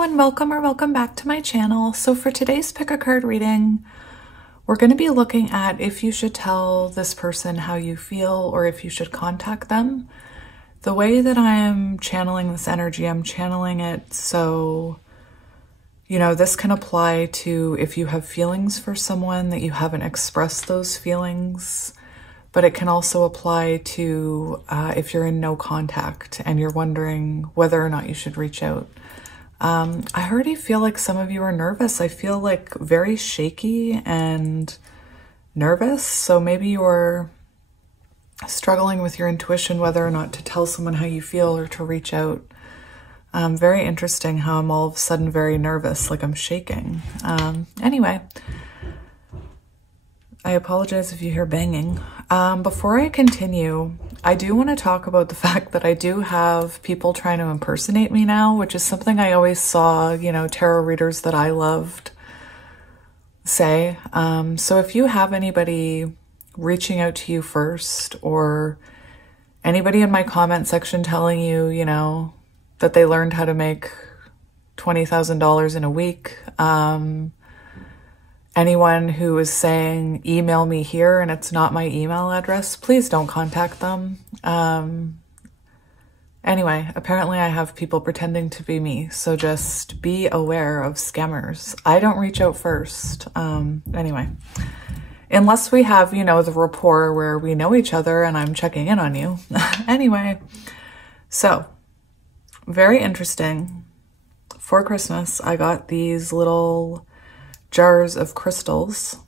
Hello and welcome or welcome back to my channel. So for today's pick a card reading, we're going to be looking at if you should tell this person how you feel or if you should contact them. The way that I'm channeling this energy, I'm channeling it so, this can apply to if you have feelings for someone that you haven't expressed those feelings, but it can also apply to if you're in no contact and you're wondering whether or not you should reach out. I already feel like some of you are nervous. I feel like very shaky and nervous. So maybe you're struggling with your intuition, whether or not to tell someone how you feel or to reach out. Very interesting how I'm all of a sudden very nervous, like I'm shaking. Anyway, I apologize if you hear banging. Before I continue, I do want to talk about the fact that I do have people trying to impersonate me now, which is something I always saw, tarot readers that I loved say. So if you have anybody reaching out to you first, or anybody in my comment section telling you, that they learned how to make $20,000 in a week, anyone who is saying, email me here, and it's not my email address, please don't contact them. Anyway, apparently I have people pretending to be me, so just be aware of scammers. I don't reach out first. Anyway, unless we have, the rapport where we know each other and I'm checking in on you. Anyway, so very interesting. For Christmas, I got these little jars of crystals,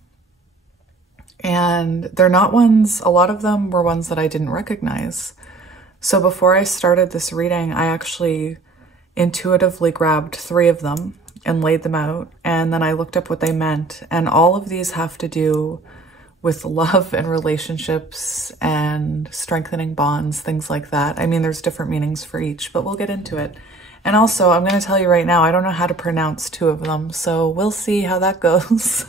and they're not ones, a lot of them were ones that I didn't recognize. So before I started this reading, I actually intuitively grabbed 3 of them and laid them out, and then I looked up what they meant, and all of these have to do with love and relationships and strengthening bonds, things like that. I mean, there's different meanings for each, but we'll get into it. And also, I'm going to tell you right now, I don't know how to pronounce 2 of them, so we'll see how that goes.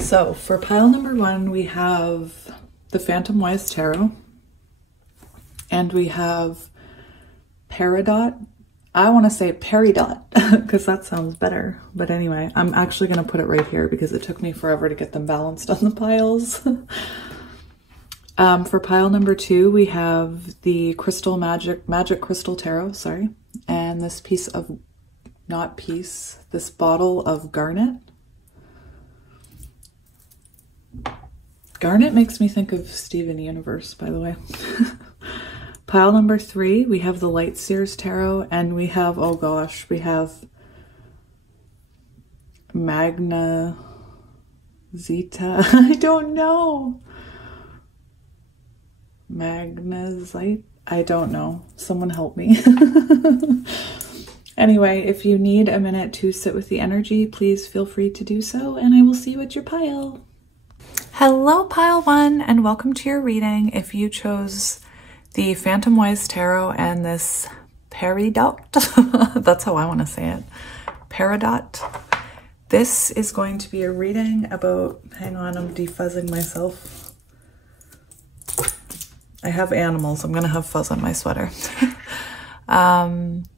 So, for pile number 1, we have the Phantom Wise Tarot, and we have Peridot. I want to say Peridot, because that sounds better. But anyway, I'm actually going to put it right here because it took me forever to get them balanced on the piles. For pile number 2, we have the Magic Crystal Tarot, sorry. And this this bottle of garnet. Garnet makes me think of Steven Universe, by the way. Pile number 3, we have the Light Seers Tarot, and we have, oh gosh, we have Magna Zeta. I don't know. Magnezite? I don't know. Someone help me. Anyway, if you need a minute to sit with the energy, please feel free to do so, and I will see you at your pile. Hello, pile 1, and welcome to your reading. If you chose the Phantom Wise Tarot and this Peridot, that's how I want to say it, Peridot, this is going to be a reading about, hang on, I'm defuzzing myself. I have animals. I'm going to have fuzz on my sweater.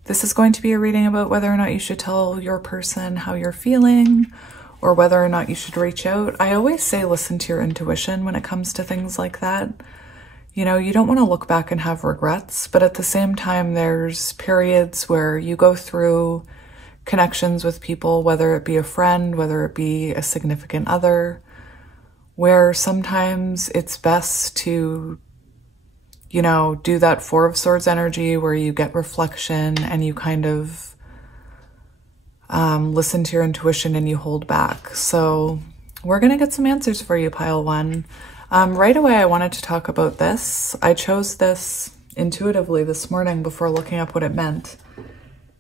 This is going to be a reading about whether or not you should tell your person how you're feeling or whether or not you should reach out. I always say listen to your intuition when it comes to things like that. You don't want to look back and have regrets, but at the same time, there's periods where you go through connections with people, whether it be a friend, whether it be a significant other, where sometimes it's best to do that 4 of Swords energy where you get reflection and you kind of listen to your intuition and you hold back. So we're going to get some answers for you, pile 1. Right away, I wanted to talk about this. I chose this intuitively this morning before looking up what it meant.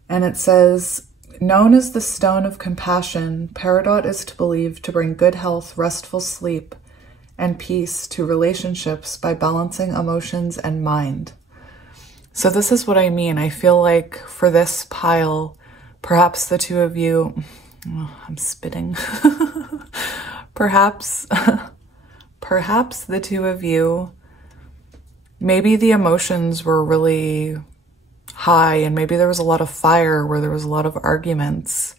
And it says, known as the Stone of Compassion, Peridot is believed to bring good health, restful sleep, and peace to relationships by balancing emotions and mind. So this is what I mean. I feel like for this pile, perhaps the 2 of you, I'm spitting. Perhaps the 2 of you, maybe the emotions were really high, and maybe there was a lot of fire where there was a lot of arguments.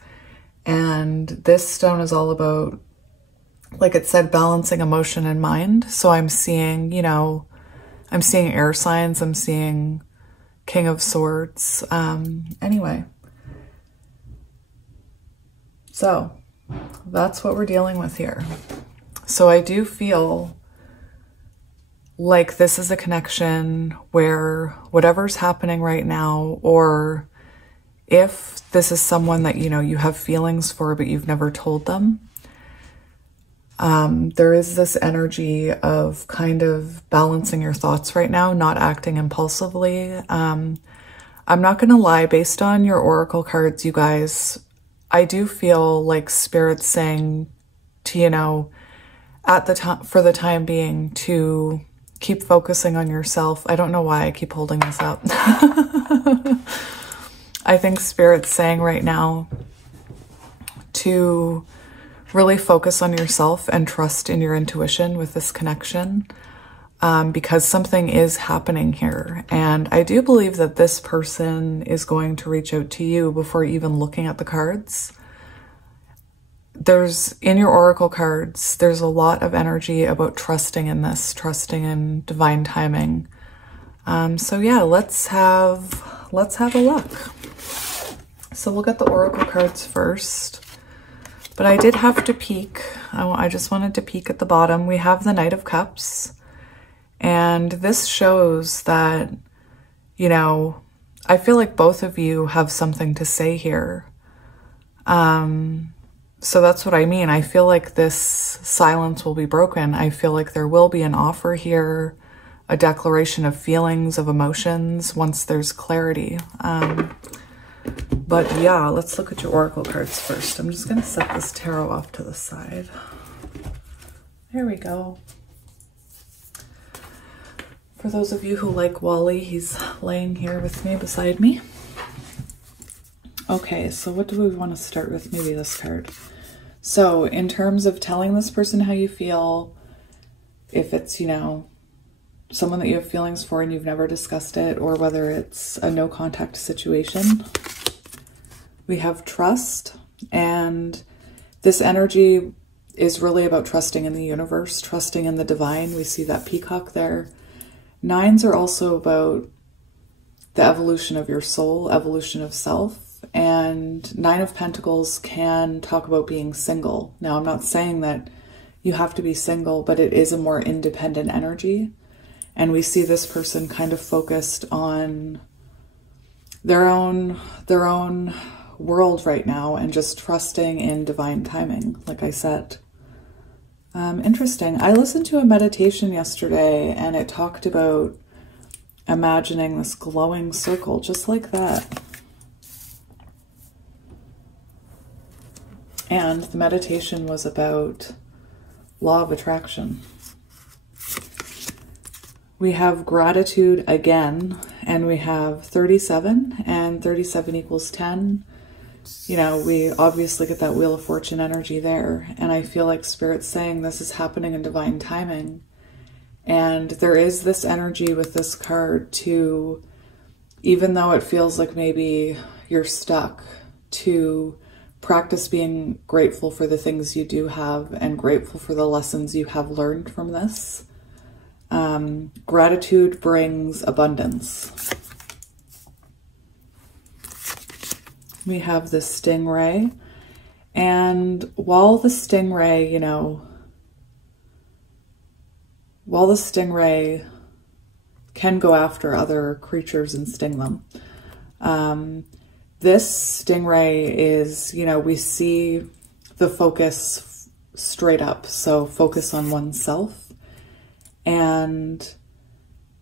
And this stone is all about, like it said, balancing emotion and mind. So I'm seeing, you know, I'm seeing air signs, I'm seeing King of Swords. Anyway, so that's what we're dealing with here. So I do feel like this is a connection where whatever's happening right now, or if this is someone that, you know, you have feelings for, but you've never told them, there is this energy of kind of balancing your thoughts right now, not acting impulsively. I'm not going to lie, based on your oracle cards, you guys, I do feel like Spirit's saying to, you know, at the time, for the time being, to keep focusing on yourself. I don't know why I keep holding this up. I think Spirit's saying right now to really focus on yourself and trust in your intuition with this connection, because something is happening here. And I do believe that this person is going to reach out to you before even looking at the cards. In your oracle cards, there's a lot of energy about trusting in this, trusting in divine timing. So yeah, let's have a look. So we'll get the oracle cards first. But I did have to peek. I just wanted to peek at the bottom. We have the Knight of Cups. And this shows that, you know, I feel like both of you have something to say here. So that's what I mean. I feel like this silence will be broken. I feel like there will be an offer here, a declaration of feelings, of emotions, once there's clarity. But yeah, let's look at your oracle cards first. I'm just going to set this tarot off to the side. There we go. For those of you who like Wally, he's laying here with me, beside me. Okay, so what do we want to start with? Maybe this card. So in terms of telling this person how you feel, if it's, you know, someone that you have feelings for and you've never discussed it, or whether it's a no contact situation, we have trust. And this energy is really about trusting in the universe, trusting in the divine. We see that peacock there. Nines are also about the evolution of your soul, evolution of self. And Nine of Pentacles can talk about being single. Now, I'm not saying that you have to be single, but it is a more independent energy. And we see this person kind of focused on their own world right now and just trusting in divine timing, like I said. Interesting. I listened to a meditation yesterday and it talked about imagining this glowing circle just like that. And the meditation was about law of attraction. We have gratitude again, and we have 37, and 37 equals 10. You know, we obviously get that Wheel of Fortune energy there, and I feel like Spirit's saying this is happening in divine timing. And there is this energy with this card to, even though it feels like maybe you're stuck, to practice being grateful for the things you do have and grateful for the lessons you have learned from this. Gratitude brings abundance. We have the stingray, and while the stingray, you know, while the stingray can go after other creatures and sting them, this stingray is, you know, we see the focus straight up. So focus on oneself. And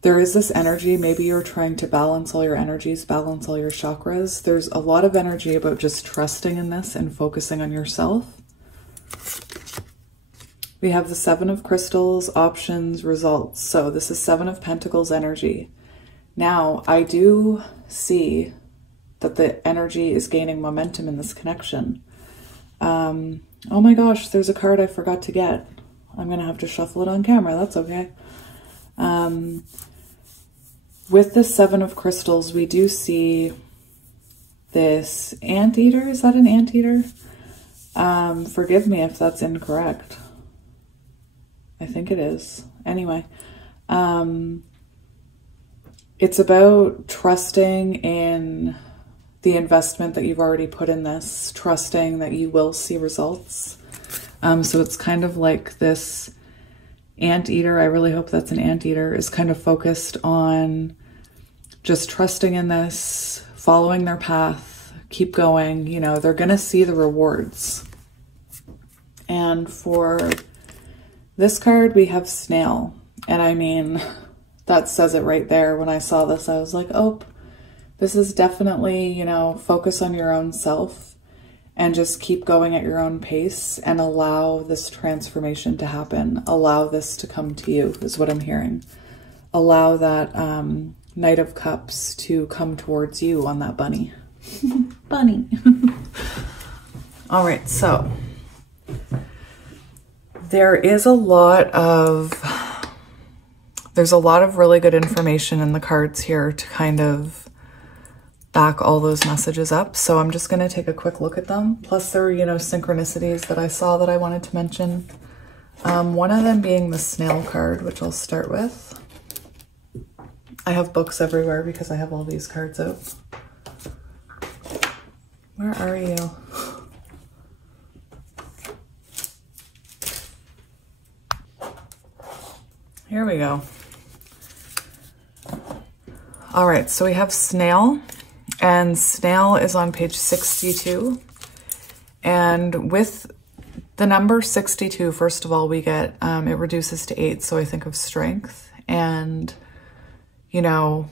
there is this energy, maybe you're trying to balance all your energies, balance all your chakras. There's a lot of energy about just trusting in this and focusing on yourself. We have the Seven of Crystals, options, results. So this is Seven of Pentacles energy. Now, I do see that the energy is gaining momentum in this connection. Oh my gosh, there's a card I forgot to get. I'm going to have to shuffle it on camera. That's okay. With the Seven of Crystals, we do see this anteater. Is that an anteater? Forgive me if that's incorrect. I think it is. Anyway, it's about trusting in the investment that you've already put in this, trusting that you will see results. So it's kind of like this anteater, I really hope that's an anteater, is kind of focused on just trusting in this, following their path, keep going. You know, they're going to see the rewards. And for this card, we have snail. And I mean, that says it right there. When I saw this, I was like, oh, this is definitely, you know, focus on your own self and just keep going at your own pace and allow this transformation to happen. Allow this to come to you is what I'm hearing. Allow that Knight of Cups to come towards you on that bunny. Bunny. All right, so there's a lot of really good information in the cards here to kind of back all those messages up. So I'm just going to take a quick look at them. Plus there are, you know, synchronicities that I saw that I wanted to mention. One of them being the snail card, which I'll start with. I have books everywhere because I have all these cards out. Where are you? Here we go. All right, so we have snail. And snail is on page 62. And with the number 62, first of all, we get, it reduces to 8. So I think of strength and, you know,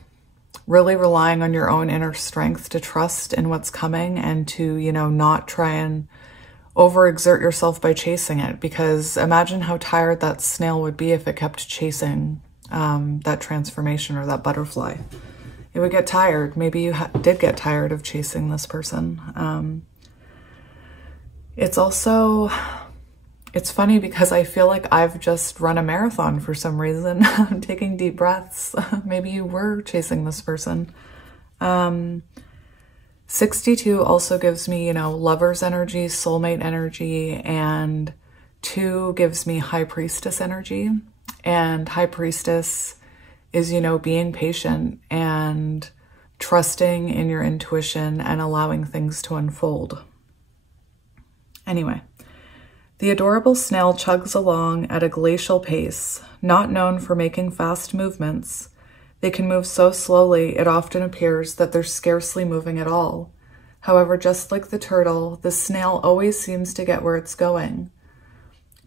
really relying on your own inner strength to trust in what's coming and to, you know, not try and overexert yourself by chasing it. Because imagine how tired that snail would be if it kept chasing that transformation or that butterfly. It would get tired. Maybe you did get tired of chasing this person. It's also, it's funny because I feel like I've just run a marathon for some reason. I'm taking deep breaths. Maybe you were chasing this person. 62 also gives me, you know, lover's energy, soulmate energy, and 2 gives me high priestess energy. And high priestess is, you know, being patient and trusting in your intuition and allowing things to unfold. Anyway, the adorable snail chugs along at a glacial pace. Not known for making fast movements, they can move so slowly it often appears that they're scarcely moving at all. However, just like the turtle, the snail always seems to get where it's going.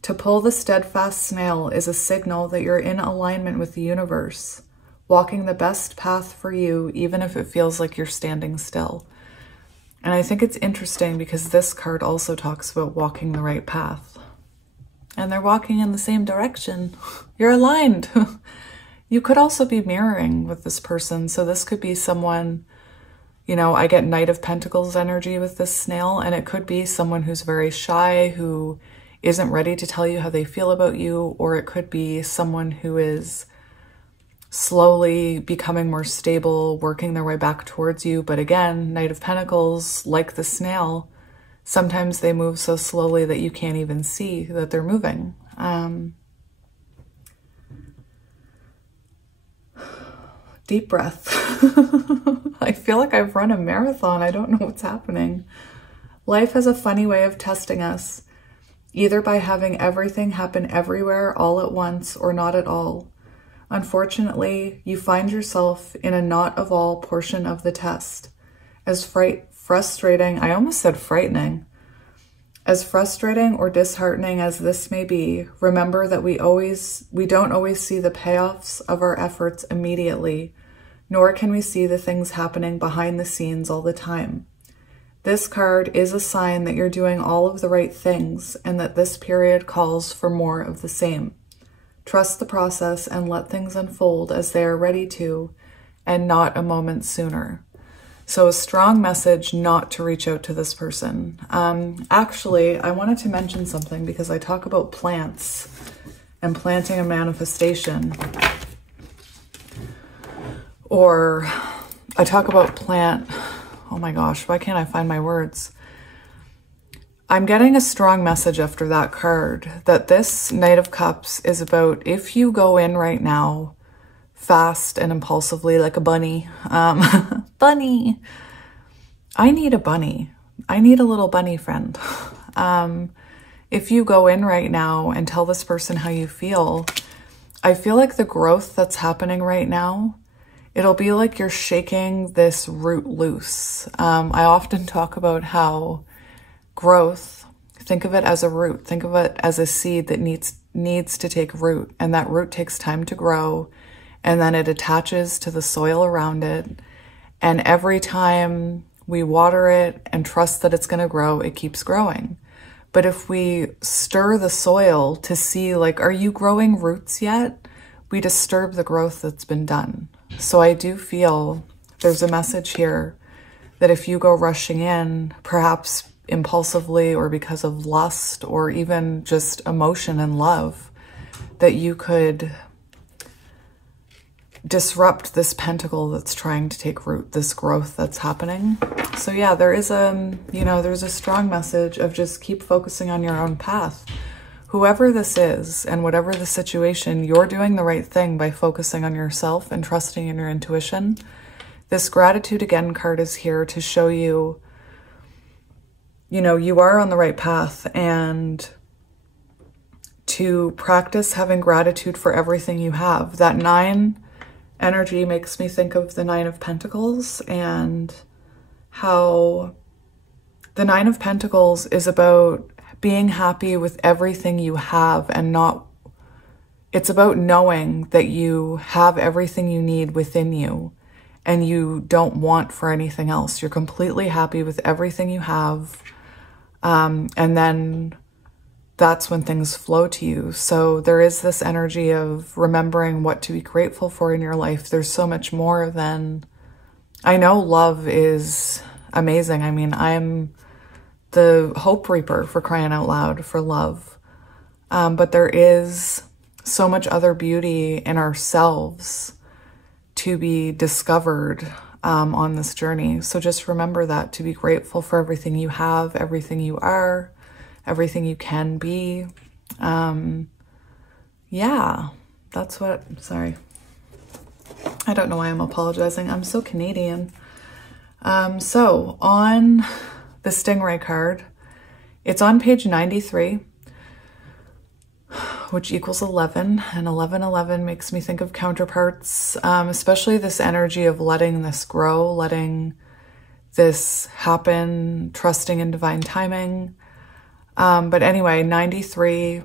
To pull the steadfast snail is a signal that you're in alignment with the universe, walking the best path for you, even if it feels like you're standing still. And I think it's interesting because this card also talks about walking the right path. And they're walking in the same direction. You're aligned. You could also be mirroring with this person. So this could be someone, you know, I get Knight of Pentacles energy with this snail, and it could be someone who's very shy, who isn't ready to tell you how they feel about you, or it could be someone who is slowly becoming more stable, working their way back towards you. But again, Knight of Pentacles, like the snail, sometimes they move so slowly that you can't even see that they're moving. Deep breath. I feel like I've run a marathon. I don't know what's happening. Life has a funny way of testing us, either by having everything happen everywhere all at once or not at all. Unfortunately, you find yourself in a not of all portion of the test. As frustrating, I almost said frightening. As frustrating or disheartening as this may be, remember that we don't always see the payoffs of our efforts immediately, nor can we see the things happening behind the scenes all the time. This card is a sign that you're doing all of the right things and that this period calls for more of the same. Trust the process and let things unfold as they are ready to, and not a moment sooner. So a strong message not to reach out to this person. Actually, I wanted to mention something because I talk about plants and planting a manifestation. Or I talk about plant. Oh my gosh, why can't I find my words? I'm getting a strong message after that card that this Knight of Cups is about if you go in right now fast and impulsively like a bunny. Bunny. I need a bunny. I need a little bunny friend. If you go in right now and tell this person how you feel, I feel like the growth that's happening right now, it'll be like you're shaking this root loose. I often talk about how growth, think of it as a root. Think of it as a seed that needs to take root, and that root takes time to grow, and then it attaches to the soil around it. And every time we water it and trust that it's going to grow, it keeps growing. But if we stir the soil to see, like, are you growing roots yet? We disturb the growth that's been done. So I do feel there's a message here that if you go rushing in, perhaps impulsively or because of lust or even just emotion and love, that you could disrupt this pentacle that's trying to take root, this growth that's happening. So yeah, there is there's a strong message of just keep focusing on your own path. Whoever this is and whatever the situation, you're doing the right thing by focusing on yourself and trusting in your intuition. This Gratitude Again card is here to show you, you are on the right path, and to practice having gratitude for everything you have. That 9 energy makes me think of the 9 of Pentacles, and how the 9 of Pentacles is about being happy with everything you have, and it's about knowing that you have everything you need within you and you don't want for anything else. You're completely happy with everything you have. And then that's when things flow to you. So there is this energy of remembering what to be grateful for in your life. There's so much more than, I know love is amazing. I mean, I'm the hope reaper, for crying out loud, for love. But there is so much other beauty in ourselves to be discovered on this journey. So just remember that, to be grateful for everything you have, everything you are, everything you can be. Yeah, that's what, sorry. I don't know why I'm apologizing. I'm so Canadian. So on the Stingray card, it's on page 93, which equals 11, and 1111 makes me think of counterparts, especially this energy of letting this grow, letting this happen, trusting in divine timing. But anyway, 93,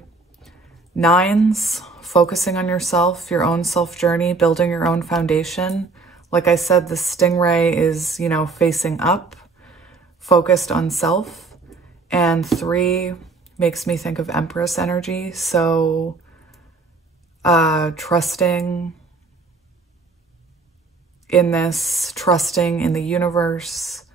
9s, focusing on yourself, your own self journey, building your own foundation. Like I said, the Stingray is, facing up, focused on self. And 3 makes me think of Empress energy. So trusting in this, trusting in the universe,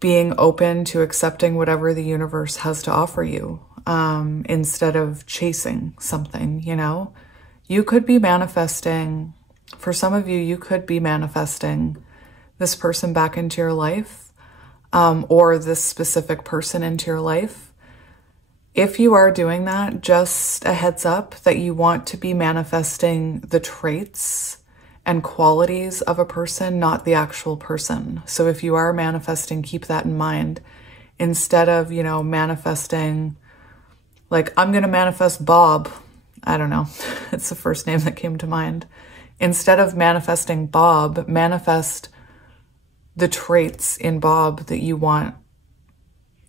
being open to accepting whatever the universe has to offer you, instead of chasing something. You could be manifesting, for some of you, you could be manifesting this person back into your life, or this specific person into your life. If you are doing that, just a heads up that you want to be manifesting the traits and qualities of a person, not the actual person. So if you are manifesting, keep that in mind. Instead of, manifesting, like, I'm going to manifest Bob. I don't know. It's the first name that came to mind. Instead of manifesting Bob, manifest the traits in Bob that you want,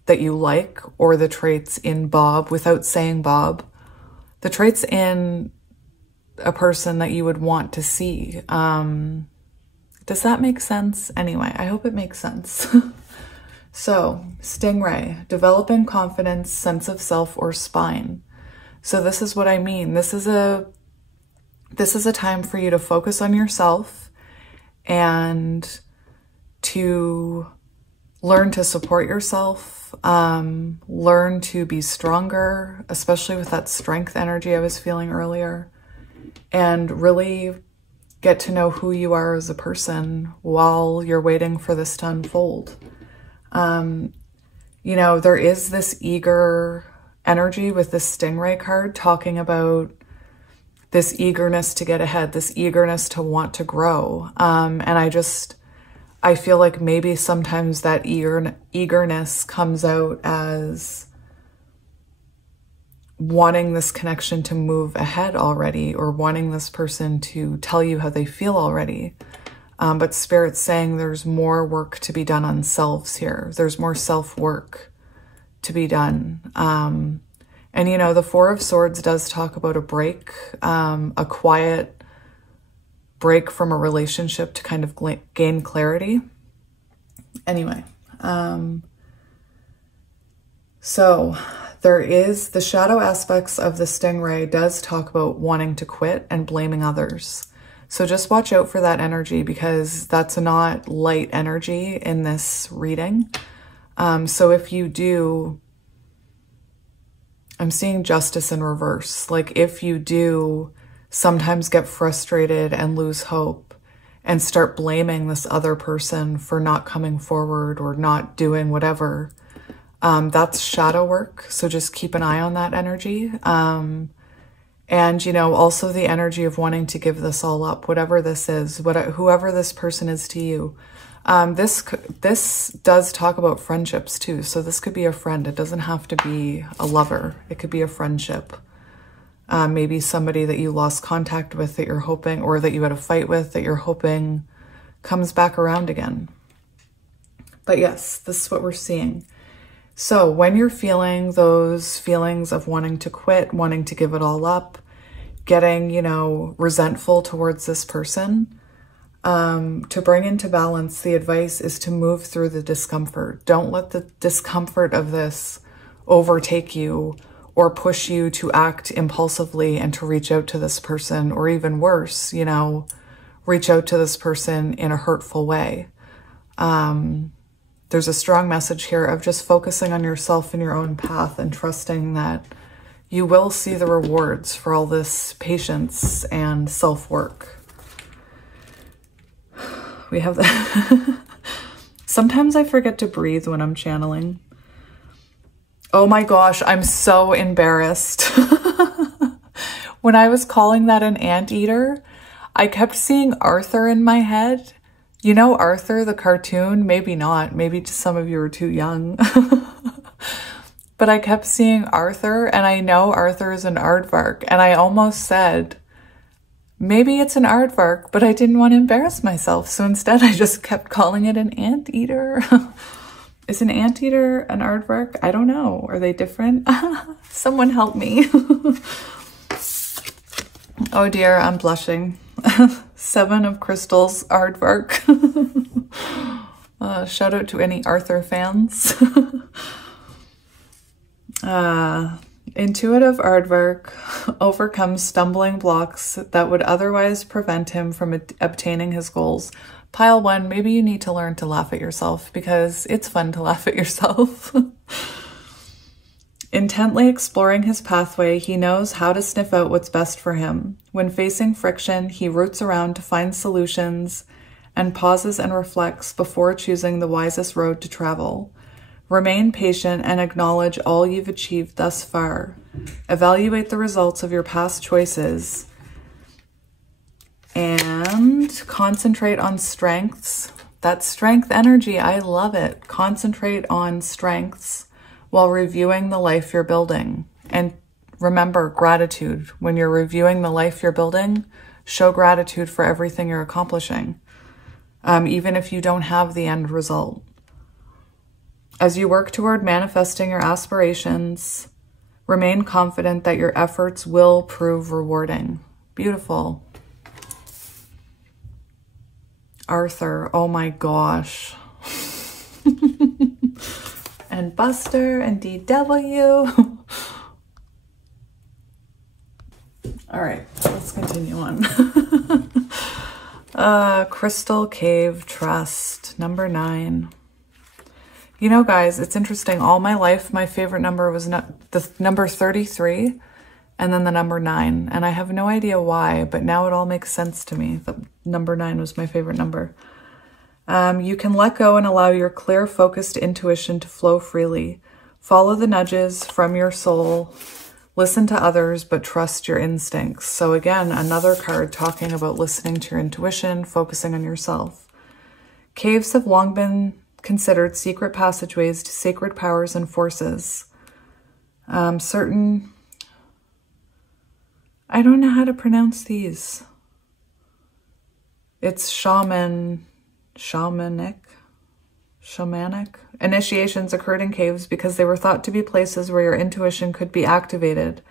that you like, or the traits in Bob without saying Bob. The traits in a person that you would want to see. Does that make sense? Anyway, I hope it makes sense. So, Stingray, developing confidence, sense of self, or spine. So this is what I mean. This is a time for you to focus on yourself and to learn to support yourself, learn to be stronger, especially with that strength energy I was feeling earlier, and really get to know who you are as a person while you're waiting for this to unfold. You know, there is this eager energy with this stingray card talking about this eagerness to get ahead, this eagerness to want to grow. And I feel like maybe sometimes that eagerness comes out as wanting this connection to move ahead already, or wanting this person to tell you how they feel already. But Spirit's saying there's more work to be done on selves here. There's more self-work to be done. And, you know, the Four of Swords does talk about a break, a quiet break from a relationship to kind of gain clarity. Anyway, so there is the shadow aspects of the stingray does talk about wanting to quit and blaming others. So just watch out for that energy, because that's not light energy in this reading. So if you do, I'm seeing justice in reverse. Like if you do sometimes get frustrated and lose hope and start blaming this other person for not coming forward or not doing whatever, that's shadow work. So just keep an eye on that energy. And, you know, also the energy of wanting to give this all up, whatever this is, whoever this person is to you. This does talk about friendships too. So this could be a friend. It doesn't have to be a lover. It could be a friendship. Maybe somebody that you lost contact with that you're hoping, or that you had a fight with that you're hoping comes back around again. But yes, this is what we're seeing. So when you're feeling those feelings of wanting to quit, wanting to give it all up, getting, you know, resentful towards this person, to bring into balance, the advice is to move through the discomfort. Don't let the discomfort of this overtake you or push you to act impulsively and to reach out to this person, or even worse, you know, reach out to this person in a hurtful way. There's a strong message here of just focusing on yourself and your own path and trusting that you will see the rewards for all this patience and self-work. We have that. Sometimes I forget to breathe when I'm channeling. Oh my gosh, I'm so embarrassed. When I was calling that an anteater, I kept seeing Arthur in my head. You know Arthur, the cartoon? Maybe not. Maybe just some of you are too young. But I kept seeing Arthur, and I know Arthur is an aardvark. And I almost said, maybe it's an aardvark, but I didn't want to embarrass myself. So instead, I just kept calling it an anteater. Is an anteater an aardvark? I don't know. Are they different? Someone help me. Oh dear, I'm blushing. 7 of crystals, aardvark. Shout out to any Arthur fans. Intuitive aardvark overcomes stumbling blocks that would otherwise prevent him from obtaining his goals. Pile 1, maybe you need to learn to laugh at yourself, because it's fun to laugh at yourself. Intently exploring his pathway, he knows how to sniff out what's best for him. When facing friction, he roots around to find solutions and pauses and reflects before choosing the wisest road to travel. Remain patient and acknowledge all you've achieved thus far. Evaluate the results of your past choices and concentrate on strengths. That strength energy, I love it. Concentrate on strengths while reviewing the life you're building. And remember, gratitude. When you're reviewing the life you're building, show gratitude for everything you're accomplishing, even if you don't have the end result. As you work toward manifesting your aspirations, remain confident that your efforts will prove rewarding. Beautiful. Arthur, oh my gosh. And Buster and DW. All right, let's continue on. Crystal Cave Trust, number 9. You know, guys, it's interesting. All my life, my favorite number was the number 33 and then the number 9. And I have no idea why, but now it all makes sense to me. number 9 was my favorite number. You can let go and allow your clear, focused intuition to flow freely. Follow the nudges from your soul. Listen to others, but trust your instincts. So again, another card talking about listening to your intuition, focusing on yourself. Caves have long been considered secret passageways to sacred powers and forces. I don't know how to pronounce these. It's shamanic. Initiations occurred in caves because they were thought to be places where your intuition could be activated.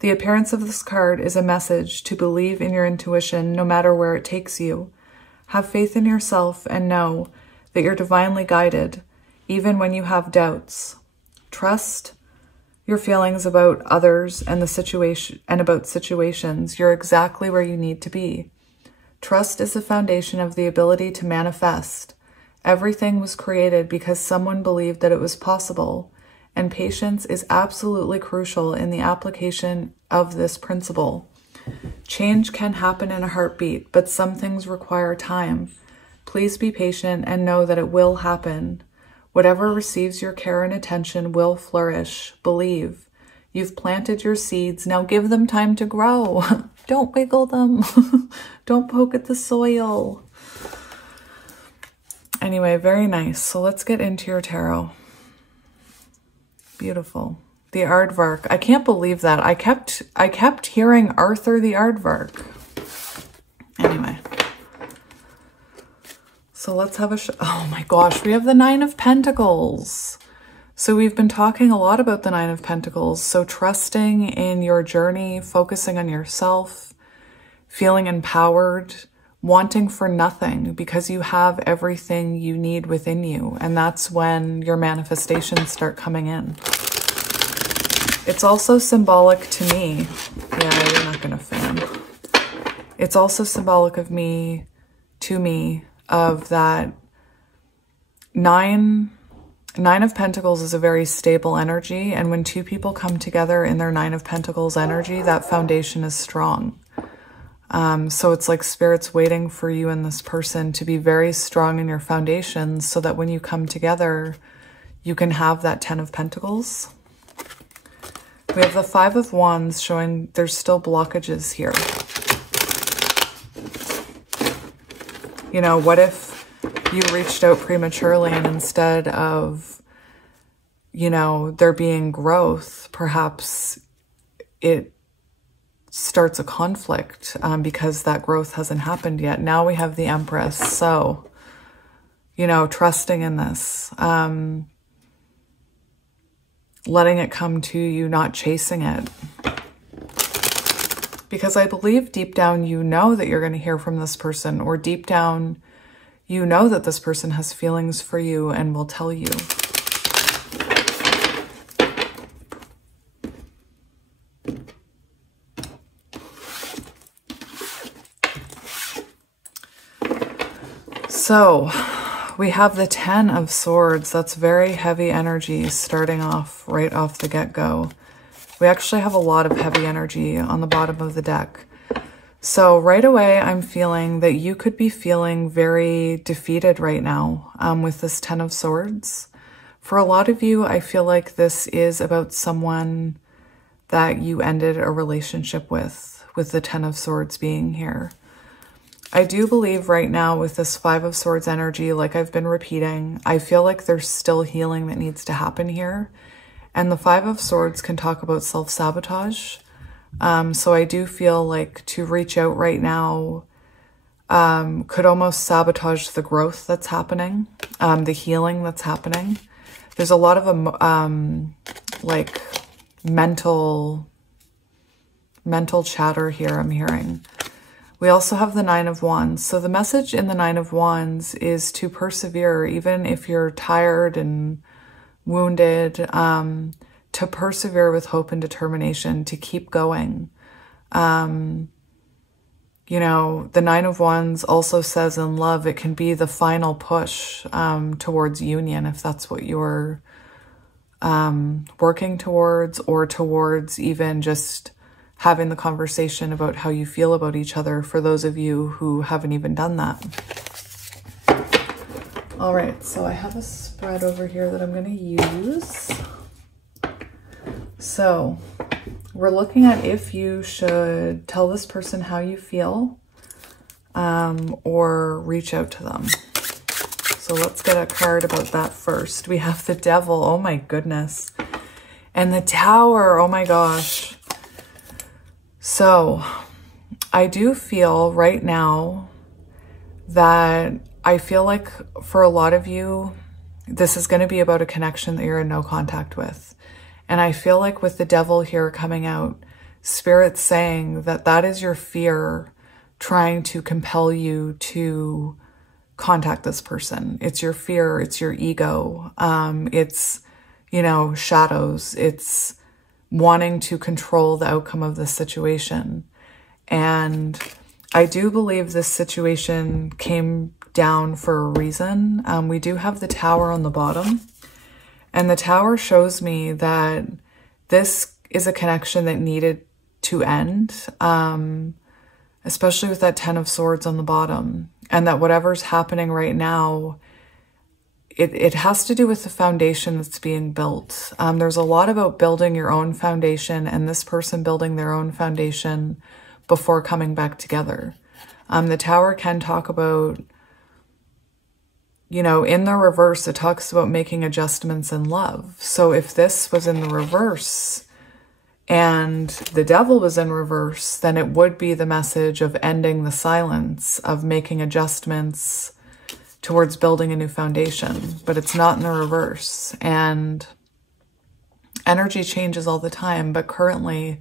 The appearance of this card is a message to believe in your intuition no matter where it takes you. Have faith in yourself and know that you're divinely guided, even when you have doubts. Trust your feelings about others and the situation and about situations. You're exactly where you need to be. Trust is the foundation of the ability to manifest. Everything was created because someone believed that it was possible, and patience is absolutely crucial in the application of this principle. Change can happen in a heartbeat, but some things require time. Please be patient and know that it will happen. Whatever receives your care and attention will flourish. Believe. You've planted your seeds. Now give them time to grow. Don't wiggle them. Don't poke at the soil. Anyway, very nice. So let's get into your tarot. Beautiful. The Aardvark. I can't believe that. I kept hearing Arthur the Aardvark. Anyway. So let's have oh my gosh, we have the 9 of Pentacles. So we've been talking a lot about the 9 of Pentacles. So trusting in your journey, focusing on yourself, feeling empowered, wanting for nothing because you have everything you need within you. And that's when your manifestations start coming in. It's also symbolic to me. Yeah, you're not going to fan. It's also symbolic of me, to me, of that 9 of Pentacles is a very stable energy. And when two people come together in their 9 of Pentacles energy, that foundation is strong. So it's like Spirit's waiting for you and this person to be very strong in your foundations so that when you come together, you can have that 10 of Pentacles. We have the 5 of Wands showing there's still blockages here. You know, what if you reached out prematurely and instead of, you know, there being growth, perhaps it starts a conflict because that growth hasn't happened yet. Now we have the Empress. So, you know, trusting in this, letting it come to you, not chasing it. Because I believe deep down, you know that you're going to hear from this person, or deep down, you know that this person has feelings for you and will tell you. So we have the 10 of Swords. That's very heavy energy starting off right off the get-go. We actually have a lot of heavy energy on the bottom of the deck. So right away, I'm feeling that you could be feeling very defeated right now with this 10 of Swords. For a lot of you, I feel like this is about someone that you ended a relationship with the 10 of Swords being here. I do believe right now with this 5 of Swords energy, like I've been repeating, I feel like there's still healing that needs to happen here. And the 5 of Swords can talk about self-sabotage. So I do feel like to reach out right now could almost sabotage the growth that's happening, the healing that's happening. There's a lot of like mental chatter here I'm hearing. We also have the 9 of Wands. So the message in the 9 of Wands is to persevere, even if you're tired and wounded, to persevere with hope and determination, to keep going. You know, the 9 of Wands also says in love, it can be the final push towards union, if that's what you're working towards, or towards even just having the conversation about how you feel about each other for those of you who haven't even done that. All right, so I have a spread over here that I'm going to use. So we're looking at if you should tell this person how you feel or reach out to them. So let's get a card about that first. We have the Devil. Oh my goodness. And the Tower. Oh my gosh. So I do feel right now that I feel like for a lot of you, this is going to be about a connection that you're in no contact with. And I feel like with the Devil here coming out, Spirit's saying that that is your fear trying to compel you to contact this person. It's your fear. It's your ego. It's, you know, shadows. It's wanting to control the outcome of this situation. And I do believe this situation came down for a reason. We do have the Tower on the bottom, and the Tower shows me that this is a connection that needed to end, especially with that Ten of Swords on the bottom, and that whatever's happening right now, it has to do with the foundation that's being built. There's a lot about building your own foundation and this person building their own foundation before coming back together. The Tower can talk about, you know, in the reverse, it talks about making adjustments in love. So if this was in the reverse and the Devil was in reverse, then it would be the message of ending the silence, of making adjustments towards building a new foundation. But it's not in the reverse. And energy changes all the time. But currently,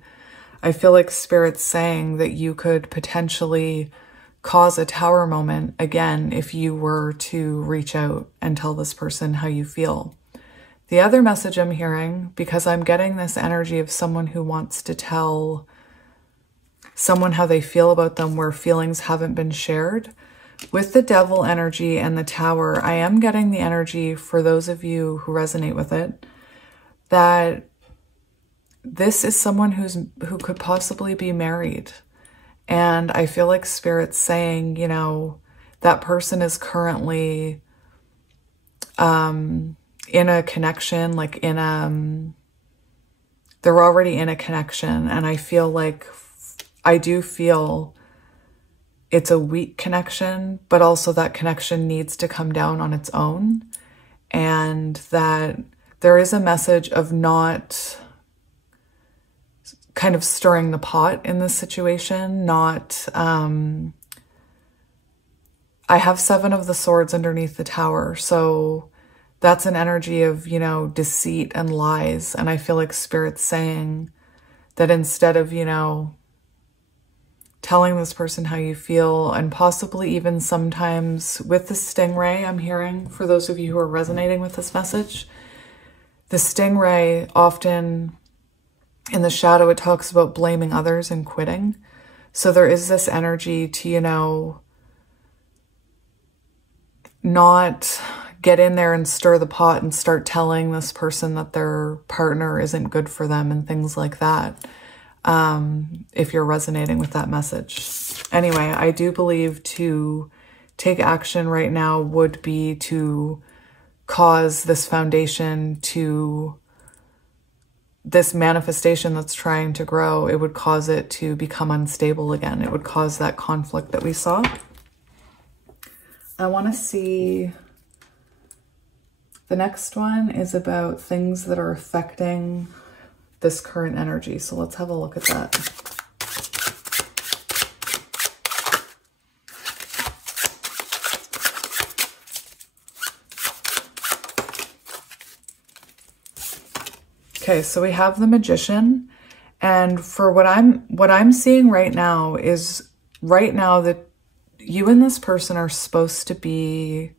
I feel like Spirit's saying that you could potentially cause a Tower moment again if you were to reach out and tell this person how you feel. The other message I'm hearing, because I'm getting this energy of someone who wants to tell someone how they feel about them where feelings haven't been shared. With the Devil energy and the Tower, I am getting the energy for those of you who resonate with it, that this is someone who could possibly be married. And I feel like Spirit's saying, you know, that person is currently in a connection, like they're already in a connection. And I feel like, I do feel it's a weak connection, but also that connection needs to come down on its own. And that there is a message of not kind of stirring the pot in this situation, not, I have Seven of the Swords underneath the Tower. So that's an energy of, you know, deceit and lies. And I feel like Spirit's saying that instead of, you know, telling this person how you feel, and possibly even sometimes with the stingray I'm hearing, for those of you who are resonating with this message, the stingray often, in the shadow, it talks about blaming others and quitting. So there is this energy to, you know, not get in there and stir the pot and start telling this person that their partner isn't good for them and things like that. If you're resonating with that message. Anyway, I do believe to take action right now would be to cause this foundation to, this manifestation that's trying to grow, it would cause it to become unstable again. It would cause that conflict that we saw. I want to see, the next one is about things that are affecting this current energy. So let's have a look at that. Okay, so we have the Magician, and for what I'm seeing right now is that you and this person are supposed to be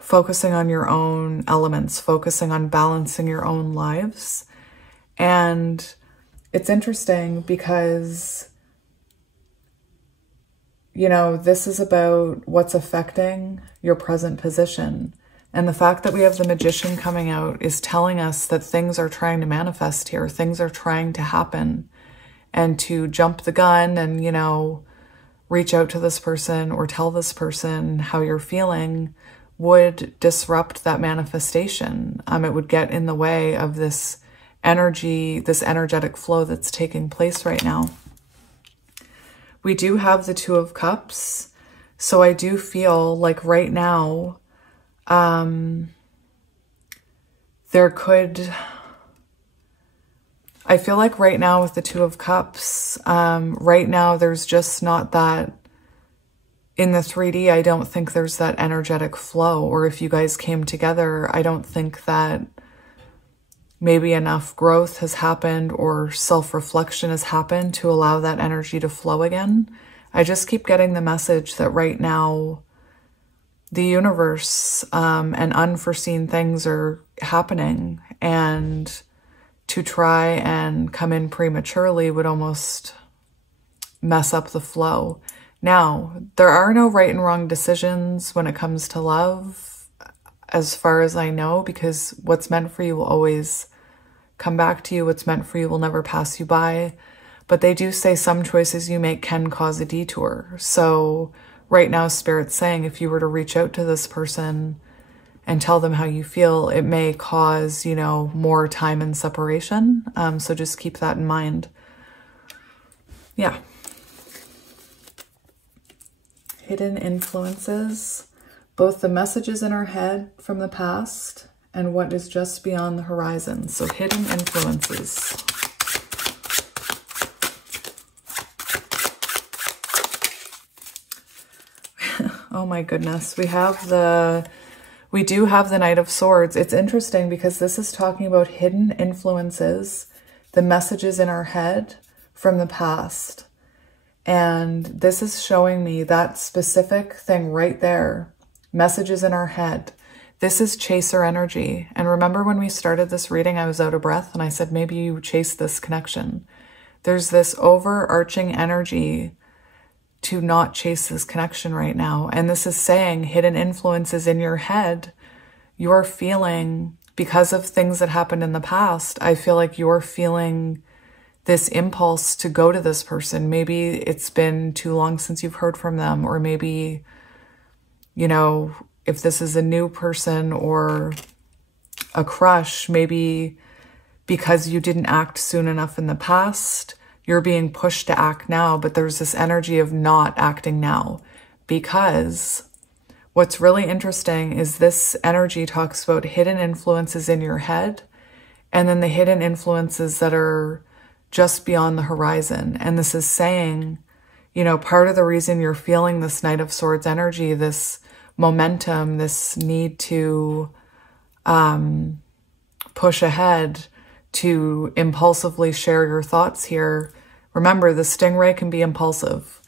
focusing on your own elements, focusing on balancing your own lives. And it's interesting because, you know, this is about what's affecting your present position. And the fact that we have the Magician coming out is telling us that things are trying to manifest here. Things are trying to happen. And to jump the gun and, you know, reach out to this person or tell this person how you're feeling would disrupt that manifestation. It would get in the way of this energy, this energetic flow that's taking place right now. We do have the Two of Cups. So I do feel like right now, I feel like right now with the Two of Cups, right now there's just not that, in the 3D, I don't think there's that energetic flow. Or if you guys came together, I don't think that maybe enough growth has happened or self-reflection has happened to allow that energy to flow again. I just keep getting the message that right now, the universe and unforeseen things are happening, and to try and come in prematurely would almost mess up the flow. Now, there are no right and wrong decisions when it comes to love, as far as I know, because what's meant for you will always come back to you. What's meant for you will never pass you by. But they do say some choices you make can cause a detour. So right now, Spirit's saying if you were to reach out to this person and tell them how you feel, it may cause, you know, more time and separation. So just keep that in mind. Yeah. Hidden influences, both the messages in our head from the past and what is just beyond the horizon. So hidden influences. Oh my goodness. We do have the Knight of Swords. It's interesting because this is talking about hidden influences, the messages in our head from the past. And this is showing me that specific thing right there, messages in our head. This is chaser energy. And remember when we started this reading, I was out of breath and I said, maybe you chase this connection. There's this overarching energy to not chase this connection right now. And this is saying hidden influences in your head. You're feeling, because of things that happened in the past, I feel like you're feeling this impulse to go to this person. Maybe it's been too long since you've heard from them, or maybe, you know, if this is a new person or a crush, maybe because you didn't act soon enough in the past, you're being pushed to act now, but there's this energy of not acting now. Because what's really interesting is this energy talks about hidden influences in your head, and then the hidden influences that are just beyond the horizon. And this is saying, you know, part of the reason you're feeling this Knight of Swords energy, this momentum, this need to push ahead, to impulsively share your thoughts here. Remember, the stingray can be impulsive.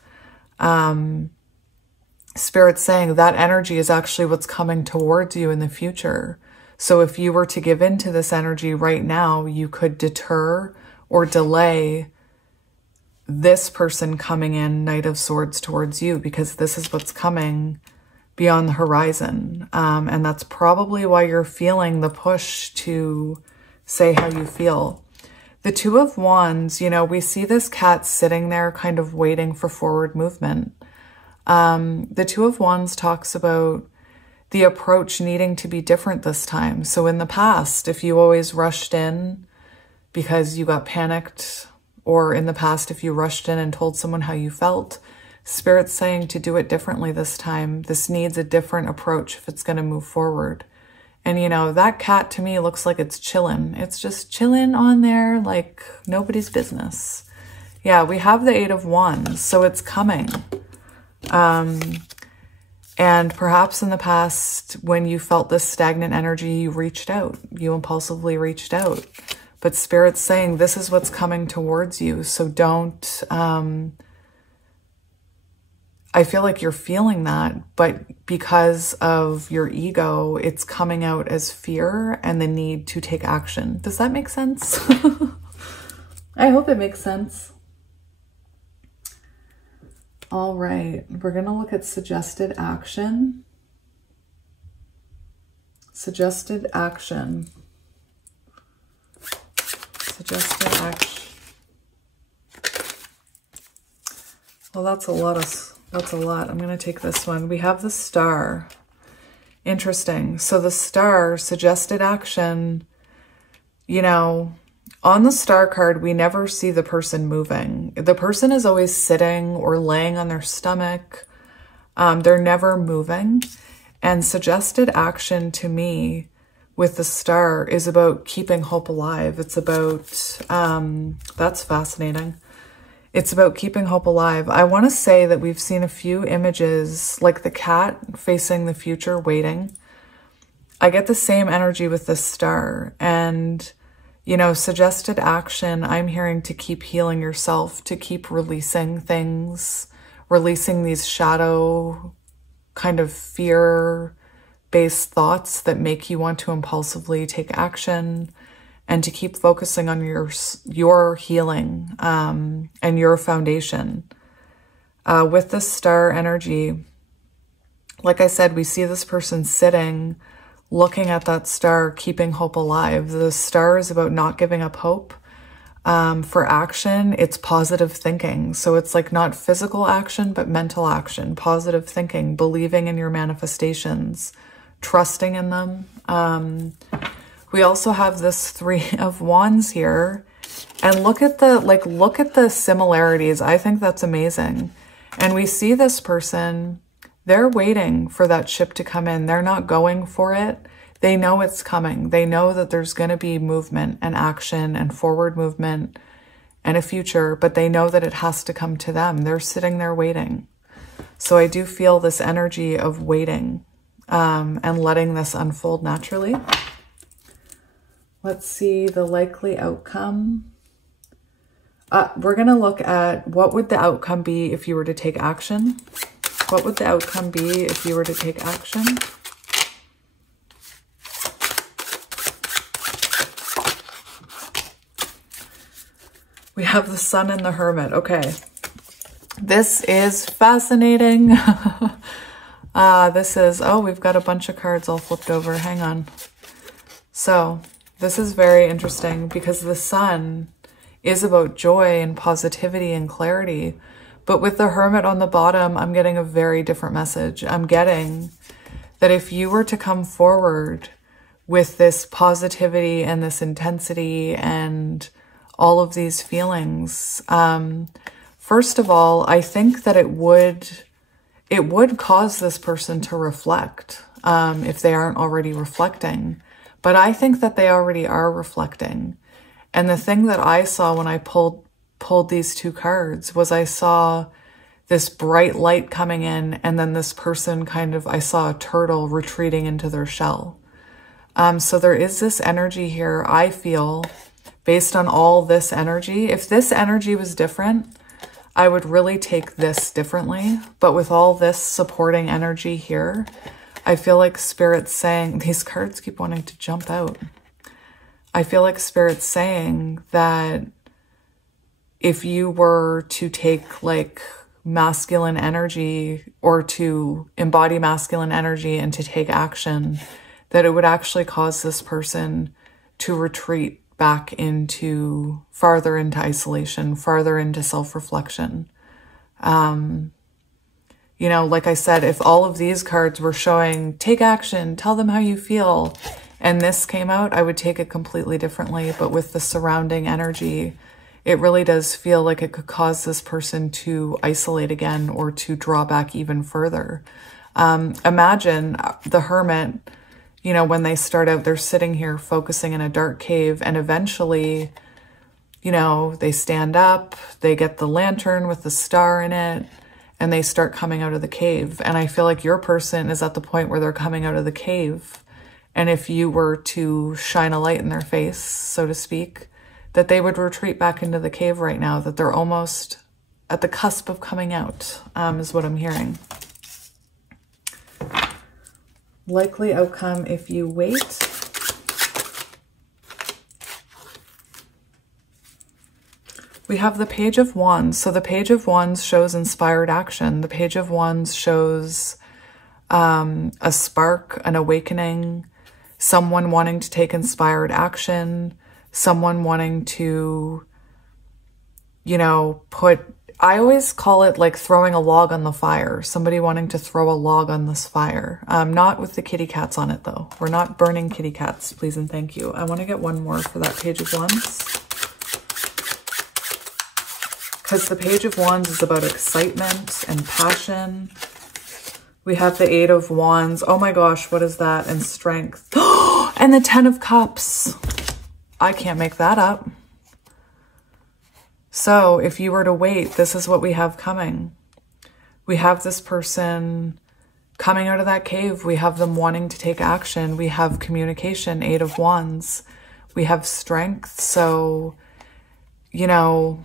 Spirit's saying that energy is actually what's coming towards you in the future. So if you were to give in to this energy right now, you could deter or delay this person coming in, Knight of Swords, towards you, because this is what's coming beyond the horizon. And that's probably why you're feeling the push to say how you feel. The Two of Wands, you know, we see this cat sitting there kind of waiting for forward movement. The Two of Wands talks about the approach needing to be different this time. So in the past, if you always rushed in because you got panicked, or in the past, if you rushed in and told someone how you felt, Spirit's saying to do it differently this time. This needs a different approach if it's going to move forward. And, you know, that cat to me looks like it's chilling. It's just chilling on there like nobody's business. Yeah, we have the Eight of Wands, so it's coming. And perhaps in the past, when you felt this stagnant energy, you reached out. You impulsively reached out. But Spirit's saying this is what's coming towards you. So don't, I feel like you're feeling that, but because of your ego, it's coming out as fear and the need to take action. Does that make sense? I hope it makes sense. All right, we're going to look at suggested action. Suggested action. Suggested action. Well, that's a lot. I'm going to take this one. We have the Star. Interesting. So the Star, suggested action, you know, on the Star card, we never see the person moving. The person is always sitting or laying on their stomach. They're never moving. And suggested action to me with the Star is about keeping hope alive. It's about, that's fascinating. It's about keeping hope alive. I want to say that we've seen a few images like the cat facing the future waiting. I get the same energy with this Star. And, you know, suggested action, I'm hearing to keep healing yourself, to keep releasing things, releasing these shadow kind of fear-based thoughts that make you want to impulsively take action, and to keep focusing on your healing and your foundation. With this Star energy, like I said, we see this person sitting, looking at that Star, keeping hope alive. The Star is about not giving up hope. For action, it's positive thinking. So it's like not physical action, but mental action, positive thinking, believing in your manifestations, trusting in them. We also have this Three of Wands here, and look at the similarities. I think that's amazing. And we see this person, they're waiting for that ship to come in. They're not going for it. They know it's coming. They know that there's going to be movement and action and forward movement and a future, but they know that it has to come to them. They're sitting there waiting. So I do feel this energy of waiting and letting this unfold naturally. Let's see the likely outcome. We're going to look at what would the outcome be if you were to take action. What would the outcome be if you were to take action? We have the Sun and the Hermit. Okay. This is fascinating. We've got a bunch of cards all flipped over. Hang on. So this is very interesting because the Sun is about joy and positivity and clarity. But with the Hermit on the bottom, I'm getting a very different message. I'm getting that if you were to come forward with this positivity and this intensity and all of these feelings, first of all, I think that it would cause this person to reflect if they aren't already reflecting. But I think that they already are reflecting. And the thing that I saw when I pulled these two cards was I saw this bright light coming in, and then this person I saw a turtle retreating into their shell. So there is this energy here, I feel, based on all this energy. If this energy was different, I would really take this differently. But with all this supporting energy here, I feel like Spirit's saying, these cards keep wanting to jump out. I feel like Spirit's saying that if you were to take like masculine energy or to embody masculine energy and to take action, that it would actually cause this person to retreat back farther into isolation, farther into self-reflection. You know, like I said, if all of these cards were showing, take action, tell them how you feel, and this came out, I would take it completely differently. But with the surrounding energy, it really does feel like it could cause this person to isolate again or to draw back even further. Imagine the Hermit, you know, when they start out, they're sitting here focusing in a dark cave, and eventually, you know, they stand up, they get the lantern with the star in it, and they start coming out of the cave. And I feel like your person is at the point where they're coming out of the cave. And if you were to shine a light in their face, so to speak, that they would retreat back into the cave right now, that they're almost at the cusp of coming out, is what I'm hearing. Likely outcome if you wait. We have the Page of Wands. So the Page of Wands shows inspired action. The Page of Wands shows a spark, an awakening. someone wanting to take inspired action, someone wanting to, you know, I always call it like throwing a log on the fire. Somebody wanting to throw a log on this fire. Not with the kitty cats on it though. We're not burning kitty cats, please and thank you. I want to get one more for that Page of Wands. Because the Page of Wands is about excitement and passion. We have the Eight of Wands. Oh my gosh, what is that? And strength. And the Ten of Cups. I can't make that up. So if you were to wait, this is what we have coming. We have this person coming out of that cave. We have them wanting to take action. We have communication, Eight of Wands. We have strength. So, you know,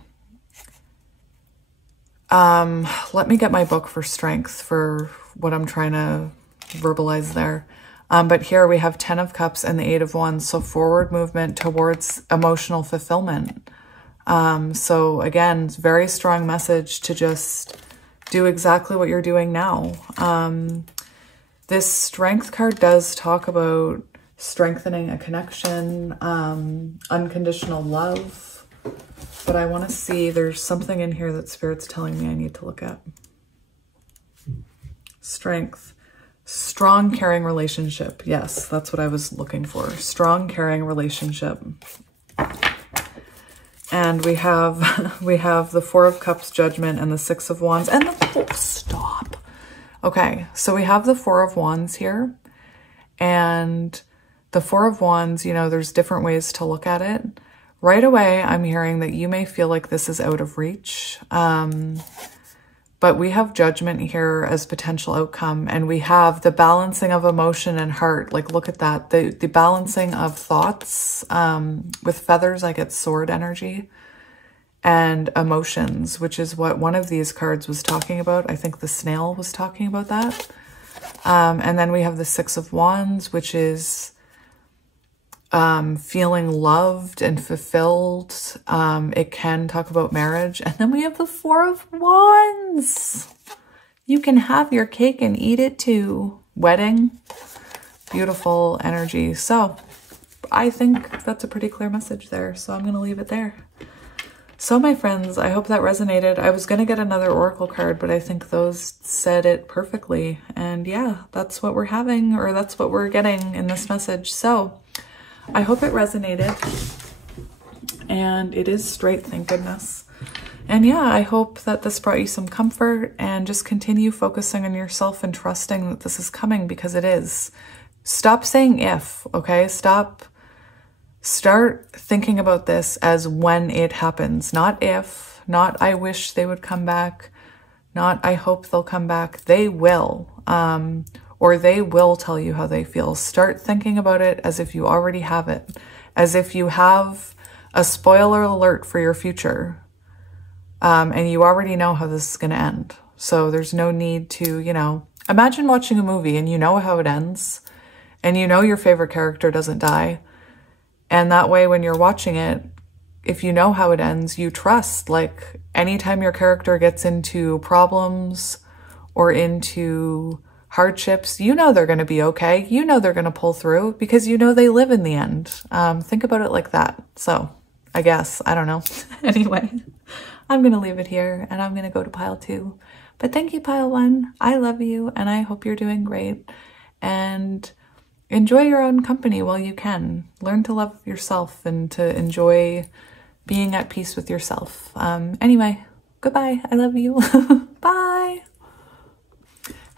let me get my book for strength for what I'm trying to verbalize there. But here we have 10 of Cups and the 8 of Wands. So forward movement towards emotional fulfillment. So again, it's a very strong message to just do exactly what you're doing now. This strength card does talk about strengthening a connection, unconditional love. But I want to see, there's something in here that Spirit's telling me I need to look at. Strength. Strong, caring relationship. Yes, that's what I was looking for. Strong, caring relationship. And we have the Four of Cups, Judgment, and the Six of Wands, and the stop. Okay, so we have the Four of Wands here, and the Four of Wands, you know, there's different ways to look at it. Right away, I'm hearing that you may feel like this is out of reach, but we have Judgment here as potential outcome, and we have the balancing of emotion and heart. Like, look at that. The balancing of thoughts. With feathers, I get sword energy, and emotions, which is what one of these cards was talking about. I think the snail was talking about that. And then we have the Six of Wands, which is feeling loved and fulfilled. It can talk about marriage. And then we have the Four of Wands. You can have your cake and eat it too. Wedding. Beautiful energy. So I think that's a pretty clear message there. So I'm going to leave it there. So my friends, I hope that resonated. I was going to get another oracle card, but I think those said it perfectly. And yeah, that's what we're having, or that's what we're getting in this message. So I hope it resonated, and it is straight, thank goodness. And yeah, I hope that this brought you some comfort, and just continue focusing on yourself and trusting that this is coming, because it is. Stop saying if, okay? Start thinking about this as when it happens, not if, not I wish they would come back, not I hope they'll come back. They will. Or they will tell you how they feel. Start thinking about it as if you already have it, as if you have a spoiler alert for your future, and you already know how this is going to end. So there's no need to, you know, imagine watching a movie and you know how it ends, and you know your favorite character doesn't die. And that way, when you're watching it, if you know how it ends, you trust. Like, anytime your character gets into problems or into hardships, you know they're going to be okay. You know they're going to pull through, because you know they live in the end. Think about it like that. So I guess, I don't know. Anyway, I'm going to leave it here, and I'm going to go to pile 2. But thank you, pile 1. I love you, and I hope you're doing great. And enjoy your own company while you can. Learn to love yourself and to enjoy being at peace with yourself. Anyway, goodbye. I love you. Bye.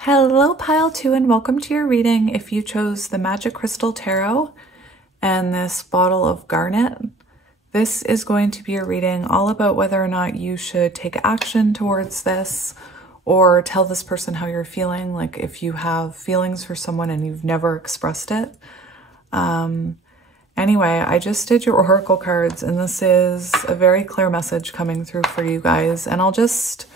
Hello, pile 2, and welcome to your reading. If you chose the Magic Crystal Tarot and this bottle of garnet, this is going to be a reading all about whether or not you should take action towards this, or tell this person how you're feeling. Like, if you have feelings for someone and you've never expressed it. Anyway, I just did your oracle cards, and this is a very clear message coming through for you guys. And I'll just,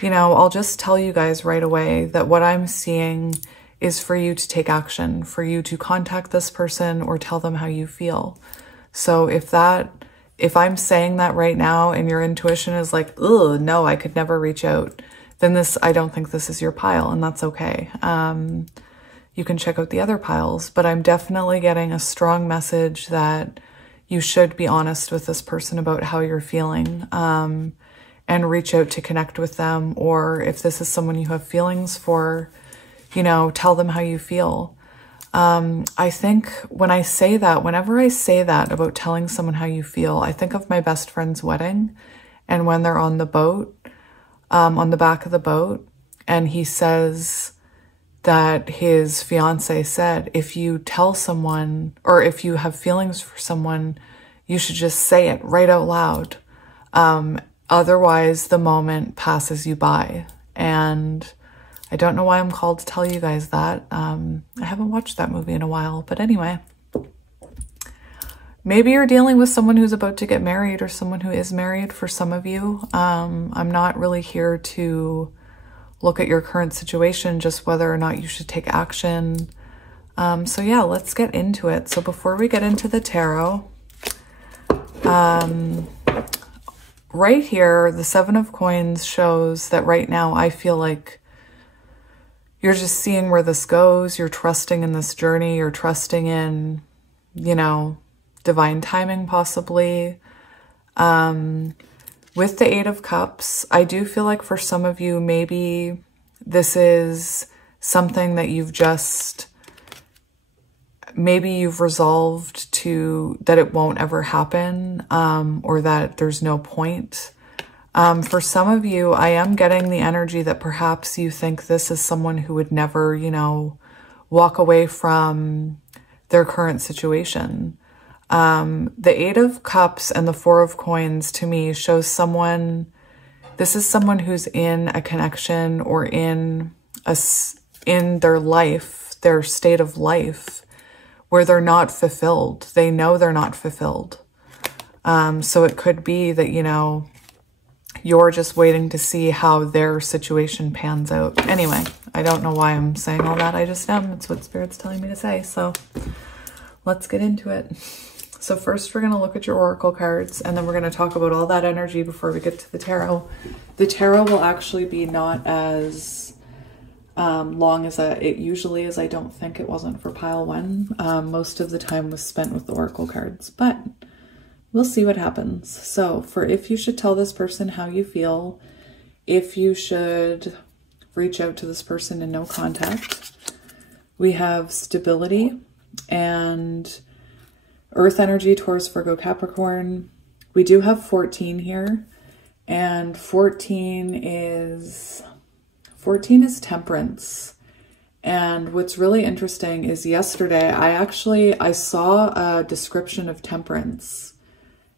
you know, I'll just tell you guys right away that what I'm seeing is for you to take action, for you to contact this person or tell them how you feel. So if I'm saying that right now and your intuition is like, ugh, no, I could never reach out, then I don't think this is your pile, and that's okay. you can check out the other piles. But I'm definitely getting a strong message that you should be honest with this person about how you're feeling, and reach out to connect with them. Or if this is someone you have feelings for, you know, tell them how you feel. I think when I say that, whenever I say that about telling someone how you feel, I think of my best friend's wedding, and when they're on the boat, on the back of the boat, and he says that his fiance said, if you tell someone, or if you have feelings for someone, you should just say it right out loud. Otherwise, the moment passes you by. And I don't know why I'm called to tell you guys that. I haven't watched that movie in a while, but anyway. Maybe you're dealing with someone who's about to get married, or someone who is married for some of you. I'm not really here to look at your current situation, just whether or not you should take action. So yeah, let's get into it. So before we get into the tarot, right here, the Seven of Coins shows that right now I feel like you're just seeing where this goes. You're trusting in this journey. You're trusting in, you know, divine timing possibly. With the Eight of Cups, I do feel like for some of you, maybe this is something that you've just, maybe you've resolved to, that it won't ever happen, or that there's no point. For some of you, I am getting the energy that perhaps you think this is someone who would never, you know, walk away from their current situation. The Eight of Cups and the Four of Coins to me shows someone, this is someone who's in a connection, or in their life, their state of life, where they're not fulfilled. They know they're not fulfilled. So it could be that, you know, you're just waiting to see how their situation pans out. Anyway, I don't know why I'm saying all that. I just am. It's what Spirit's telling me to say. So let's get into it. So first we're going to look at your oracle cards, and then we're going to talk about all that energy before we get to the tarot. The tarot will actually be not as long as it usually is. I don't think it wasn't for pile one. Most of the time was spent with the oracle cards, but we'll see what happens. So for if you should tell this person how you feel, if you should reach out to this person in no contact, we have stability and Earth energy, Taurus, Virgo, Capricorn. We do have 14 here, and 14 is temperance. And what's really interesting is yesterday I saw a description of temperance,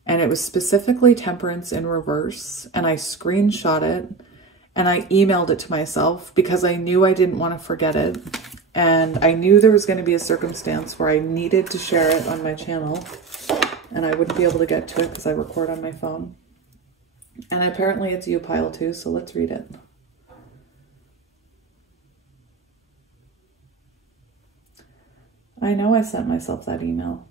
and it was specifically temperance in reverse, and I screenshot it and I emailed it to myself because I knew I didn't want to forget it. And I knew there was going to be a circumstance where I needed to share it on my channel, and I wouldn't be able to get to it because I record on my phone. And apparently it's you, pile two, so let's read it. I know I sent myself that email.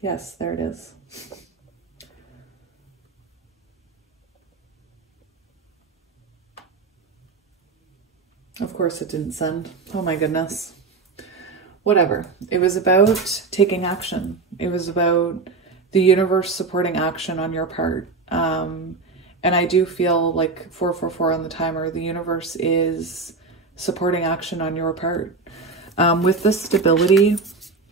Yes, there it is. Of course it didn't send. Oh my goodness. Whatever. It was about taking action. It was about the universe supporting action on your part. And I do feel like 444 on the timer, the universe is supporting action on your part. With the stability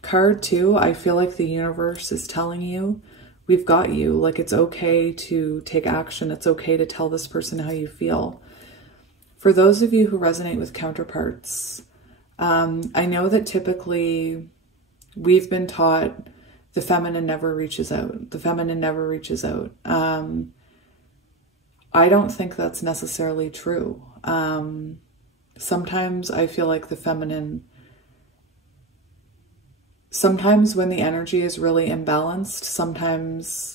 card too, I feel like the universe is telling you, we've got you. Like, it's okay to take action. It's okay to tell this person how you feel. For those of you who resonate with counterparts, I know that typically we've been taught the feminine never reaches out. The feminine never reaches out. I don't think that's necessarily true. Sometimes I feel like the feminine, sometimes when the energy is really imbalanced, sometimes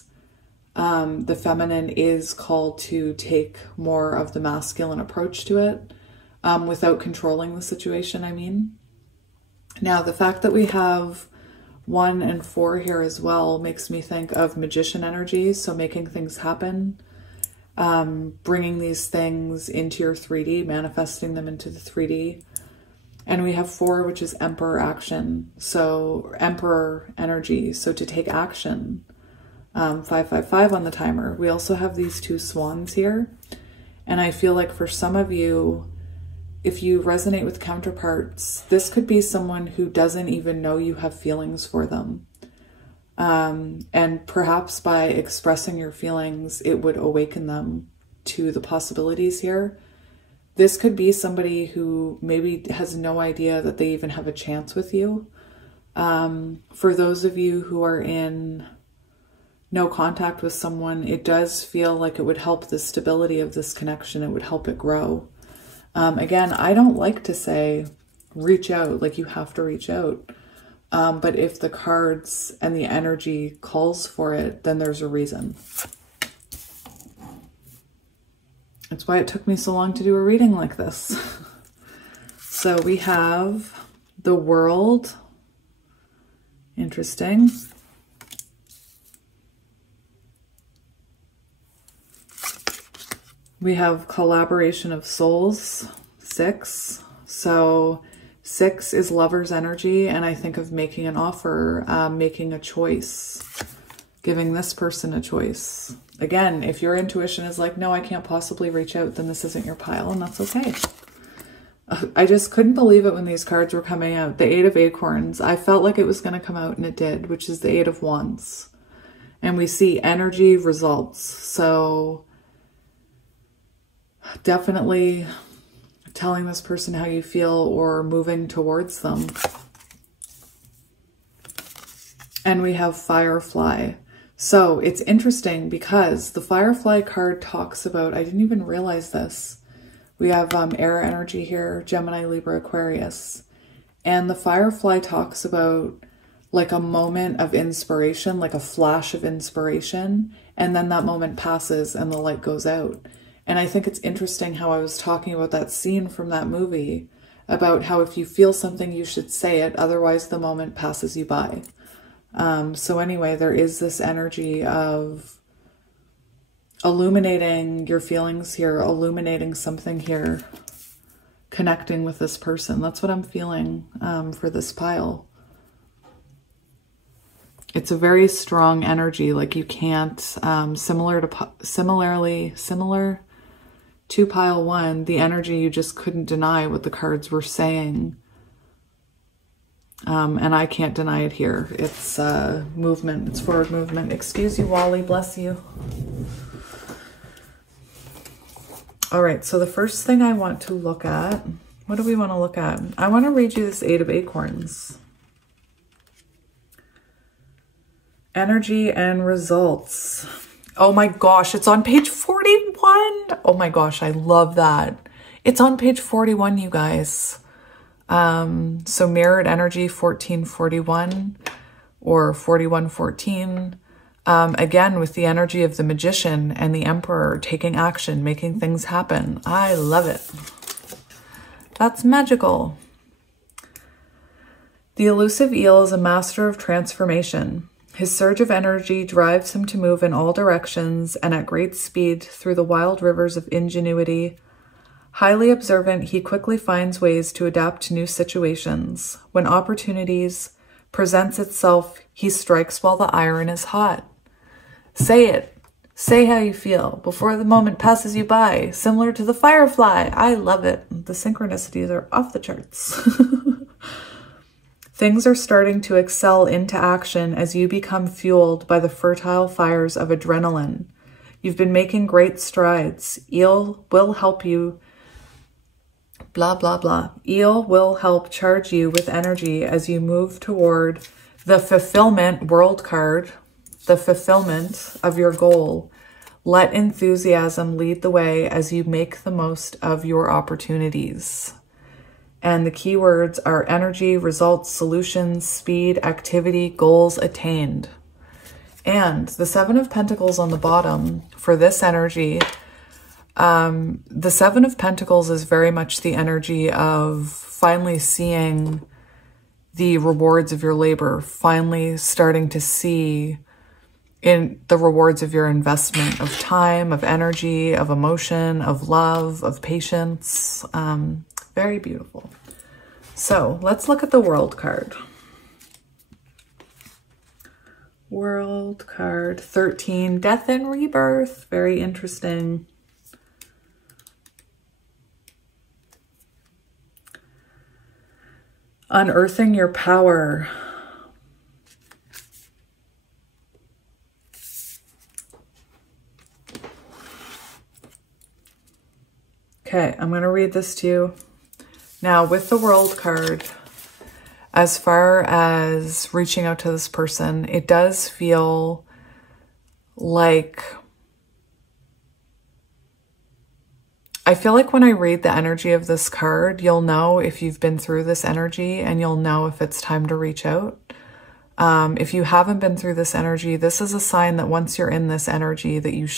the feminine is called to take more of the masculine approach to it, without controlling the situation, I mean. Now, the fact that we have 1 and 4 here as well makes me think of magician energy, so making things happen. bringing these things into your 3D, manifesting them into the 3D. And we have 4, which is Emperor action. So Emperor energy. So to take action. 555 on the timer. We also have these 2 swans here. And I feel like for some of you, if you resonate with counterparts, this could be someone who doesn't even know you have feelings for them. And perhaps by expressing your feelings, it would awaken them to the possibilities here. This could be somebody who maybe has no idea that they even have a chance with you. For those of you who are in no contact with someone, it does feel like it would help the stability of this connection. It would help it grow. Again, I don't like to say reach out, like you have to reach out. But if the cards and the energy calls for it, then there's a reason. That's why it took me so long to do a reading like this. So we have the World. Interesting. We have Collaboration of Souls, 6. So 6 is lover's energy, and I think of making an offer, making a choice, giving this person a choice. Again, if your intuition is like, no, I can't possibly reach out, then this isn't your pile, and that's okay. I just couldn't believe it when these cards were coming out. The 8 of Acorns, I felt like it was going to come out, and it did, which is the 8 of Wands. And we see energy results. So definitely telling this person how you feel or moving towards them. And we have Firefly. So it's interesting because the Firefly card talks about, I didn't even realize this. We have air energy here, Gemini, Libra, Aquarius. And the Firefly talks about like a moment of inspiration, like a flash of inspiration. And then that moment passes and the light goes out. And I think it's interesting how I was talking about that scene from that movie, about how if you feel something, you should say it, otherwise the moment passes you by. So anyway, there is this energy of illuminating your feelings here, illuminating something here, connecting with this person. That's what I'm feeling for this pile. It's a very strong energy, like you can't, similar to pile 1, the energy, you just couldn't deny what the cards were saying. And I can't deny it here. It's movement, it's forward movement. Excuse you, Wally, bless you. All right, so the first thing I want to look at, what do we want to look at? I want to read you this 8 of Acorns. Energy and results. Oh my gosh, it's on page 41. Oh my gosh, I love that. It's on page 41, you guys. So mirrored energy 1441 or 4114. Again, with the energy of the Magician and the Emperor taking action, making things happen. I love it. That's magical. The elusive eel is a master of transformation. His surge of energy drives him to move in all directions and at great speed through the wild rivers of ingenuity. Highly observant, he quickly finds ways to adapt to new situations. When opportunities presents itself, he strikes while the iron is hot. Say it. Say how you feel before the moment passes you by, similar to the Firefly. I love it. The synchronicities are off the charts. Things are starting to excel into action as you become fueled by the fertile fires of adrenaline. You've been making great strides. Eel will help you, blah, blah, blah. Eel will help charge you with energy as you move toward the fulfillment, World card, the fulfillment of your goal. Let enthusiasm lead the way as you make the most of your opportunities. And the keywords are energy, results, solutions, speed, activity, goals attained. And the 7 of Pentacles on the bottom for this energy, the 7 of Pentacles is very much the energy of finally seeing the rewards of your labor, finally starting to see in the rewards of your investment of time, of energy, of emotion, of love, of patience. Very beautiful. So let's look at the World card. World card 13, Death and Rebirth. Very interesting. Unearthing your power. Okay, I'm going to read this to you. Now, with the World card, as far as reaching out to this person, it does feel like, I feel like when I read the energy of this card, you'll know if you've been through this energy and you'll know if it's time to reach out. If you haven't been through this energy, this is a sign that once you're in this energy, that you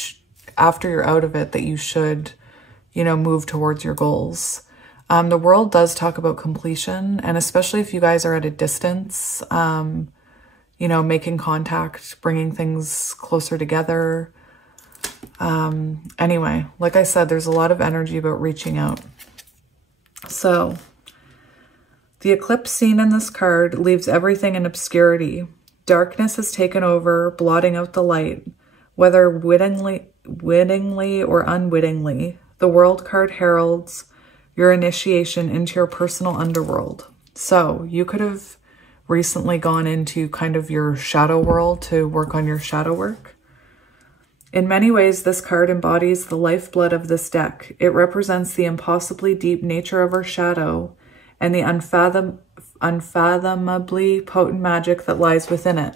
after you're out of it, that you should, you know, move towards your goals. The World does talk about completion, and especially if you guys are at a distance, you know, making contact, bringing things closer together. Anyway, like I said, there's a lot of energy about reaching out. So the eclipse seen in this card leaves everything in obscurity. Darkness has taken over, blotting out the light, whether wittingly or unwittingly. The World card heralds your initiation into your personal underworld. So you could have recently gone into kind of your shadow world to work on your shadow work. In many ways, this card embodies the lifeblood of this deck. It represents the impossibly deep nature of our shadow and the unfathomably potent magic that lies within it.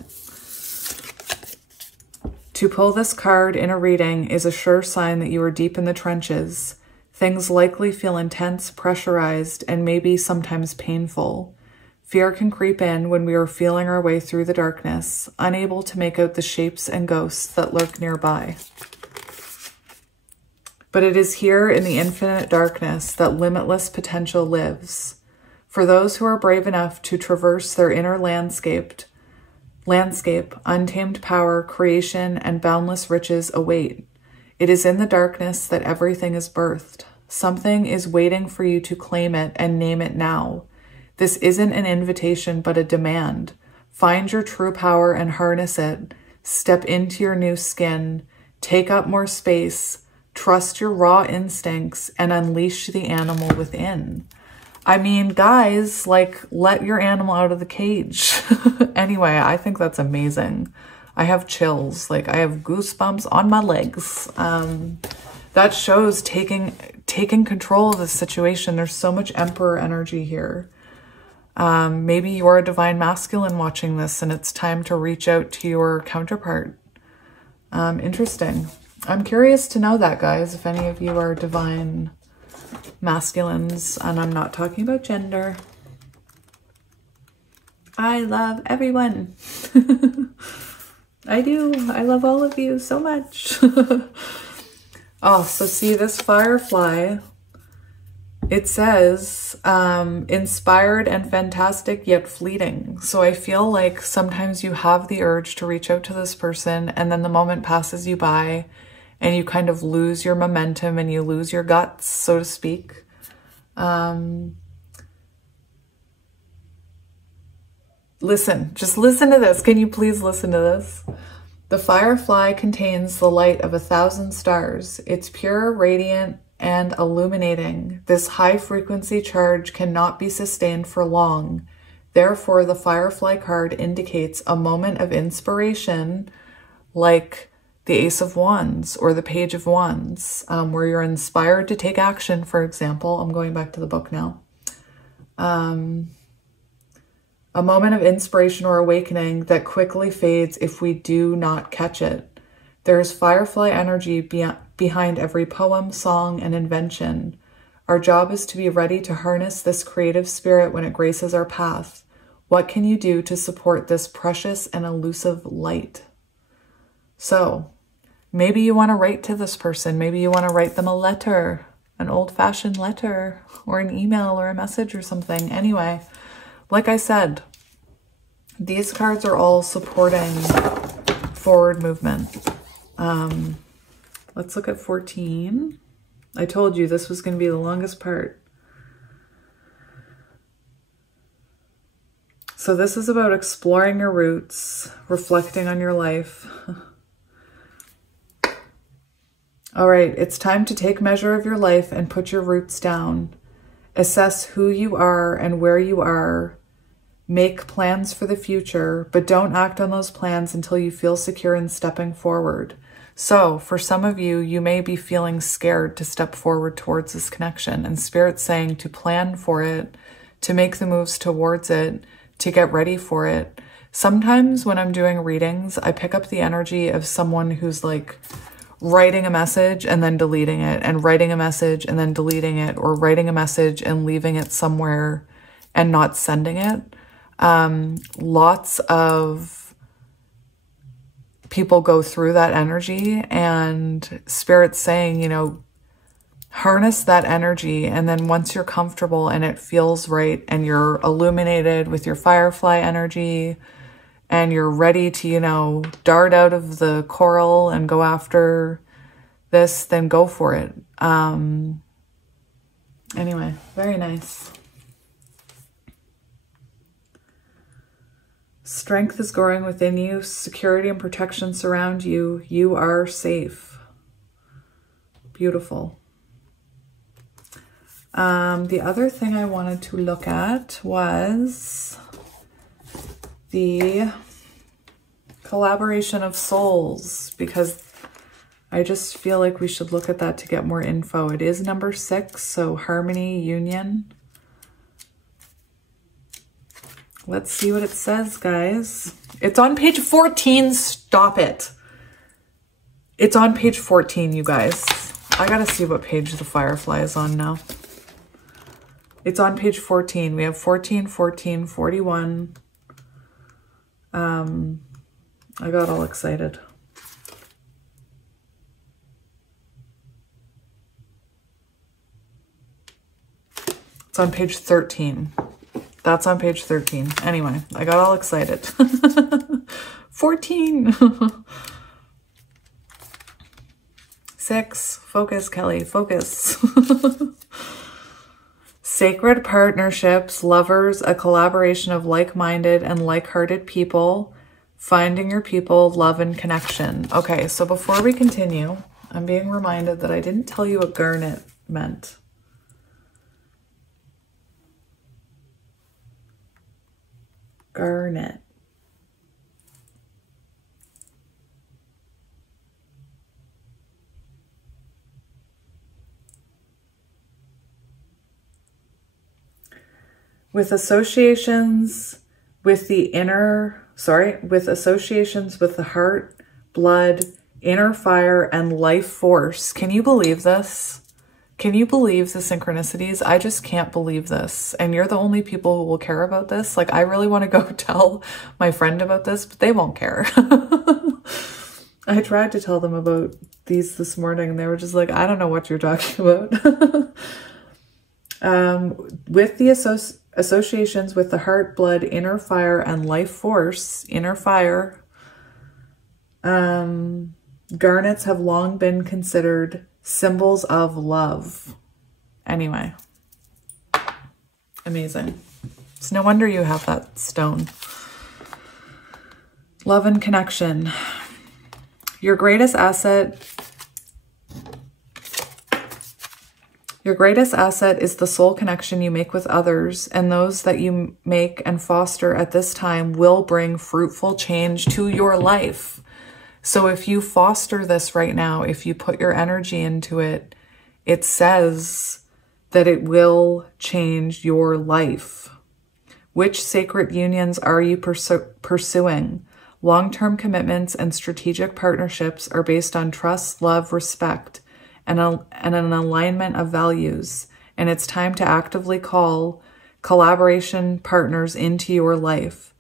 To pull this card in a reading is a sure sign that you are deep in the trenches. Things likely feel intense, pressurized, and maybe sometimes painful. Fear can creep in when we are feeling our way through the darkness, unable to make out the shapes and ghosts that lurk nearby. But it is here in the infinite darkness that limitless potential lives. For those who are brave enough to traverse their inner landscape, untamed power, creation, and boundless riches await. It is in the darkness that everything is birthed. Something is waiting for you to claim it and name it now. This isn't an invitation, but a demand. Find your true power and harness it. Step into your new skin. Take up more space. Trust your raw instincts and unleash the animal within. I mean, guys, like, let your animal out of the cage. Anyway, I think that's amazing. I have chills, like I have goosebumps on my legs. That shows taking control of the situation. There's so much Emperor energy here. Maybe you're a divine masculine watching this and it's time to reach out to your counterpart. Interesting. I'm curious to know that, guys, if any of you are divine masculines, and I'm not talking about gender. I love everyone. I do. I love all of you so much. Oh, so see this firefly, it says, inspired and fantastic yet fleeting. So I feel like sometimes you have the urge to reach out to this person and then the moment passes you by and you kind of lose your momentum and you lose your guts, so to speak. Listen, just listen to this. Can you please listen to this? The firefly contains the light of 1,000 stars. It's pure, radiant, and illuminating. This high-frequency charge cannot be sustained for long. Therefore, the firefly card indicates a moment of inspiration, like the Ace of Wands or the Page of Wands, where you're inspired to take action, for example. I'm going back to the book now. A moment of inspiration or awakening that quickly fades if we do not catch it. There is firefly energy behind every poem, song, and invention. Our job is to be ready to harness this creative spirit when it graces our path. What can you do to support this precious and elusive light? So, maybe you want to write to this person. Maybe you want to write them a letter, an old-fashioned letter, or an email or a message or something. Anyway, like I said, these cards are all supporting forward movement. Let's look at 14. I told you this was going to be the longest part. So this is about exploring your roots, reflecting on your life. All right, it's time to take measure of your life and put your roots down. Assess who you are and where you are. Make plans for the future, but don't act on those plans until you feel secure in stepping forward. So for some of you, you may be feeling scared to step forward towards this connection, and Spirit's saying to plan for it, to make the moves towards it, to get ready for it. Sometimes when I'm doing readings, I pick up the energy of someone who's like writing a message and then deleting it, and writing a message and then deleting it, or writing a message and leaving it somewhere and not sending it. Lots of people go through that energy, and Spirit's saying, you know, harness that energy. And then once you're comfortable and it feels right and you're illuminated with your firefly energy and you're ready to, you know, dart out of the coral and go after this, then go for it. Anyway, very nice. Strength is growing within you. Security and protection surround you. You are safe. Beautiful. The other thing I wanted to look at was the collaboration of souls, because I just feel like we should look at that to get more info. It is number 6, so harmony, union. Let's see what it says, guys. It's on page 14. Stop it. It's on page 14, you guys. I gotta see what page the firefly is on now. It's on page 14. We have 14, 14, 41. I got all excited. It's on page 13. That's on page 13. Anyway, I got all excited. 14. 6. Focus, Kelly. Focus. Sacred partnerships, lovers, a collaboration of like-minded and like-hearted people, finding your people, love and connection. Okay, so before we continue, I'm being reminded that I didn't tell you what garnet meant. Garnet. With associations with the with associations with the heart, blood, inner fire, and life force. Can you believe this? Can you believe the synchronicities? I just can't believe this. And you're the only people who will care about this. Like, I really want to go tell my friend about this, but they won't care. I tried to tell them about these this morning and they were just like, I don't know what you're talking about. With the associations with the heart, blood, inner fire, and life force, inner fire, garnets have long been considered symbols of love. Anyway, amazing. It's no wonder you have that stone. Love and connection. Your greatest asset is the soul connection you make with others, and those that you make and foster at this time will bring fruitful change to your life. So if you foster this right now, if you put your energy into it, it says that it will change your life. Which sacred unions are you pursuing? Long-term commitments and strategic partnerships are based on trust, love, respect, and an alignment of values. And it's time to actively call collaboration partners into your life.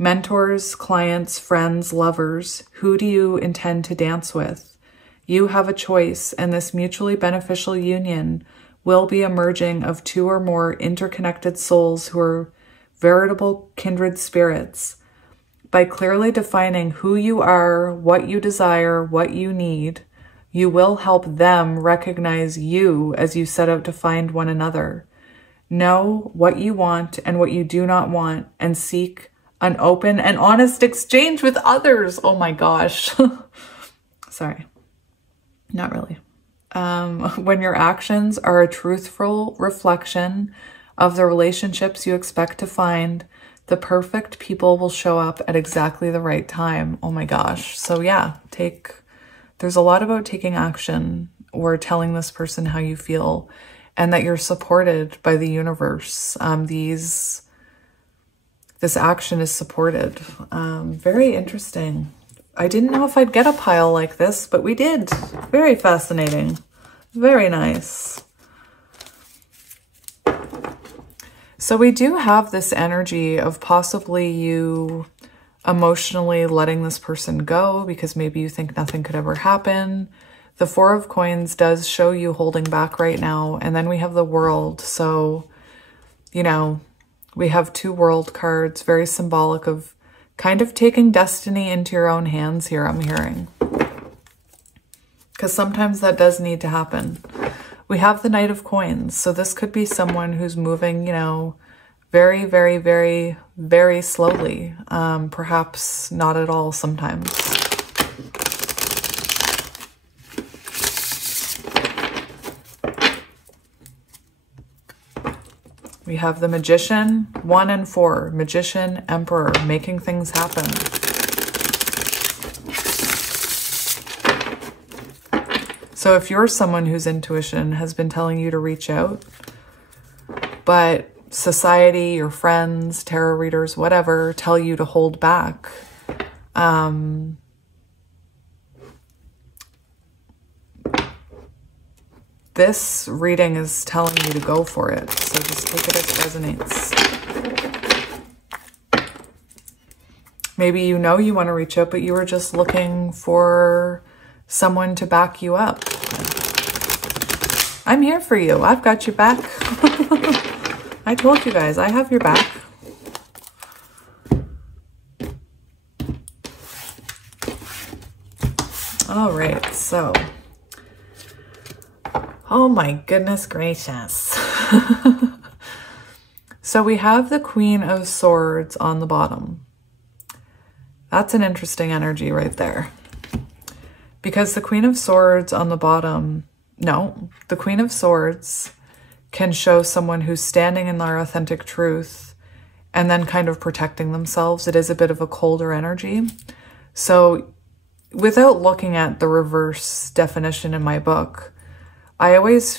Mentors, clients, friends, lovers, who do you intend to dance with? You have a choice, and this mutually beneficial union will be a merging of 2 or more interconnected souls who are veritable kindred spirits. By clearly defining who you are, what you desire, what you need, you will help them recognize you as you set out to find one another. Know what you want and what you do not want, and seek an open and honest exchange with others. Oh my gosh. Sorry. Not really. When your actions are a truthful reflection of the relationships you expect to find, the perfect people will show up at exactly the right time. Oh my gosh. So yeah, there's a lot about taking action or telling this person how you feel and that you're supported by the universe. This action is supported. Very interesting. I didn't know if I'd get a pile like this, but we did. Very fascinating. Very nice. So we do have this energy of possibly you emotionally letting this person go because maybe you think nothing could ever happen. The Four of Coins does show you holding back right now. And then we have the World. So, you know, we have 2 World cards, very symbolic of kind of taking destiny into your own hands here, I'm hearing. Because sometimes that does need to happen. We have the Knight of Coins. So this could be someone who's moving, you know, very, very, very, very slowly. Perhaps not at all sometimes. We have the Magician, 1 and 4. Magician, Emperor, making things happen. So if you're someone whose intuition has been telling you to reach out, but society, your friends, tarot readers, whatever, tell you to hold back, this reading is telling you to go for it. So just take it as it resonates. Maybe you know you want to reach out, but you were just looking for someone to back you up. I'm here for you. I've got your back. I told you guys, I have your back. All right, so. Oh my goodness gracious. So we have the Queen of Swords on the bottom. That's an interesting energy right there. Because the Queen of Swords on the bottom, no, the Queen of Swords can show someone who's standing in their authentic truth and then kind of protecting themselves. It is a bit of a colder energy. So without looking at the reverse definition in my book, I always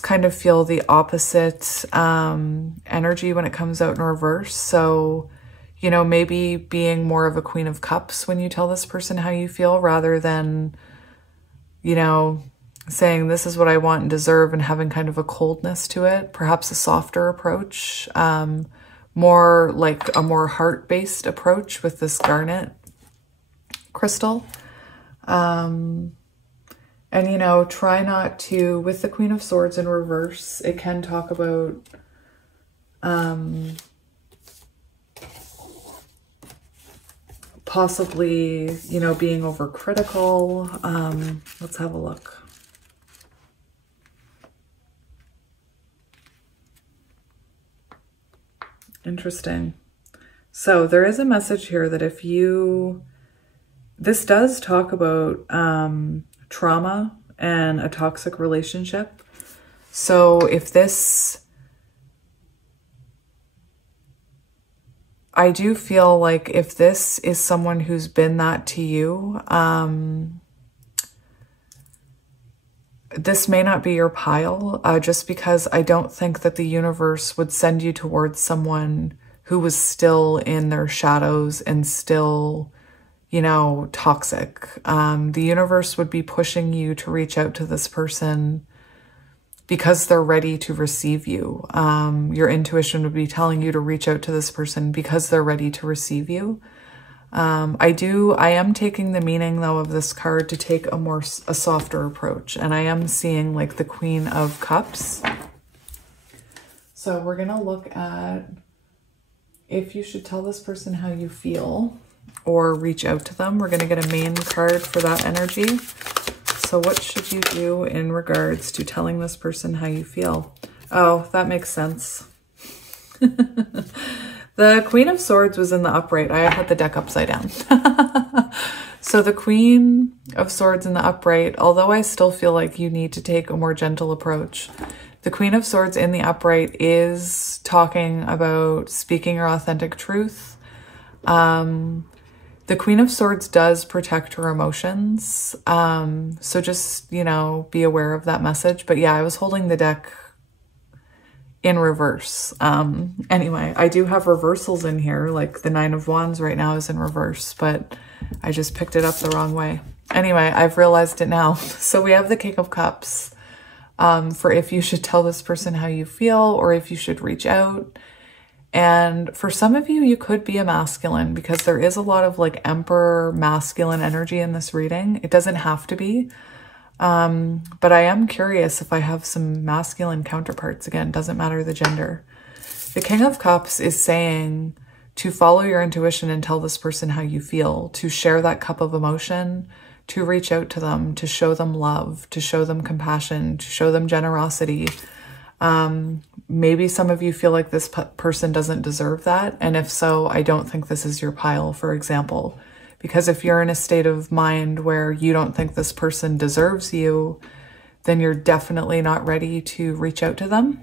kind of feel the opposite energy when it comes out in reverse. So, you know, maybe being more of a Queen of Cups when you tell this person how you feel rather than, you know, saying this is what I want and deserve and having kind of a coldness to it. Perhaps a softer approach, more like a more heart-based approach with this garnet crystal. And, you know, try not to, with the Queen of Swords in reverse, it can talk about, possibly, you know, being overcritical. Let's have a look. Interesting. So there is a message here that if you, this does talk about trauma and a toxic relationship. So if this, I do feel like if this is someone who's been that to you, this may not be your pile, just because I don't think that the universe would send you towards someone who was still in their shadows and still, you know, toxic. The universe would be pushing you to reach out to this person because they're ready to receive you. Your intuition would be telling you to reach out to this person because they're ready to receive you. I am taking the meaning though of this card to take a softer approach. And I am seeing like the Queen of Cups. So we're going to look at if you should tell this person how you feel or reach out to them. We're going to get a main card for that energy. So what should you do in regards to telling this person how you feel? Oh, that makes sense. The Queen of Swords was in the upright. I had the deck upside down. So the Queen of Swords in the upright, although I still feel like you need to take a more gentle approach, the Queen of Swords in the upright is talking about speaking your authentic truth. The Queen of Swords does protect her emotions. So just, you know, be aware of that message. But yeah, I was holding the deck in reverse. Anyway, I do have reversals in here. Like the Nine of Wands right now is in reverse, but I just picked it up the wrong way. Anyway, I've realized it now. So we have the King of Cups for if you should tell this person how you feel or if you should reach out. And for some of you, you could be a masculine because there is a lot of like Emperor masculine energy in this reading. It doesn't have to be. But I am curious if I have some masculine counterparts. Again, doesn't matter the gender. The King of Cups is saying to follow your intuition and tell this person how you feel, to share that cup of emotion, to reach out to them, to show them love, to show them compassion, to show them generosity. Maybe some of you feel like this person doesn't deserve that. And if so, I don't think this is your pile, for example. Because if you're in a state of mind where you don't think this person deserves you, then you're definitely not ready to reach out to them.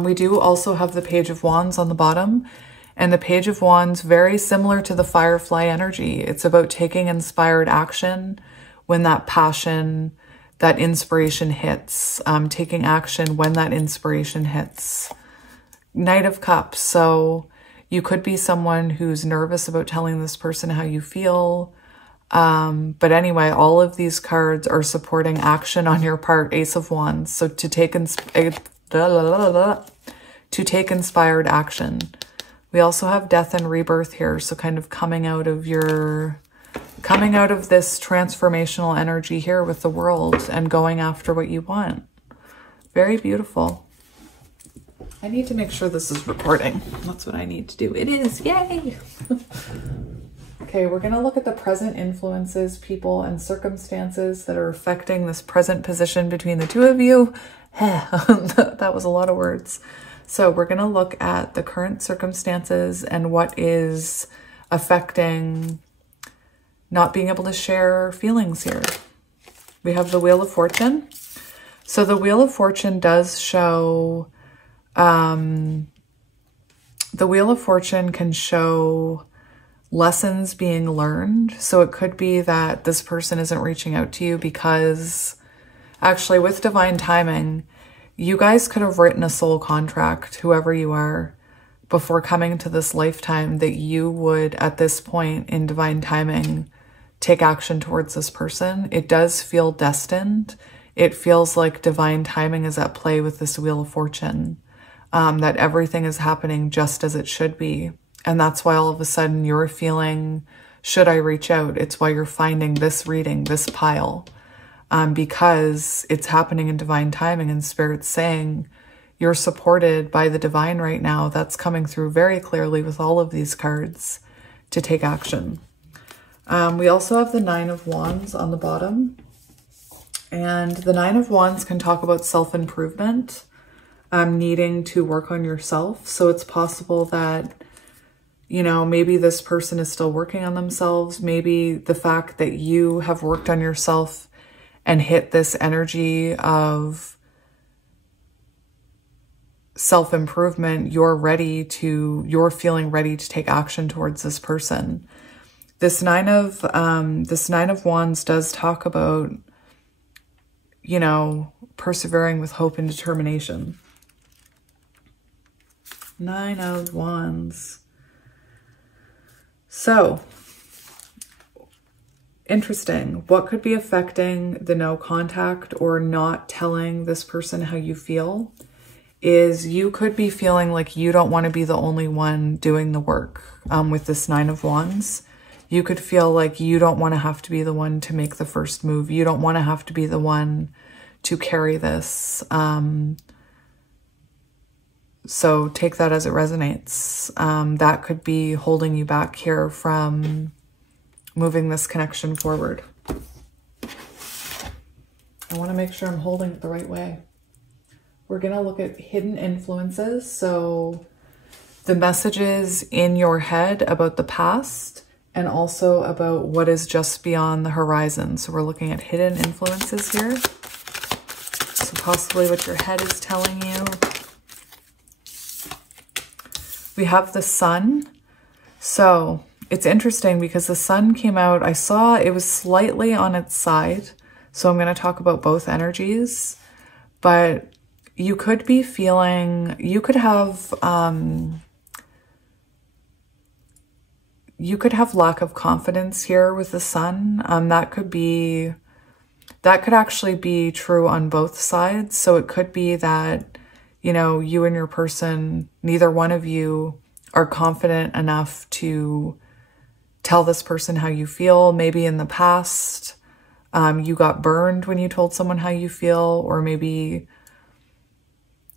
We do also have the Page of Wands on the bottom. And the Page of Wands, very similar to the Firefly energy. It's about taking inspired action when that passion, that inspiration hits. Taking action when that inspiration hits. Knight of Cups. So you could be someone who's nervous about telling this person how you feel. But anyway, all of these cards are supporting action on your part. Ace of Wands. So to take inspired action. We also have Death and Rebirth here. So kind of coming out of this transformational energy here with the World and going after what you want. Very beautiful. I need to make sure this is recording. That's what I need to do. It is. Yay! Okay, we're going to look at the present influences, people, and circumstances that are affecting this present position between the two of you. That was a lot of words. So we're going to look at the current circumstances and what is affecting not being able to share feelings here. We have the Wheel of Fortune. So the Wheel of Fortune does show... the Wheel of Fortune can show lessons being learned. So it could be that this person isn't reaching out to you because actually with divine timing, you guys could have written a soul contract, whoever you are, before coming to this lifetime that you would, at this point in divine timing, take action towards this person. It does feel destined. It feels like divine timing is at play with this Wheel of Fortune. That everything is happening just as it should be. And that's why all of a sudden you're feeling, should I reach out? It's why you're finding this reading, this pile, because it's happening in divine timing and Spirit's saying you're supported by the divine right now. That's coming through very clearly with all of these cards to take action. We also have the Nine of Wands on the bottom. And the Nine of Wands can talk about self-improvement. Needing to work on yourself. So it's possible that, you know, maybe this person is still working on themselves. Maybe the fact that you have worked on yourself and hit this energy of self-improvement, you're feeling ready to take action towards this person. This Nine of Wands does talk about, you know, persevering with hope and determination. Nine of Wands. So, interesting. What could be affecting the no contact or not telling this person how you feel is you could be feeling like you don't want to be the only one doing the work with this Nine of Wands. You could feel like you don't want to have to be the one to make the first move. You don't want to have to be the one to carry this. So take that as it resonates. That could be holding you back here from moving this connection forward. I want to make sure I'm holding it the right way. We're going to look at hidden influences. So the messages in your head about the past and also about what is just beyond the horizon. So we're looking at hidden influences here. So possibly what your head is telling you. We have the sun. So it's interesting because the sun came out. I saw it was slightly on its side. So I'm going to talk about both energies. But you could be feeling, you could have lack of confidence here with the sun. That could actually be true on both sides. So it could be that, you know, you and your person, neither one of you are confident enough to tell this person how you feel. Maybe in the past, you got burned when you told someone how you feel, or maybe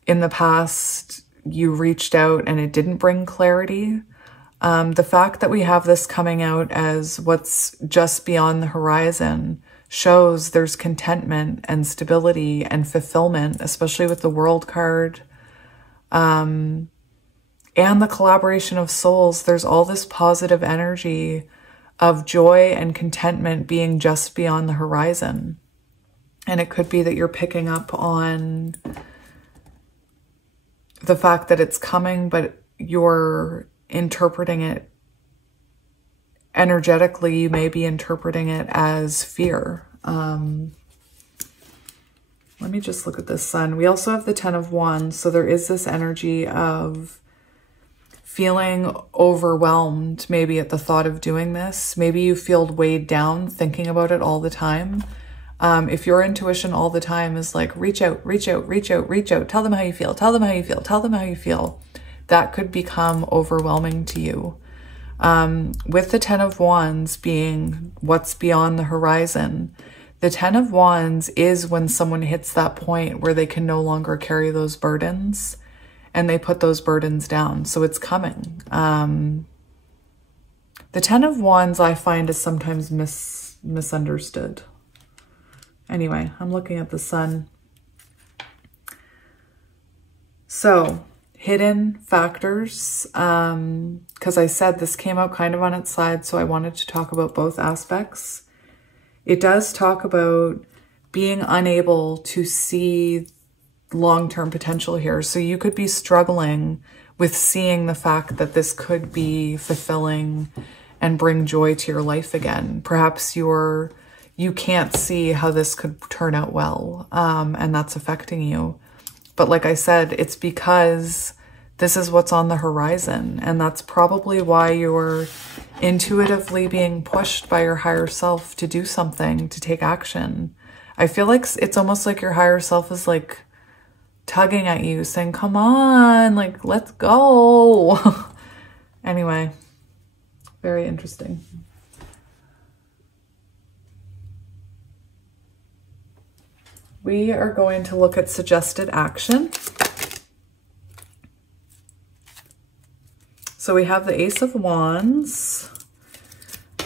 in the past you reached out and it didn't bring clarity. The fact that we have this coming out as what's just beyond the horizon shows there's contentment and stability and fulfillment, especially with the World card. And the collaboration of souls. There's all this positive energy of joy and contentment being just beyond the horizon. And it could be that you're picking up on the fact that it's coming, but you're interpreting it energetically. You may be interpreting it as fear. Let me just look at the sun. We also have the 10 of Wands. So there is this energy of feeling overwhelmed maybe at the thought of doing this. Maybe you feel weighed down thinking about it all the time. If your intuition all the time is like, reach out, reach out, reach out, reach out, tell them how you feel, tell them how you feel, tell them how you feel, that could become overwhelming to you. With the 10 of Wands being what's beyond the horizon, the 10 of Wands is when someone hits that point where they can no longer carry those burdens and they put those burdens down. So it's coming. The 10 of Wands I find is sometimes misunderstood. Anyway, I'm looking at the sun. So hidden factors, because I said this came out kind of on its side, so I wanted to talk about both aspects. It does talk about being unable to see long-term potential here. So you could be struggling with seeing the fact that this could be fulfilling and bring joy to your life again. Perhaps you can't see how this could turn out well, and that's affecting you. But like I said, it's because this is what's on the horizon, and that's probably why you're intuitively being pushed by your higher self to do something, to take action. I feel like it's almost like your higher self is like tugging at you, saying, come on, like, let's go. Anyway, very interesting. We are going to look at suggested action. So we have the Ace of Wands,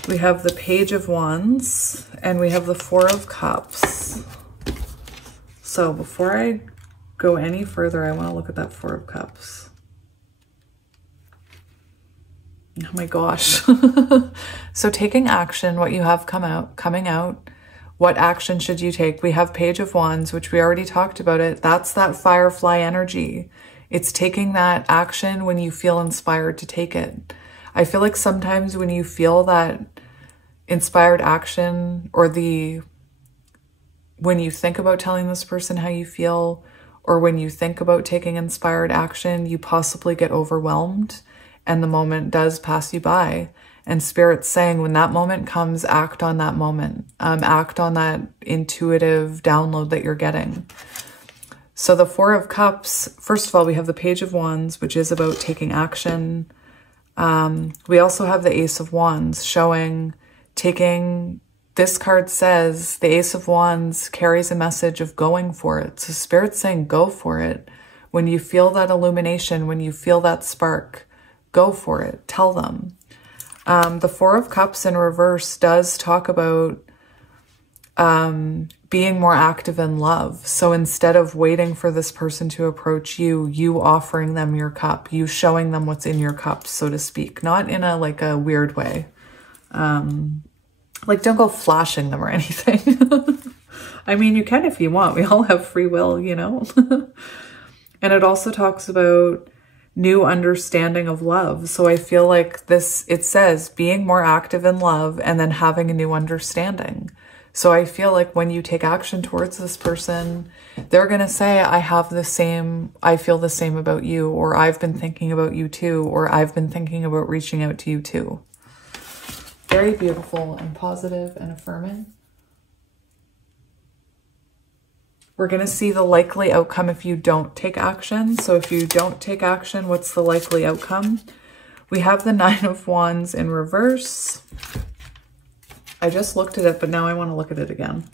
we have the Page of Wands, and we have the Four of Cups. So before I go any further, I want to look at that Four of Cups. Oh my gosh. So taking action, what you have coming out, what action should you take? We have Page of Wands, which we already talked about it. That's that firefly energy. It's taking that action when you feel inspired to take it. I feel like sometimes when you feel that inspired action, or when you think about telling this person how you feel, or when you think about taking inspired action, you possibly get overwhelmed and the moment does pass you by. And Spirit's saying when that moment comes, act on that moment. Act on that intuitive download that you're getting. So the Four of Cups, first of all, we have the Page of Wands, which is about taking action. We also have the Ace of Wands showing taking, this card says the Ace of Wands carries a message of going for it. So Spirit's saying go for it. When you feel that illumination, when you feel that spark, go for it. Tell them. The Four of Cups in reverse does talk about being more active in love. So instead of waiting for this person to approach you, you offering them your cup, you showing them what's in your cup, so to speak, not in a like a weird way. Like don't go flashing them or anything. I mean, you can if you want. We all have free will, you know. And it also talks about new understanding of love. So I feel like this, it says being more active in love and then having a new understanding. So I feel like when you take action towards this person, they're going to say, I feel the same about you, or I've been thinking about you too, or I've been thinking about reaching out to you too. Very beautiful and positive and affirming. We're going to see the likely outcome if you don't take action. So if you don't take action, what's the likely outcome? We have the Nine of Wands in reverse. I just looked at it, but now I want to look at it again.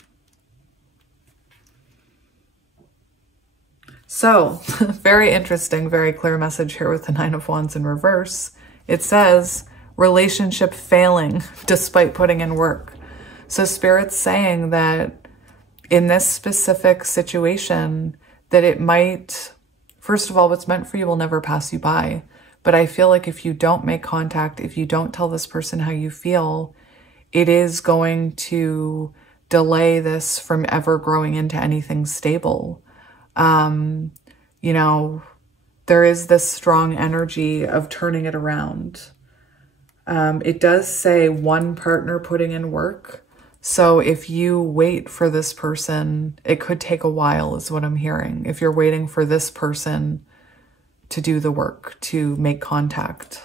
So, very interesting, very clear message here with the Nine of Wands in reverse. It says, relationship failing despite putting in work. So Spirit's saying that in this specific situation, that it might, first of all, what's meant for you will never pass you by. But I feel like if you don't make contact, if you don't tell this person how you feel, it is going to delay this from ever growing into anything stable. You know, there is this strong energy of turning it around. It does say one partner putting in work. So if you wait for this person, it could take a while is what I'm hearing. If you're waiting for this person to do the work, to make contact.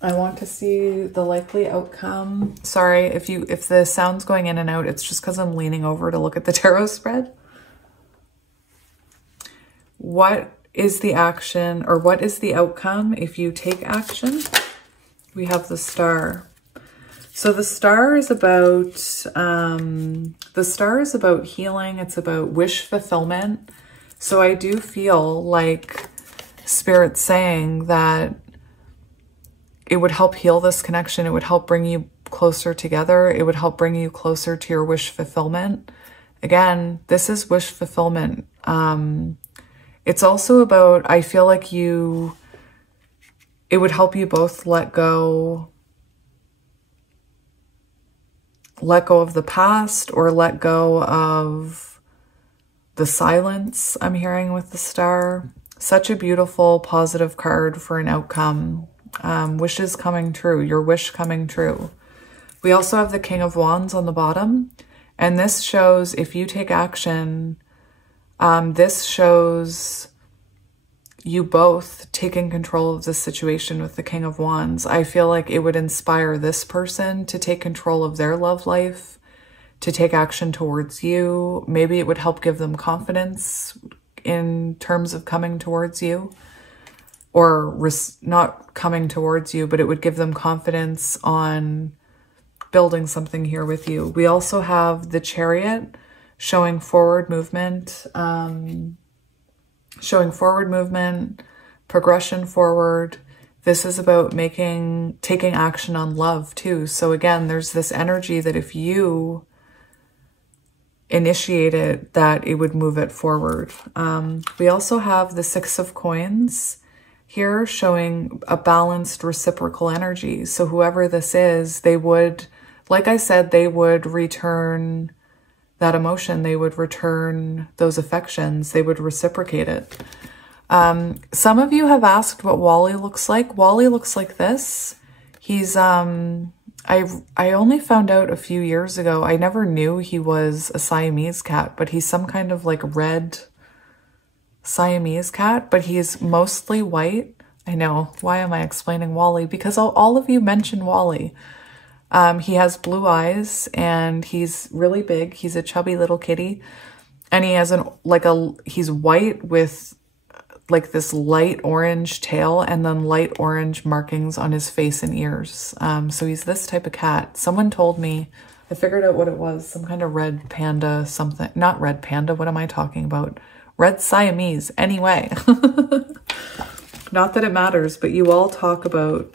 I want to see the likely outcome. Sorry, if the sound's going in and out, it's just because I'm leaning over to look at the tarot spread. What is the action, or what is the outcome if you take action? We have the Star. So the Star is about healing. It's about wish fulfillment. So I do feel like Spirit's saying that it would help heal this connection. It would help bring you closer together. It would help bring you closer to your wish fulfillment. Again, this is wish fulfillment. It's also about, I feel like it would help you both let go of the past, or let go of the silence I'm hearing with the Star. Such a beautiful, positive card for an outcome. Wishes coming true, your wish coming true. We also have the King of Wands on the bottom, and this shows if you take action, this shows you both taking control of the situation with the King of Wands. I feel like it would inspire this person to take control of their love life, to take action towards you. Maybe it would help give them confidence in terms of coming towards you, or not coming towards you, but it would give them confidence on building something here with you. We also have the Chariot showing forward movement, progression forward. This is about taking action on love too. So again, there's this energy that if you initiate it, that it would move it forward. We also have the Six of Coins here showing a balanced reciprocal energy. So whoever this is, they would, like I said, they would return that emotion. They would return those affections. They would reciprocate it. Some of you have asked what Wally looks like. Wally looks like this. He's, I only found out a few years ago. I never knew he was a Siamese cat, but he's some kind of like red Siamese cat, but he's mostly white. I know. Why am I explaining Wally? Because all of you mentioned Wally. He has blue eyes and he's really big. He's a chubby little kitty, and he has he's white with like this light orange tail and then light orange markings on his face and ears. So he's this type of cat. Someone told me, I I figured out what it was. Some kind of red panda something. Not red panda. What am I talking about? Red Siamese. Anyway. Not that it matters, but you all talk about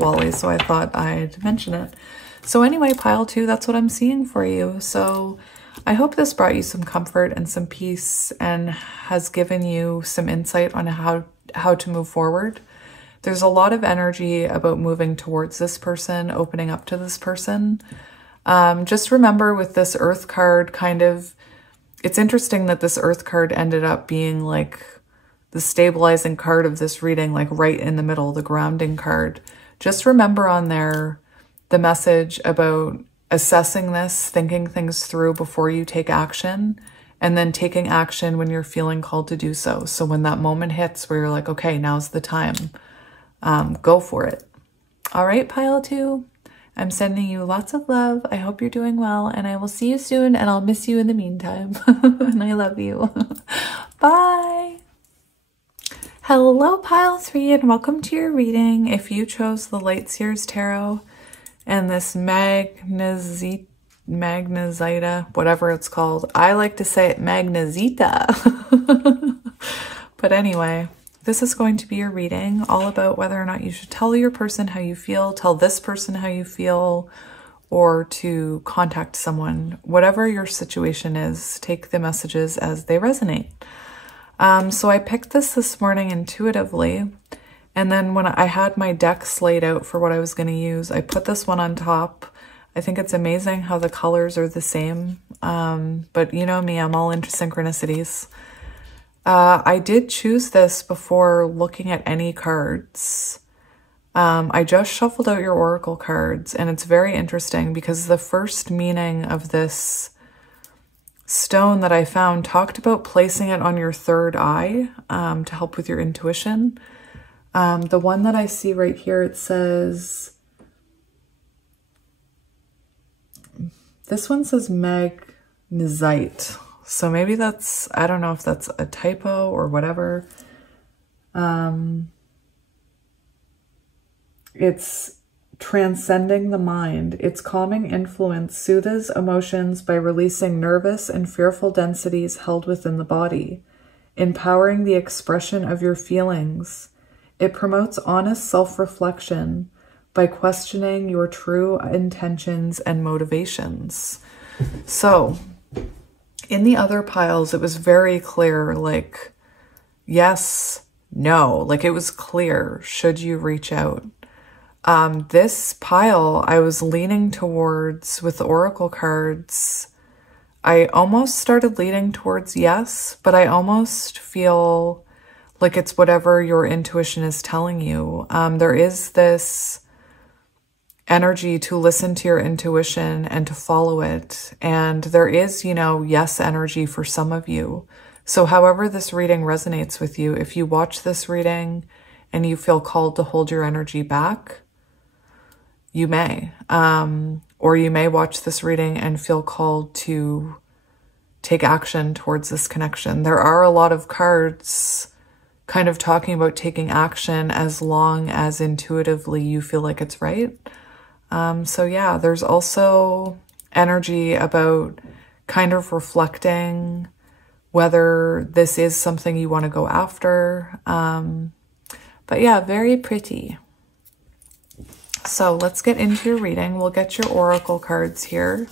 Wally, so I thought I'd mention it. So anyway, pile 2, that's what I'm seeing for you. So I hope this brought you some comfort and some peace and has given you some insight on how to move forward. There's a lot of energy about moving towards this person, opening up to this person. Just remember with this Earth card, it's interesting that this Earth card ended up being like the stabilizing card of this reading, like right in the middle, the grounding card. Just remember on there the message about assessing this, thinking things through before you take action, and then taking action when you're feeling called to do so. So when that moment hits where you're like, okay, now's the time, go for it. All right, pile 2, I'm sending you lots of love. I hope you're doing well, and I will see you soon, and I'll miss you in the meantime. And I love you. Bye. Hello, pile 3, and welcome to your reading. If you chose the Light Seers Tarot and this Magnezita, whatever it's called. I like to say it Magnezita. But anyway, this is going to be your reading, all about whether or not you should tell your person how you feel, tell this person how you feel, or to contact someone. Whatever your situation is, take the messages as they resonate. So I picked this morning intuitively. And then when I had my decks laid out for what I was going to use, I put this one on top. I think it's amazing how the colors are the same. But you know me, I'm all into synchronicities. I did choose this before looking at any cards. I just shuffled out your oracle cards, and it's very interesting because the first meaning of this stone that I found talked about placing it on your third eye to help with your intuition. The one that I see right here, it says, this one says Magnezite. So maybe that's, I don't know if that's a typo or whatever. It's transcending the mind. Its calming influence soothes emotions by releasing nervous and fearful densities held within the body, empowering the expression of your feelings. It promotes honest self-reflection by questioning your true intentions and motivations. So in the other piles, it was very clear, like, yes, no, like it was clear, should you reach out? This pile, I was leaning towards, with the oracle cards, I almost started leaning towards yes, but I almost feel like it's whatever your intuition is telling you. There is this energy to listen to your intuition and to follow it. And there is, you know, yes energy for some of you. So however this reading resonates with you, if you watch this reading and you feel called to hold your energy back, you may. Or you may watch this reading and feel called to take action towards this connection. There are a lot of cards kind of talking about taking action as long as intuitively you feel like it's right. So yeah, there's also energy about kind of reflecting whether this is something you want to go after. But yeah, very pretty. So let's get into your reading. We'll get your oracle cards here.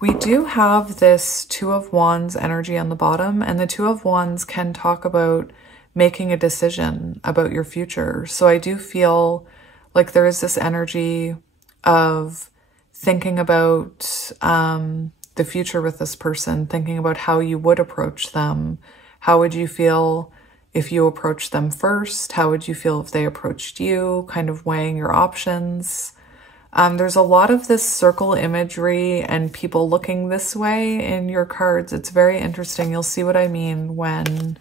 We do have this Two of Wands energy on the bottom, and the Two of Wands can talk about making a decision about your future. So I do feel like there is this energy of thinking about the future with this person, thinking about how you would approach them. How would you feel if you approached them first? How would you feel if they approached you? Kind of weighing your options. There's a lot of this circle imagery and people looking this way in your cards. It's very interesting. You'll see what I mean when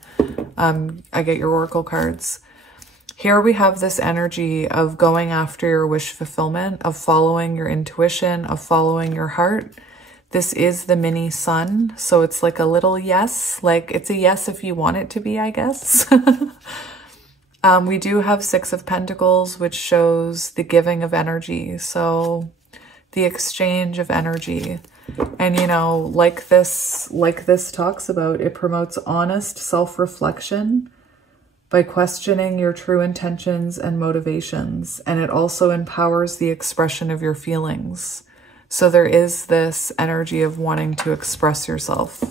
I get your oracle cards. Here we have this energy of going after your wish fulfillment, of following your intuition, of following your heart. This is the mini sun, so it's like a little yes, like it's a yes if you want it to be, I guess. We do have Six of Pentacles, which shows the giving of energy. So the exchange of energy. And, you know, like this talks about, it promotes honest self-reflection by questioning your true intentions and motivations. And it also empowers the expression of your feelings. So there is this energy of wanting to express yourself.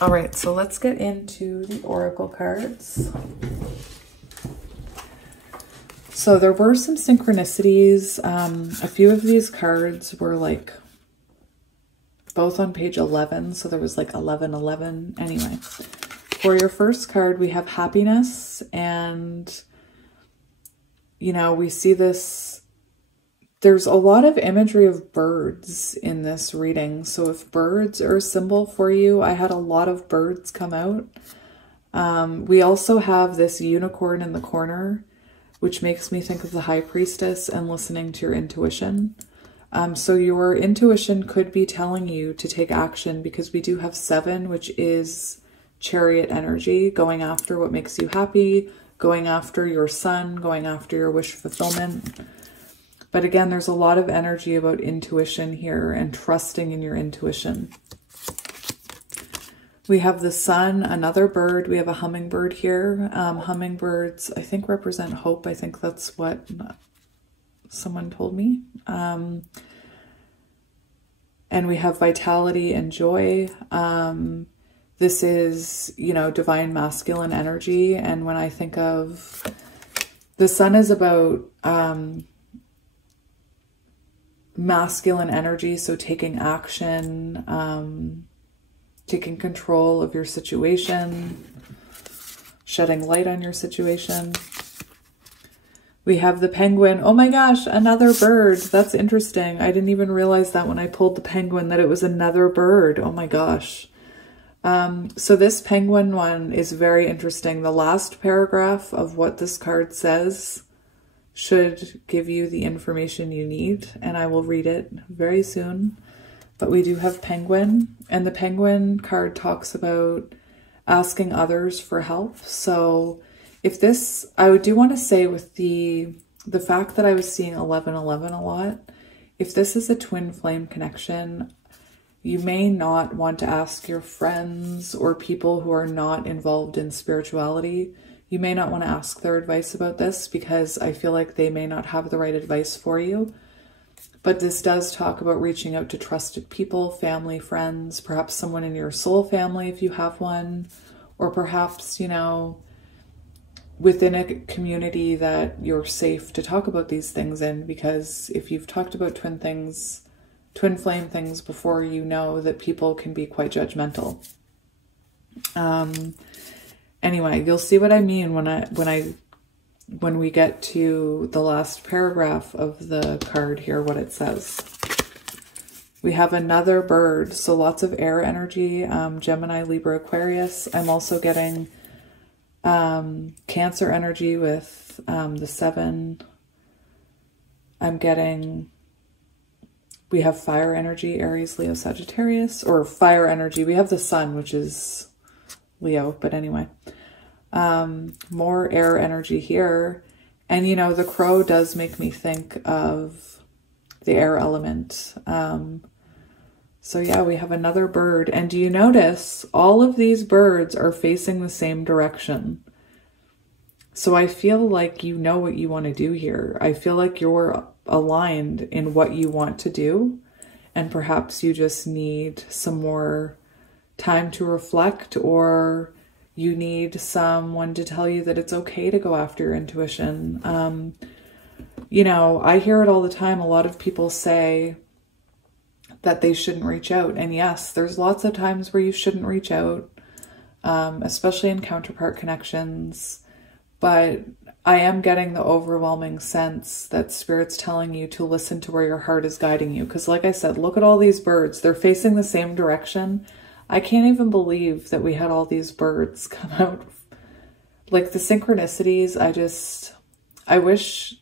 All right, so let's get into the oracle cards. So there were some synchronicities. A few of these cards were like both on page 11. So there was like 11. Anyway, for your first card, we have happiness. And, you know, we see this. There's a lot of imagery of birds in this reading. So if birds are a symbol for you, I had a lot of birds come out. We also have this unicorn in the corner, which makes me think of the High Priestess and listening to your intuition. So your intuition could be telling you to take action, because we do have 7, which is Chariot energy, going after what makes you happy, going after your sun, going after your wish fulfillment. But again, there's a lot of energy about intuition here and trusting in your intuition. We have the sun, another bird. We have a hummingbird here. Hummingbirds, I think, represent hope. I think that's what someone told me. And we have vitality and joy. This is, you know, divine masculine energy. And when I think of the sun is about masculine energy, so taking action, taking control of your situation, shedding light on your situation. We have the penguin. Oh my gosh, another bird. That's interesting. I didn't even realize that when I pulled the penguin, that it was another bird. Oh my gosh. So this penguin one is very interesting. The last paragraph of what this card says should give you the information you need, and I will read it very soon. But we do have penguin, and the penguin card talks about asking others for help. So if this, I do want to say with the fact that I was seeing 11 a lot, if this is a twin flame connection, you may not want to ask your friends or people who are not involved in spirituality. You may not want to ask their advice about this, because I feel like they may not have the right advice for you. But this does talk about reaching out to trusted people, family, friends, perhaps someone in your soul family if you have one, or perhaps, you know, within a community that you're safe to talk about these things in, because if you've talked about twin flame things before, you know that people can be quite judgmental. Anyway, you'll see what I mean when we get to the last paragraph of the card here, what it says. We have another bird, so lots of air energy, Gemini, Libra, Aquarius. I'm also getting Cancer energy with the 7. I'm getting, we have fire energy, Aries, Leo, Sagittarius, or fire energy. We have the sun, which is Leo, but anyway. More air energy here. And, you know, the crow does make me think of the air element. So yeah, we have another bird. And do you notice all of these birds are facing the same direction? So I feel like you know what you want to do here. I feel like you're aligned in what you want to do. And perhaps you just need some more time to reflect, or you need someone to tell you that it's okay to go after your intuition. You know, I hear it all the time. A lot of people say that they shouldn't reach out. And yes, there's lots of times where you shouldn't reach out, especially in counterpart connections. But I am getting the overwhelming sense that Spirit's telling you to listen to where your heart is guiding you. Because like I said, look at all these birds. They're facing the same direction. I can't even believe that we had all these birds come out. Like the synchronicities, I wish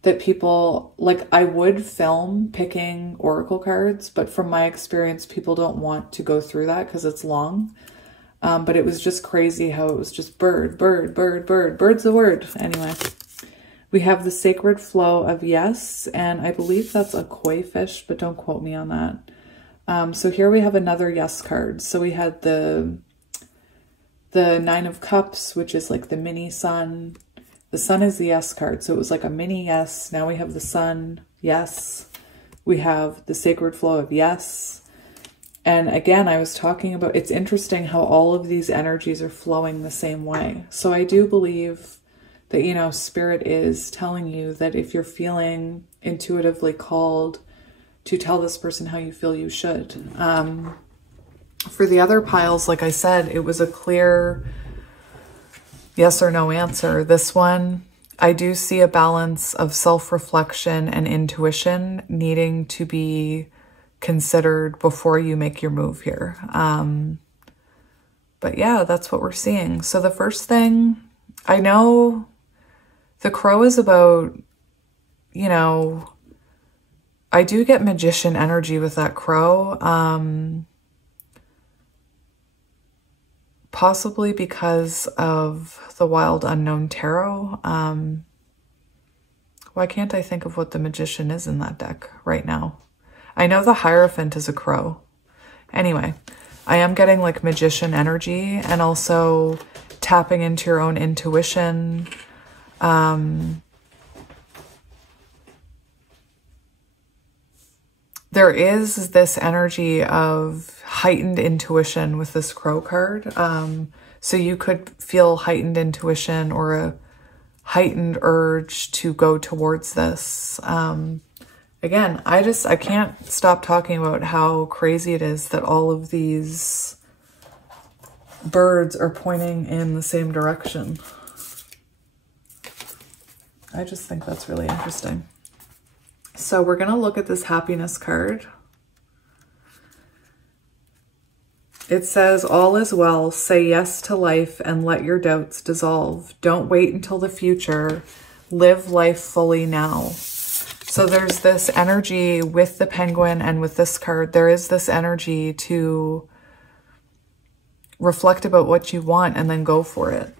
that people, like I would film picking oracle cards, but from my experience, people don't want to go through that because it's long. But it was just crazy how it was just bird, bird, bird, bird, bird's the word. Anyway, We have the sacred flow of yes, and I believe that's a koi fish, but don't quote me on that. So here we have another yes card. So we had the Nine of Cups, which is like the mini sun. The sun is the yes card, so it was like a mini yes. Now we have the sun, yes. We have the sacred flow of yes. And again, I was talking about, it's interesting how all of these energies are flowing the same way. So I do believe that, you know, Spirit is telling you that if you're feeling intuitively called to tell this person how you feel, you should. For the other piles, like I said, it was a clear yes or no answer. This one, I do see a balance of self-reflection and intuition needing to be considered before you make your move here. But yeah, that's what we're seeing. So the first thing, I know the crow is about, you know, I do get magician energy with that crow. Possibly because of the Wild Unknown Tarot. Why can't I think of what the magician is in that deck right now? I know the Hierophant is a crow. Anyway, I am getting like magician energy and also tapping into your own intuition. There is this energy of heightened intuition with this crow card. So you could feel heightened intuition or a heightened urge to go towards this. Again, I can't stop talking about how crazy it is that all of these birds are pointing in the same direction. I just think that's really interesting. So we're going to look at this happiness card. It says, all is well, say yes to life and let your doubts dissolve. Don't wait until the future. Live life fully now. So there's this energy with the penguin and with this card. There is this energy to reflect about what you want and then go for it.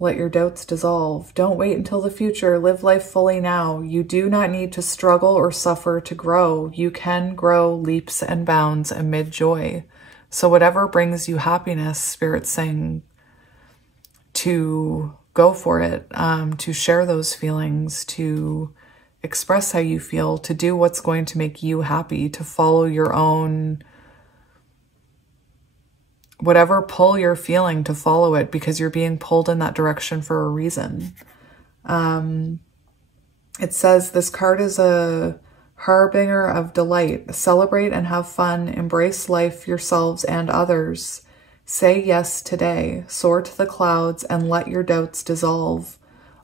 Let your doubts dissolve. Don't wait until the future. Live life fully now. You do not need to struggle or suffer to grow. You can grow leaps and bounds amid joy. So whatever brings you happiness, Spirit's saying to go for it, to share those feelings, to express how you feel, to do what's going to make you happy, to follow your own whatever pull you're feeling, to follow it because you're being pulled in that direction for a reason. It says this card is a harbinger of delight. Celebrate and have fun. Embrace life, yourselves, and others. Say yes today. Soar to the clouds and let your doubts dissolve.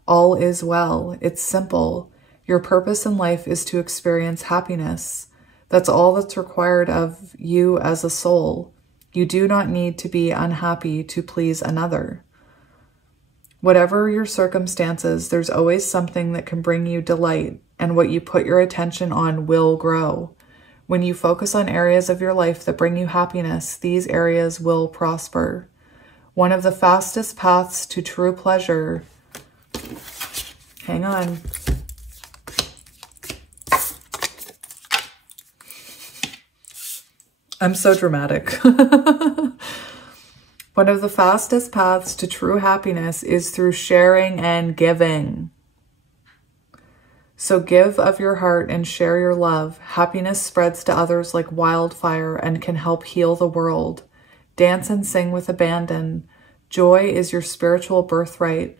All is well. It's simple. Your purpose in life is to experience happiness. That's all that's required of you as a soul. You do not need to be unhappy to please another. Whatever your circumstances, there's always something that can bring you delight, and what you put your attention on will grow. When you focus on areas of your life that bring you happiness, these areas will prosper. One of the fastest paths to true pleasure... Hang on. I'm so dramatic. One of the fastest paths to true happiness is through sharing and giving. So give of your heart and share your love. Happiness spreads to others like wildfire and can help heal the world. Dance and sing with abandon. Joy is your spiritual birthright.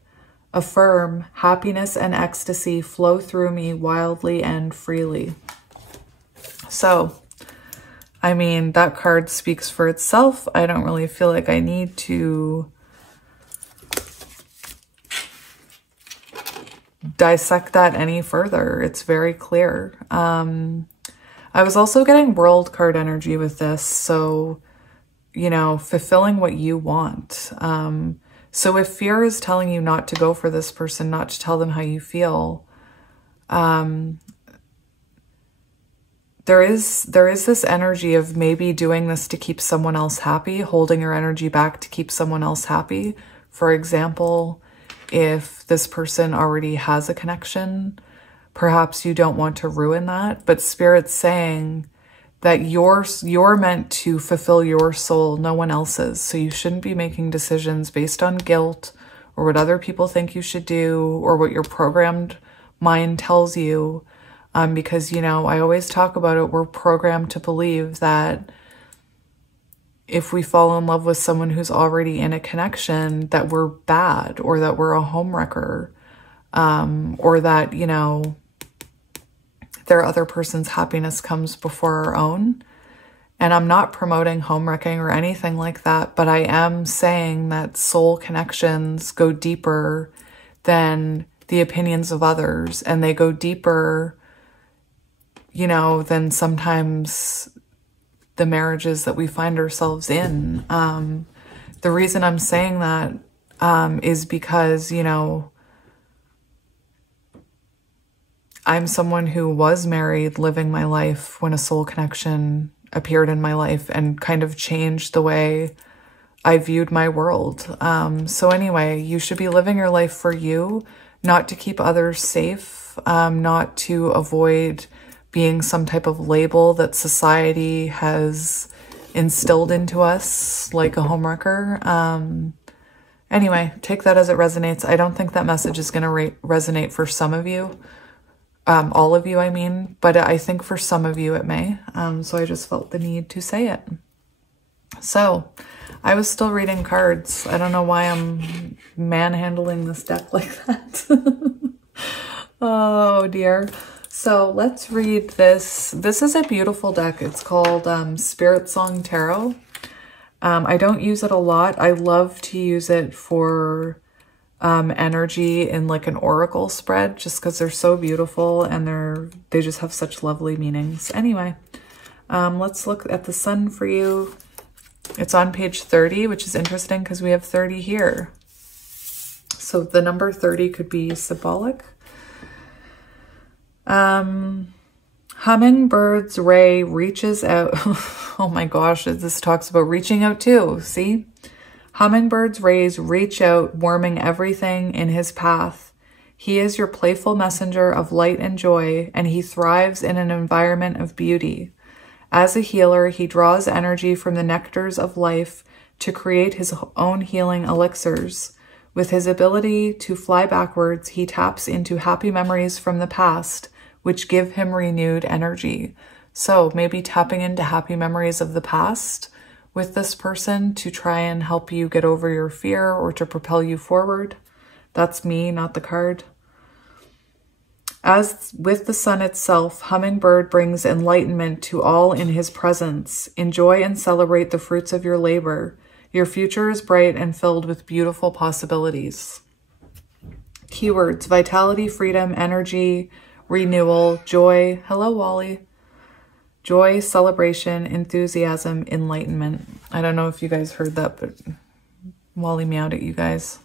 Affirm, happiness and ecstasy flow through me wildly and freely. So, I mean, that card speaks for itself. I don't really feel like I need to dissect that any further. It's very clear. I was also getting world card energy with this. So, you know, fulfilling what you want. So if fear is telling you not to go for this person, not to tell them how you feel, there is this energy of maybe doing this to keep someone else happy, holding your energy back to keep someone else happy. For example, if this person already has a connection, perhaps you don't want to ruin that. But Spirit's saying that you're meant to fulfill your soul, no one else's. So you shouldn't be making decisions based on guilt or what other people think you should do or what your programmed mind tells you. Because, you know, I always talk about it. We're programmed to believe that if we fall in love with someone who's already in a connection, that we're bad or that we're a homewrecker, or that, you know, their other person's happiness comes before our own. And I'm not promoting homewrecking or anything like that, but I am saying that soul connections go deeper than the opinions of others, and they go deeper, you know, than sometimes the marriages that we find ourselves in. The reason I'm saying that is because, you know, I'm someone who was married, living my life when a soul connection appeared in my life and kind of changed the way I viewed my world. So anyway, you should be living your life for you, not to keep others safe, not to avoid being some type of label that society has instilled into us, like a homewrecker. Anyway, take that as it resonates. I don't think that message is going to resonate for some of you. All of you, I mean, but I think for some of you it may. So I just felt the need to say it. So I was still reading cards. I don't know why I'm manhandling this deck like that. Oh dear. So let's read this. This is a beautiful deck. It's called Spirit Song Tarot. I don't use it a lot. I love to use it for energy in like an oracle spread, just because they're so beautiful and they just have such lovely meanings. Anyway, let's look at the sun for you. It's on page 30, which is interesting because we have 30 here. So the number 30 could be symbolic. Hummingbird's ray reaches out. Oh my gosh, this talks about reaching out too. See? Hummingbird's rays reach out, warming everything in his path. He is your playful messenger of light and joy, and he thrives in an environment of beauty. As a healer, he draws energy from the nectars of life to create his own healing elixirs. With his ability to fly backwards, he taps into happy memories from the past, which give him renewed energy. So maybe tapping into happy memories of the past with this person to try and help you get over your fear or to propel you forward. That's me, not the card. As with the sun itself, Hummingbird brings enlightenment to all in his presence. Enjoy and celebrate the fruits of your labor. Your future is bright and filled with beautiful possibilities. Keywords: vitality, freedom, energy, renewal, joy. Hello, Wally. Joy, celebration, enthusiasm, enlightenment. I don't know if you guys heard that, but Wally meowed at you guys.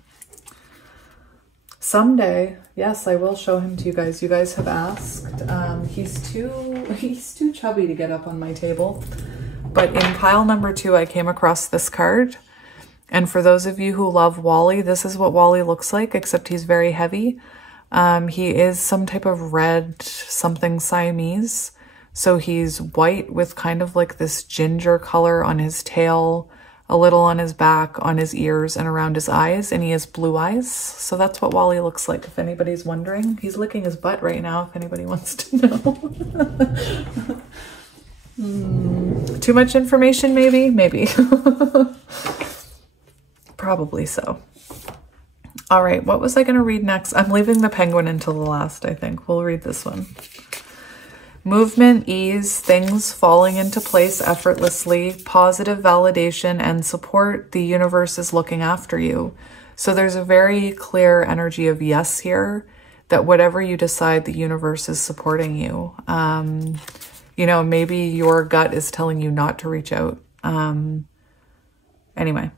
Someday, yes, I will show him to you guys. You guys have asked. He's too chubby to get up on my table. But in pile number 2, I came across this card. And for those of you who love Wally, this is what Wally looks like, except he's very heavy. He is some type of red something Siamese. So he's white with kind of like this ginger color on his tail, a little on his back, on his ears, and around his eyes. And he has blue eyes. So that's what Wally looks like, if anybody's wondering. He's licking his butt right now, if anybody wants to know. Too much information, maybe? Maybe. Probably so. All right, what was I going to read next? I'm leaving the penguin until the last, I think. We'll read this one. Movement, ease, things falling into place effortlessly, positive validation and support. The universe is looking after you. So there's a very clear energy of yes here, that whatever you decide, the universe is supporting you. You know, maybe your gut is telling you not to reach out. Anyway.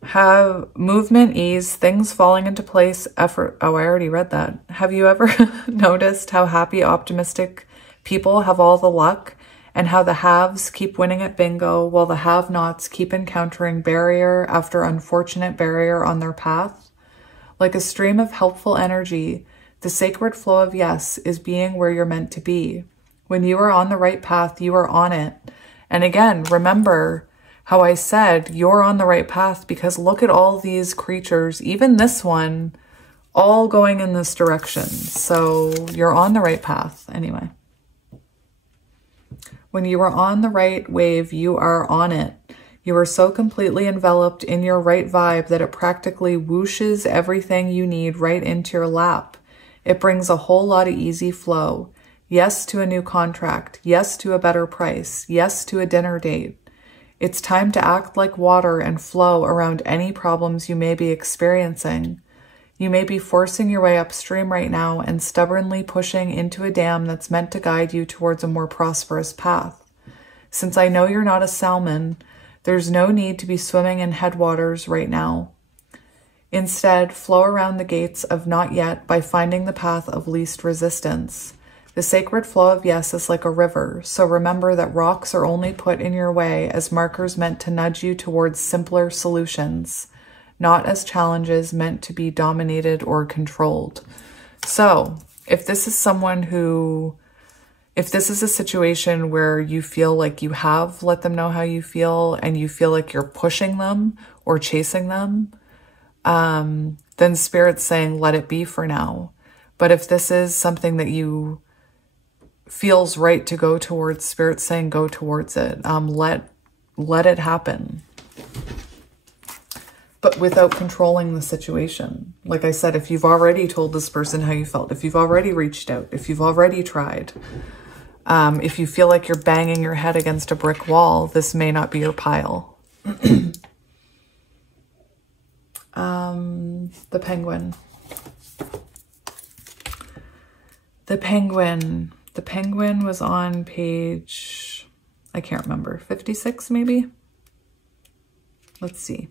Have movement, ease, things falling into place, effort. Oh, I already read that. Have you ever noticed how happy, optimistic people have all the luck, and how the haves keep winning at bingo while the have-nots keep encountering barrier after unfortunate barrier on their path? Like a stream of helpful energy, the sacred flow of yes is being where you're meant to be. When you are on the right path, you are on it. And again, remember how I said you're on the right path because look at all these creatures, even this one, all going in this direction. So you're on the right path anyway. When you are on the right wave, you are on it. You are so completely enveloped in your right vibe that it practically whooshes everything you need right into your lap. It brings a whole lot of easy flow. Yes to a new contract. Yes to a better price. Yes to a dinner date. It's time to act like water and flow around any problems you may be experiencing. You may be forcing your way upstream right now and stubbornly pushing into a dam that's meant to guide you towards a more prosperous path. Since I know you're not a salmon, there's no need to be swimming in headwaters right now. Instead, flow around the gates of not yet by finding the path of least resistance. The sacred flow of yes is like a river, so remember that rocks are only put in your way as markers meant to nudge you towards simpler solutions, not as challenges meant to be dominated or controlled. So if this is someone who, if this is a situation where you feel like you have let them know how you feel and you feel like you're pushing them or chasing them, then Spirit's saying, let it be for now. But if this is something that you feels right to go towards, Spirit's saying, go towards it. Let it happen. But without controlling the situation. Like I said, if you've already told this person how you felt, if you've already reached out, if you've already tried, if you feel like you're banging your head against a brick wall, this may not be your pile. The penguin. The penguin. The penguin was on page, I can't remember, 56 maybe? Let's see.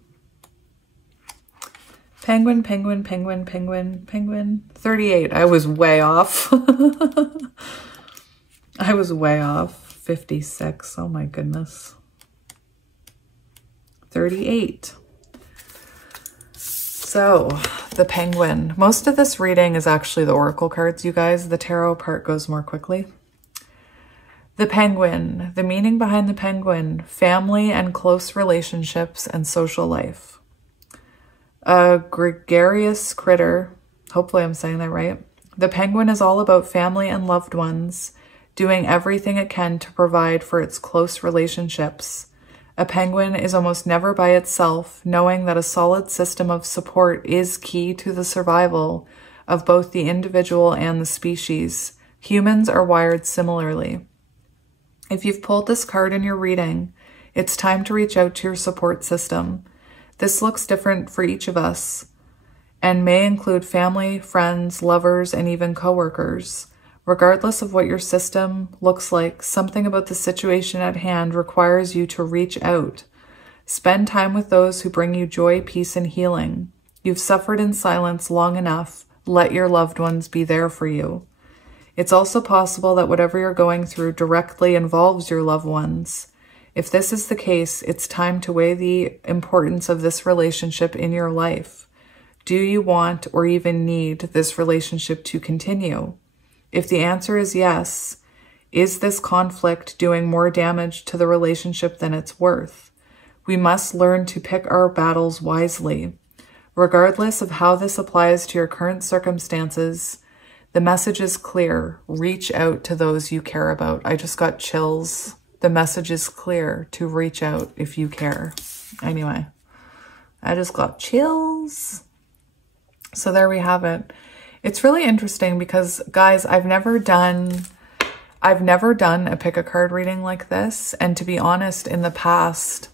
Penguin, penguin, penguin, penguin, penguin. 38. I was way off. I was way off. 56. Oh my goodness. 38. So, the penguin. Most of this reading is actually the oracle cards, you guys. The tarot part goes more quickly. The penguin. The meaning behind the penguin. Family and close relationships and social life. A gregarious critter. Hopefully I'm saying that right. The penguin is all about family and loved ones, doing everything it can to provide for its close relationships. A penguin is almost never by itself, knowing that a solid system of support is key to the survival of both the individual and the species. Humans are wired similarly. If you've pulled this card in your reading, it's time to reach out to your support system. This looks different for each of us and may include family, friends, lovers, and even coworkers. Regardless of what your system looks like, something about the situation at hand requires you to reach out. Spend time with those who bring you joy, peace, and healing. You've suffered in silence long enough. Let your loved ones be there for you. It's also possible that whatever you're going through directly involves your loved ones. If this is the case, it's time to weigh the importance of this relationship in your life. Do you want or even need this relationship to continue? If the answer is yes, is this conflict doing more damage to the relationship than it's worth? We must learn to pick our battles wisely. Regardless of how this applies to your current circumstances, the message is clear. Reach out to those you care about. I just got chills. The message is clear to reach out if you care. Anyway, I just got chills. So there we have it. It's really interesting because, guys, I've never done a pick a card reading like this. And to be honest, in the past,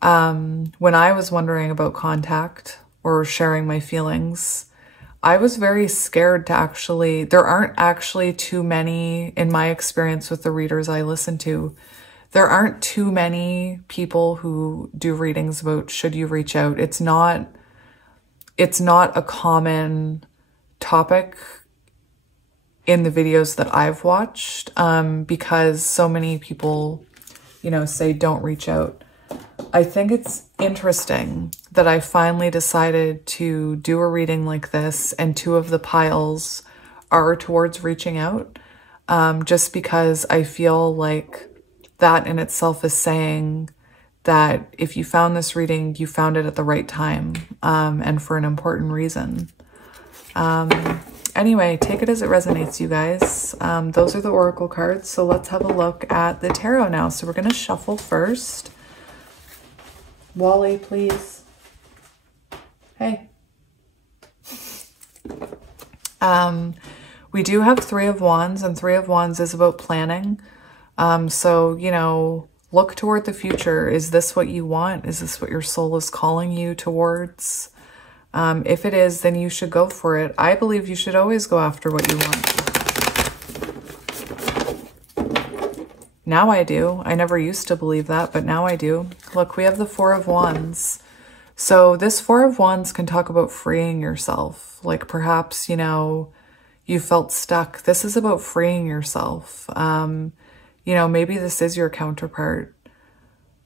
when I was wondering about contact or sharing my feelings, I was very scared to actually, there aren't actually too many, in my experience with the readers I listen to, there aren't too many people who do readings about should you reach out. It's not a common topic in the videos that I've watched, because so many people, you know, say don't reach out. I think it's interesting that I finally decided to do a reading like this, and two of the piles are towards reaching out, just because I feel like that in itself is saying that if you found this reading, you found it at the right time, and for an important reason. Anyway, take it as it resonates, you guys. Those are the oracle cards. So let's have a look at the tarot now. So we're going to shuffle first. Wally, please. Hey. We do have Three of Wands, and Three of Wands is about planning. So, you know, look toward the future. Is this what you want? Is this what your soul is calling you towards? If it is, then you should go for it. I believe you should always go after what you want. Now I do. I never used to believe that, but now I do. Look, we have the Four of Wands. So this Four of Wands can talk about freeing yourself. Like perhaps, you know, you felt stuck. This is about freeing yourself. You know, maybe this is your counterpart.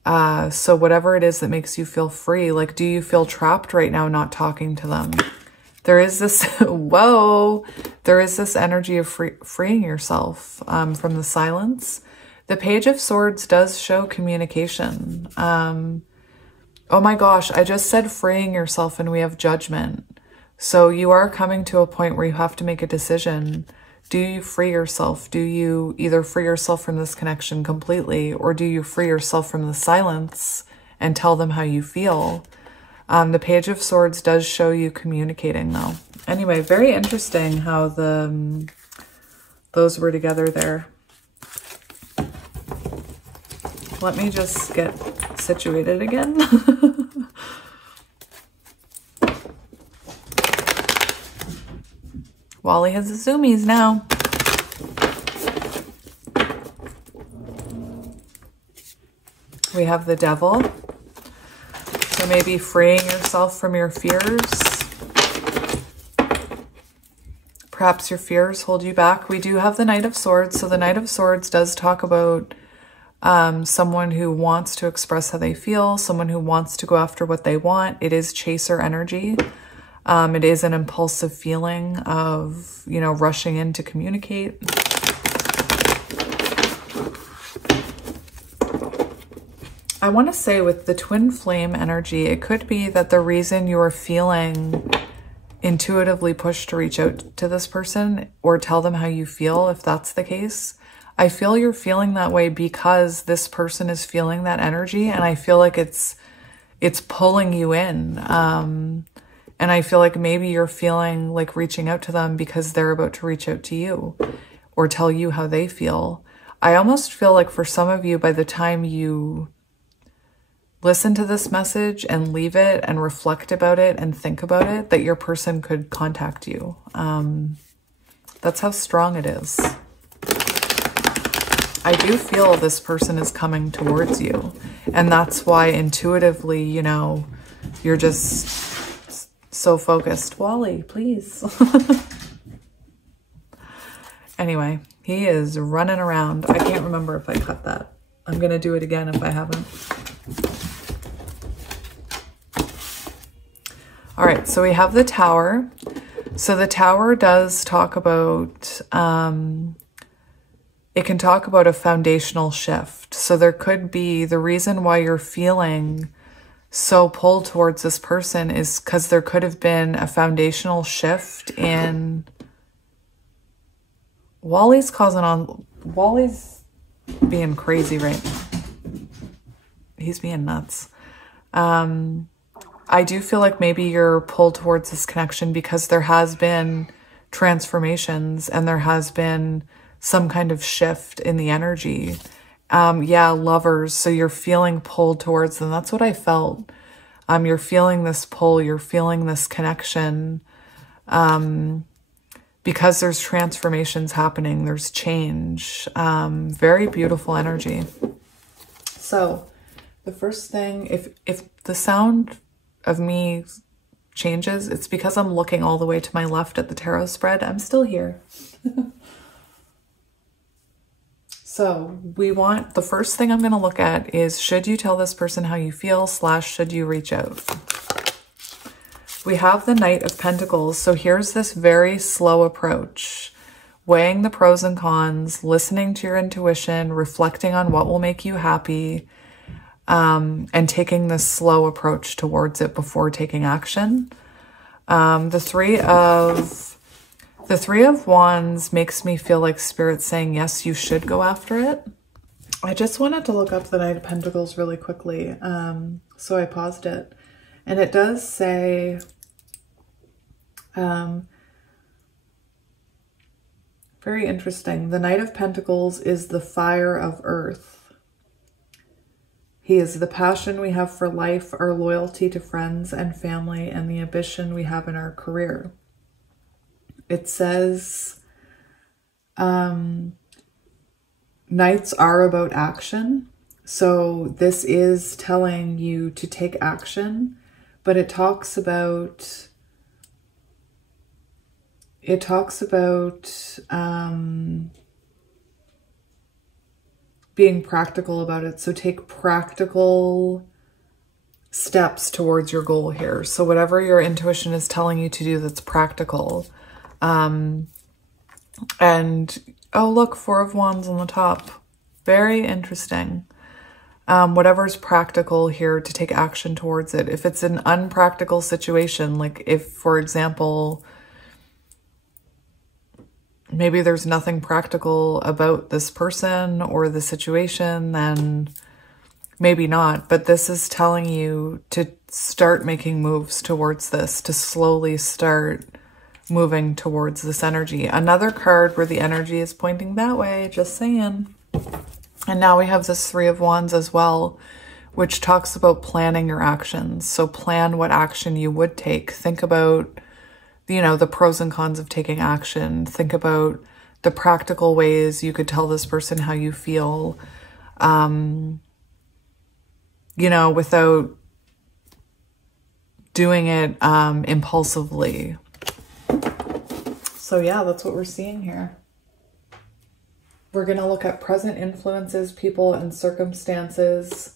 So whatever it is that makes you feel free, like, do you feel trapped right now not talking to them? There is this, whoa, there is this energy of freeing yourself from the silence. The Page of Swords does show communication. Oh my gosh, I just said freeing yourself and we have Judgment. So you are coming to a point where you have to make a decision. Do you free yourself? Do you either free yourself from this connection completely, or do you free yourself from the silence and tell them how you feel? The Page of Swords does show you communicating though. Anyway, very interesting how those were together there. Let me just get situated again. Wally has the zoomies now. We have the Devil. So maybe freeing yourself from your fears. Perhaps your fears hold you back. We do have the Knight of Swords. So the Knight of Swords does talk about someone who wants to express how they feel, someone who wants to go after what they want. It is chaser energy. It is an impulsive feeling of, you know, rushing in to communicate. I want to say with the twin flame energy, it could be that the reason you are feeling intuitively pushed to reach out to this person or tell them how you feel, if that's the case, I feel you're feeling that way because this person is feeling that energy, and I feel like it's pulling you in. And I feel like maybe you're feeling like reaching out to them because they're about to reach out to you or tell you how they feel. I almost feel like for some of you, by the time you listen to this message and leave it and reflect about it and think about it, that your person could contact you. That's how strong it is. I do feel this person is coming towards you. And that's why intuitively, you know, you're just so focused. Wally, please. Anyway, he is running around. I can't remember if I cut that. I'm going to do it again if I haven't. All right, so we have the Tower. So the Tower does talk about, it can talk about a foundational shift. So there could be, the reason why you're feeling so pulled towards this person is because there could have been a foundational shift in Wally's being crazy right now. He's being nuts. I do feel like maybe you're pulled towards this connection because there has been transformations and there has been some kind of shift in the energy. Yeah, lovers. So you're feeling pulled towards them. That's what I felt. You're feeling this pull. You're feeling this connection. Because there's transformations happening. There's change. Very beautiful energy. So the first thing, if the sound of me changes, it's because I'm looking all the way to my left at the tarot spread. I'm still here. So the first thing I'm going to look at is, should you tell this person how you feel / should you reach out? We have the Knight of Pentacles. So here's this very slow approach, weighing the pros and cons, listening to your intuition, reflecting on what will make you happy, and taking this slow approach towards it before taking action. The Three of Wands makes me feel like Spirit's saying, yes, you should go after it. I just wanted to look up the Knight of Pentacles really quickly. So I paused it. And it does say, very interesting. The Knight of Pentacles is the fire of earth. He is the passion we have for life, our loyalty to friends and family, and the ambition we have in our career. It says, Knights are about action. So this is telling you to take action, but it talks about being practical about it. So take practical steps towards your goal here. So whatever your intuition is telling you to do that's practical. And oh, look, Four of Wands on the top. Very interesting. Whatever's practical here to take action towards it. If it's an unpractical situation, like if, for example, maybe there's nothing practical about this person or the situation, then maybe not. But this is telling you to start making moves towards this, to slowly start moving towards this energy. Another card where the energy is pointing that way, just saying. And now we have this Three of Wands as well, which talks about planning your actions. So plan what action you would take. Think about, you know, the pros and cons of taking action. Think about the practical ways you could tell this person how you feel, you know, without doing it impulsively. So yeah, that's what we're seeing here. We're going to look at present influences, people, and circumstances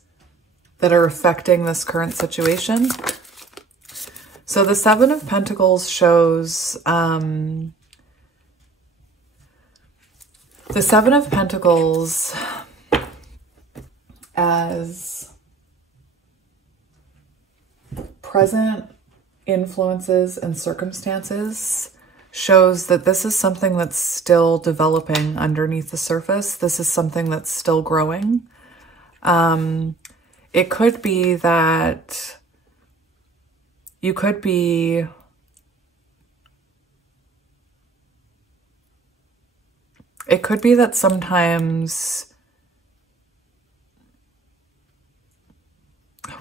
that are affecting this current situation. So the Seven of Pentacles shows the Seven of Pentacles as present influences and circumstances shows that this is something that's still developing underneath the surface. This is something that's still growing. It could be that you could be sometimes,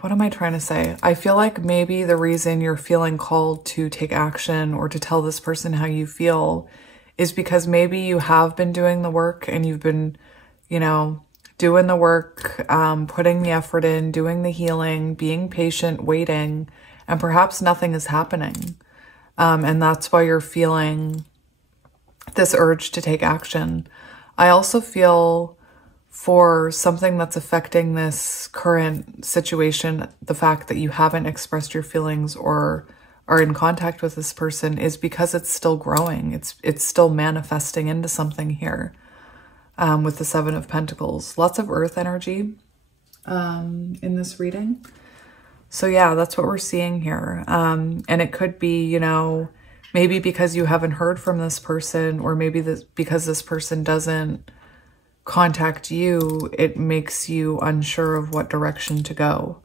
what am I trying to say? I feel like maybe the reason you're feeling called to take action or to tell this person how you feel is because maybe you have been doing the work and you've been, you know, doing the work, putting the effort in, doing the healing, being patient, waiting, and perhaps nothing is happening. And that's why you're feeling this urge to take action. I also feel for something that's affecting this current situation, the fact that you haven't expressed your feelings or are in contact with this person is because it's still growing. It's still manifesting into something here with the Seven of Pentacles. Lots of earth energy in this reading. So yeah, that's what we're seeing here. And it could be, you know, maybe because you haven't heard from this person, or maybe because this person doesn't contact you, it makes you unsure of what direction to go.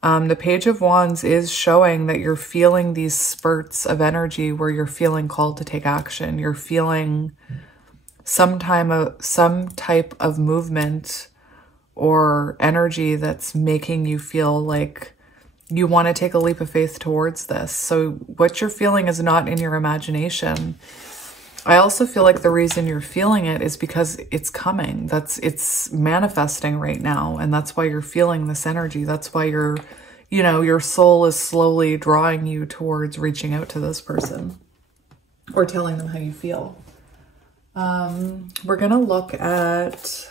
The Page of Wands is showing that you're feeling these spurts of energy where you're feeling called to take action. You're feeling some type of movement or energy that's making you feel like you want to take a leap of faith towards this. So what you're feeling is not in your imagination. I also feel like the reason you're feeling it is because it's coming. It's manifesting right now. And that's why you're feeling this energy. That's why you're, you know, your soul is slowly drawing you towards reaching out to this person or telling them how you feel. We're going to look at,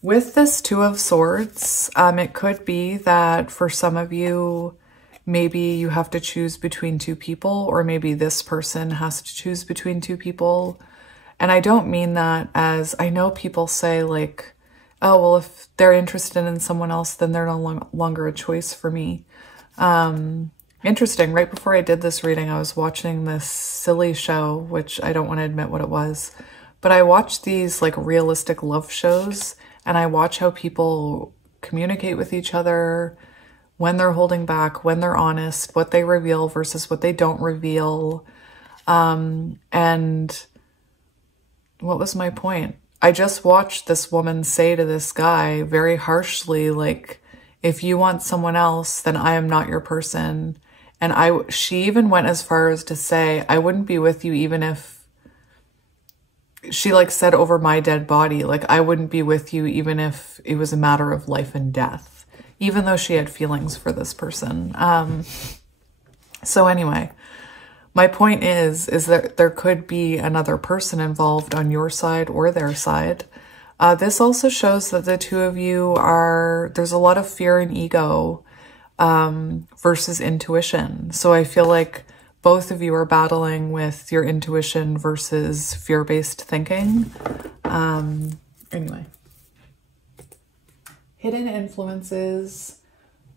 with this Two of Swords, it could be that for some of you, maybe you have to choose between two people, or maybe this person has to choose between two people. And I don't mean that as, I know people say like, oh, well, if they're interested in someone else, then they're no longer a choice for me. Interesting. Right before I did this reading, I was watching this silly show, which I don't want to admit what it was, but I watched these like realistic love shows, and I watch how people communicate with each other, when they're holding back, when they're honest, what they reveal versus what they don't reveal. And what was my point? I just watched this woman say to this guy very harshly, like, if you want someone else, then I am not your person. And she even went as far as to say, I wouldn't be with you even if, she like said over my dead body, like, I wouldn't be with you even if it was a matter of life and death, even though she had feelings for this person. So anyway, my point is that there could be another person involved on your side or their side. This also shows that the two of you there's a lot of fear and ego versus intuition. So I feel like both of you are battling with your intuition versus fear-based thinking. Anyway. Hidden influences,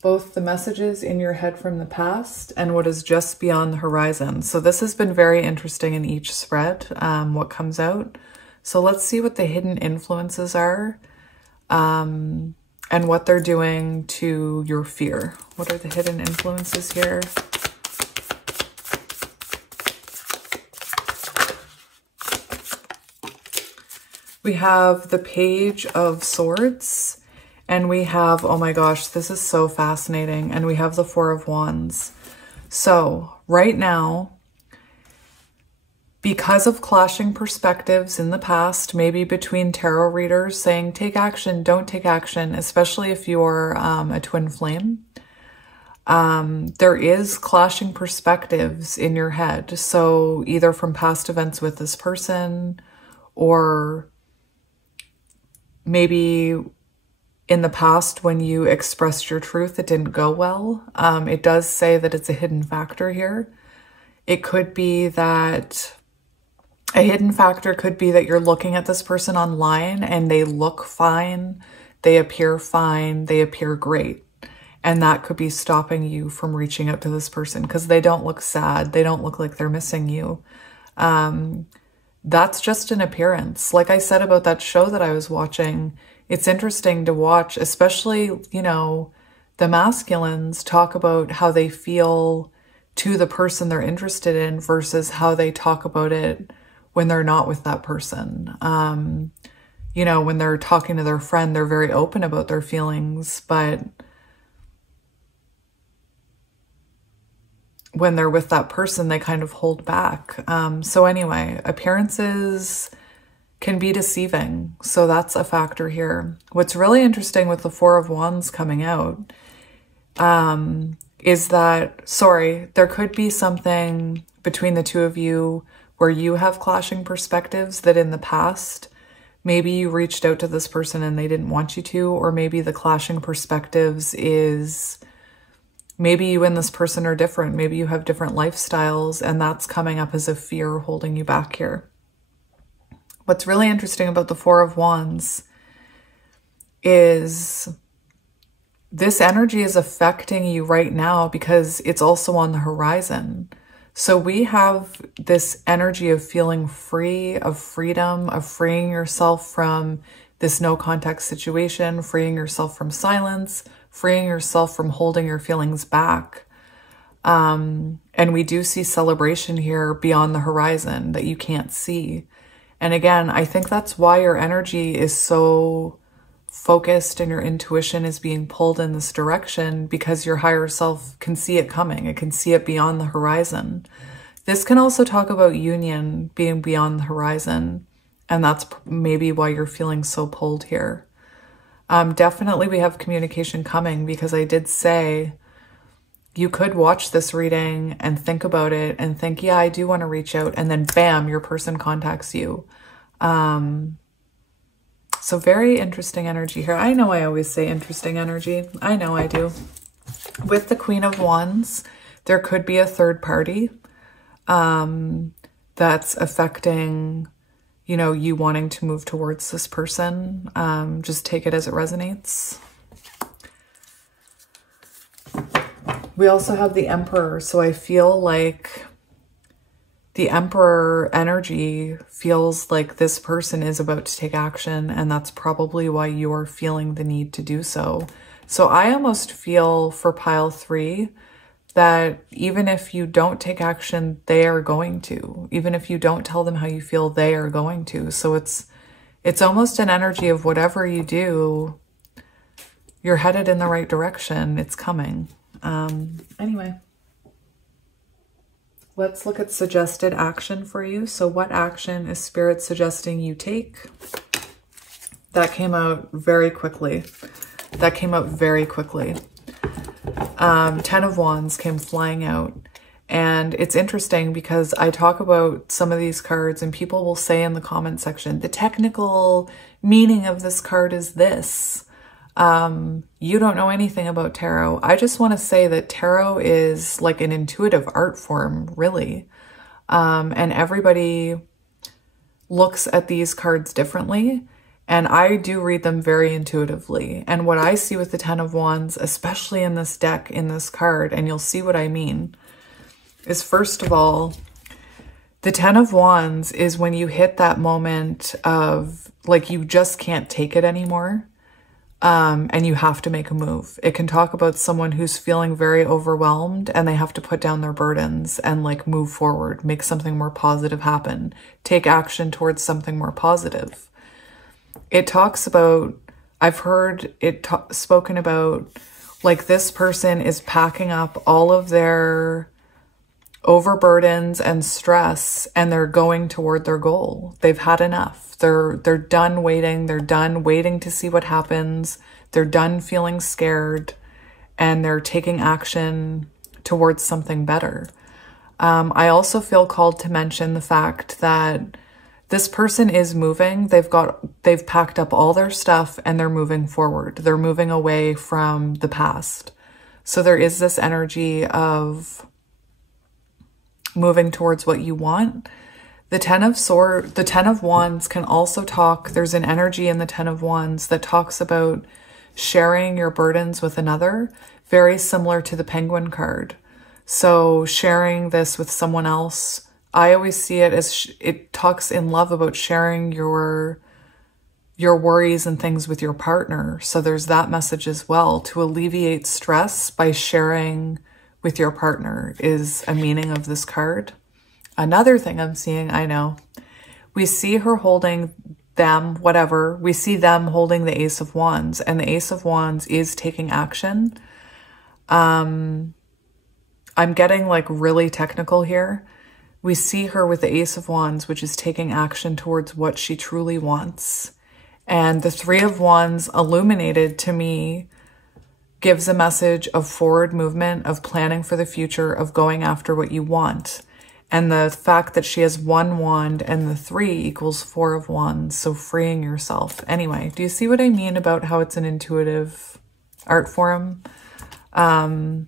both the messages in your head from the past and what is just beyond the horizon. So this has been very interesting in each spread, what comes out. So let's see what the hidden influences are, and what they're doing to your fear. What are the hidden influences here? We have the Page of Swords, and we have, oh my gosh, this is so fascinating, and we have the Four of Wands. So right now, because of clashing perspectives in the past, maybe between tarot readers saying, take action, don't take action, especially if you're a twin flame, there is clashing perspectives in your head. So either from past events with this person, or maybe in the past when you expressed your truth, it didn't go well. It does say that it's a hidden factor here. It could be that a hidden factor could be that you're looking at this person online and they look fine, they appear great. And that could be stopping you from reaching out to this person because they don't look sad. They don't look like they're missing you. That's just an appearance. Like I said about that show that I was watching, it's interesting to watch, especially, you know, the masculines talk about how they feel to the person they're interested in versus how they talk about it when they're not with that person. You know, when they're talking to their friend, they're very open about their feelings, but when they're with that person, they kind of hold back. So anyway, appearances can be deceiving. So that's a factor here. What's really interesting with the Four of Wands coming out is that, there could be something between the two of you where you have clashing perspectives that in the past, maybe you reached out to this person and they didn't want you to, or maybe the clashing perspectives is maybe you and this person are different. Maybe you have different lifestyles and that's coming up as a fear holding you back here. What's really interesting about the Four of Wands is this energy is affecting you right now because it's also on the horizon. So we have this energy of feeling free, of freedom, of freeing yourself from this no contact situation, freeing yourself from silence, freeing yourself from holding your feelings back. And we do see celebration here beyond the horizon that you can't see. And again, I think that's why your energy is so focused and your intuition is being pulled in this direction, because your higher self can see it coming. It can see it beyond the horizon. This can also talk about union being beyond the horizon. And that's maybe why you're feeling so pulled here. Definitely we have communication coming, because I did say You could watch this reading and think about it and think, yeah, I do want to reach out. And then bam, your person contacts you. So very interesting energy here. I know I always say interesting energy. I know I do. With the Queen of Wands, there could be a third party that's affecting, you know, you wanting to move towards this person. Just take it as it resonates. We also have the Emperor. So I feel like the Emperor energy feels like this person is about to take action, and that's probably why you're feeling the need to do so. So I almost feel for pile 3 that even if you don't take action, they are going to. Even if you don't tell them how you feel, they are going to. So it's almost an energy of whatever you do, you're headed in the right direction. It's coming. Anyway, let's look at suggested action for you. So what action is Spirit suggesting you take? That came out very quickly. That came out very quickly. 10 of Wands came flying out. And it's interesting because I talk about some of these cards and people will say in the comment section, the technical meaning of this card is this. You don't know anything about tarot. I just want to say that tarot is like an intuitive art form, really. And everybody looks at these cards differently. And I do read them very intuitively. And what I see with the 10 of Wands, especially in this deck, in this card, and you'll see what I mean, is first of all, the 10 of Wands is when you hit that moment of like you just can't take it anymore. And you have to make a move. It can talk about someone who's feeling very overwhelmed and they have to put down their burdens and like move forward, make something more positive happen, take action towards something more positive. It talks about, I've heard it spoken about like this person is packing up all of their overburdens and stress and they're going toward their goal. They've had enough. They're done waiting. They're done waiting to see what happens. They're done feeling scared and they're taking action towards something better. I also feel called to mention the fact that this person is moving. They've packed up all their stuff and they're moving forward. They're moving away from the past. So there is this energy of moving towards what you want. The 10 of Wands can also talk. There's an energy in the 10 of Wands that talks about sharing your burdens with another, very similar to the Penguin card. So sharing this with someone else, I always see it as it talks in love about sharing your worries and things with your partner. So there's that message as well. To alleviate stress by sharing with your partner is a meaning of this card. Another thing I'm seeing, I know, we see her holding them, whatever. We see them holding the Ace of Wands, and the Ace of Wands is taking action. I'm getting like really technical here. We see her with the Ace of Wands, which is taking action towards what she truly wants. And the 3 of Wands illuminated to me gives a message of forward movement, of planning for the future, of going after what you want. And the fact that she has 1 wand and the 3 equals 4 of Wands, so freeing yourself. Anyway, do you see what I mean about how it's an intuitive art form? A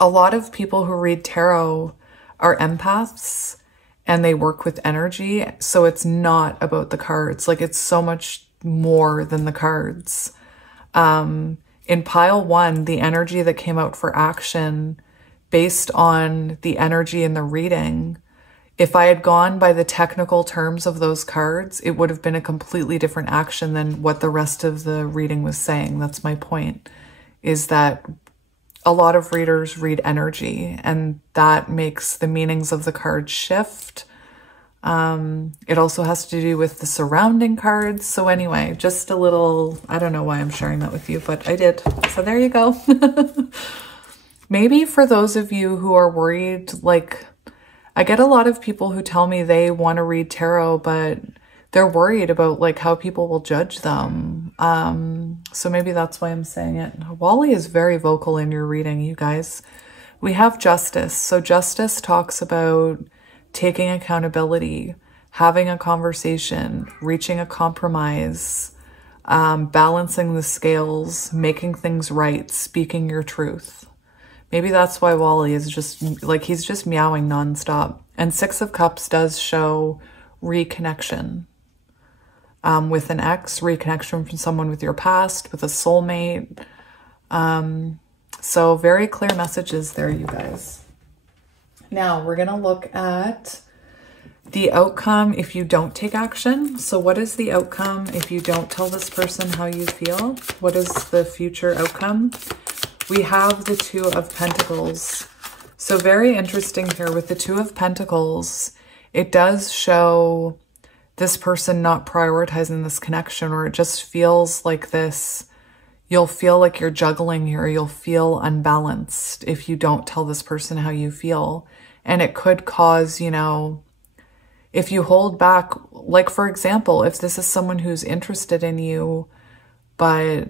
lot of people who read tarot are empaths and they work with energy, so it's not about the cards. Like, it's so much more than the cards. In pile 1, the energy that came out for action based on the energy in the reading, if I had gone by the technical terms of those cards, it would have been a completely different action than what the rest of the reading was saying. That's my point, is that a lot of readers read energy and that makes the meanings of the cards shift. It also has to do with the surrounding cards. So anyway, just a little, I don't know why I'm sharing that with you, but I did. So there you go. Maybe for those of you who are worried, like I get a lot of people who tell me they want to read tarot, but they're worried about like how people will judge them. So maybe that's why I'm saying it. Wally is very vocal in your reading, you guys. We have justice. So justice talks about taking accountability, having a conversation, reaching a compromise, balancing the scales, making things right, speaking your truth. Maybe that's why Wally is just like, he's just meowing nonstop. And Six of Cups does show reconnection with an ex, reconnection from someone with your past, with a soulmate. So very clear messages there, you guys. Now we're going to look at the outcome if you don't take action. So what is the outcome if you don't tell this person how you feel? What is the future outcome? We have the Two of Pentacles. So very interesting here with the Two of Pentacles. It does show this person not prioritizing this connection, or it just feels like this. You'll feel like you're juggling here. You'll feel unbalanced if you don't tell this person how you feel. And it could cause, you know, if you hold back, like for example, if this is someone who's interested in you, but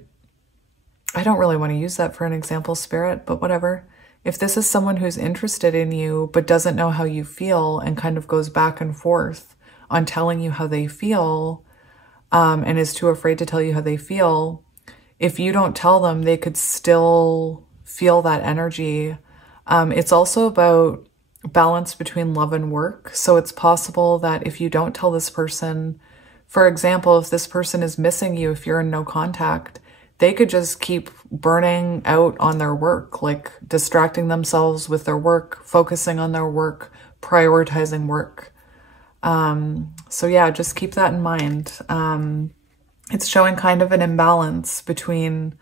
I don't really want to use that for an example, Spirit, but whatever. If this is someone who's interested in you, but doesn't know how you feel and kind of goes back and forth on telling you how they feel, and is too afraid to tell you how they feel, if you don't tell them, they could still feel that energy. It's also about balance between love and work. So it's possible that if you don't tell this person, for example, if this person is missing you, if you're in no contact, they could just keep burning out on their work, like distracting themselves with their work, focusing on their work, prioritizing work. So yeah, just keep that in mind. It's showing kind of an imbalance between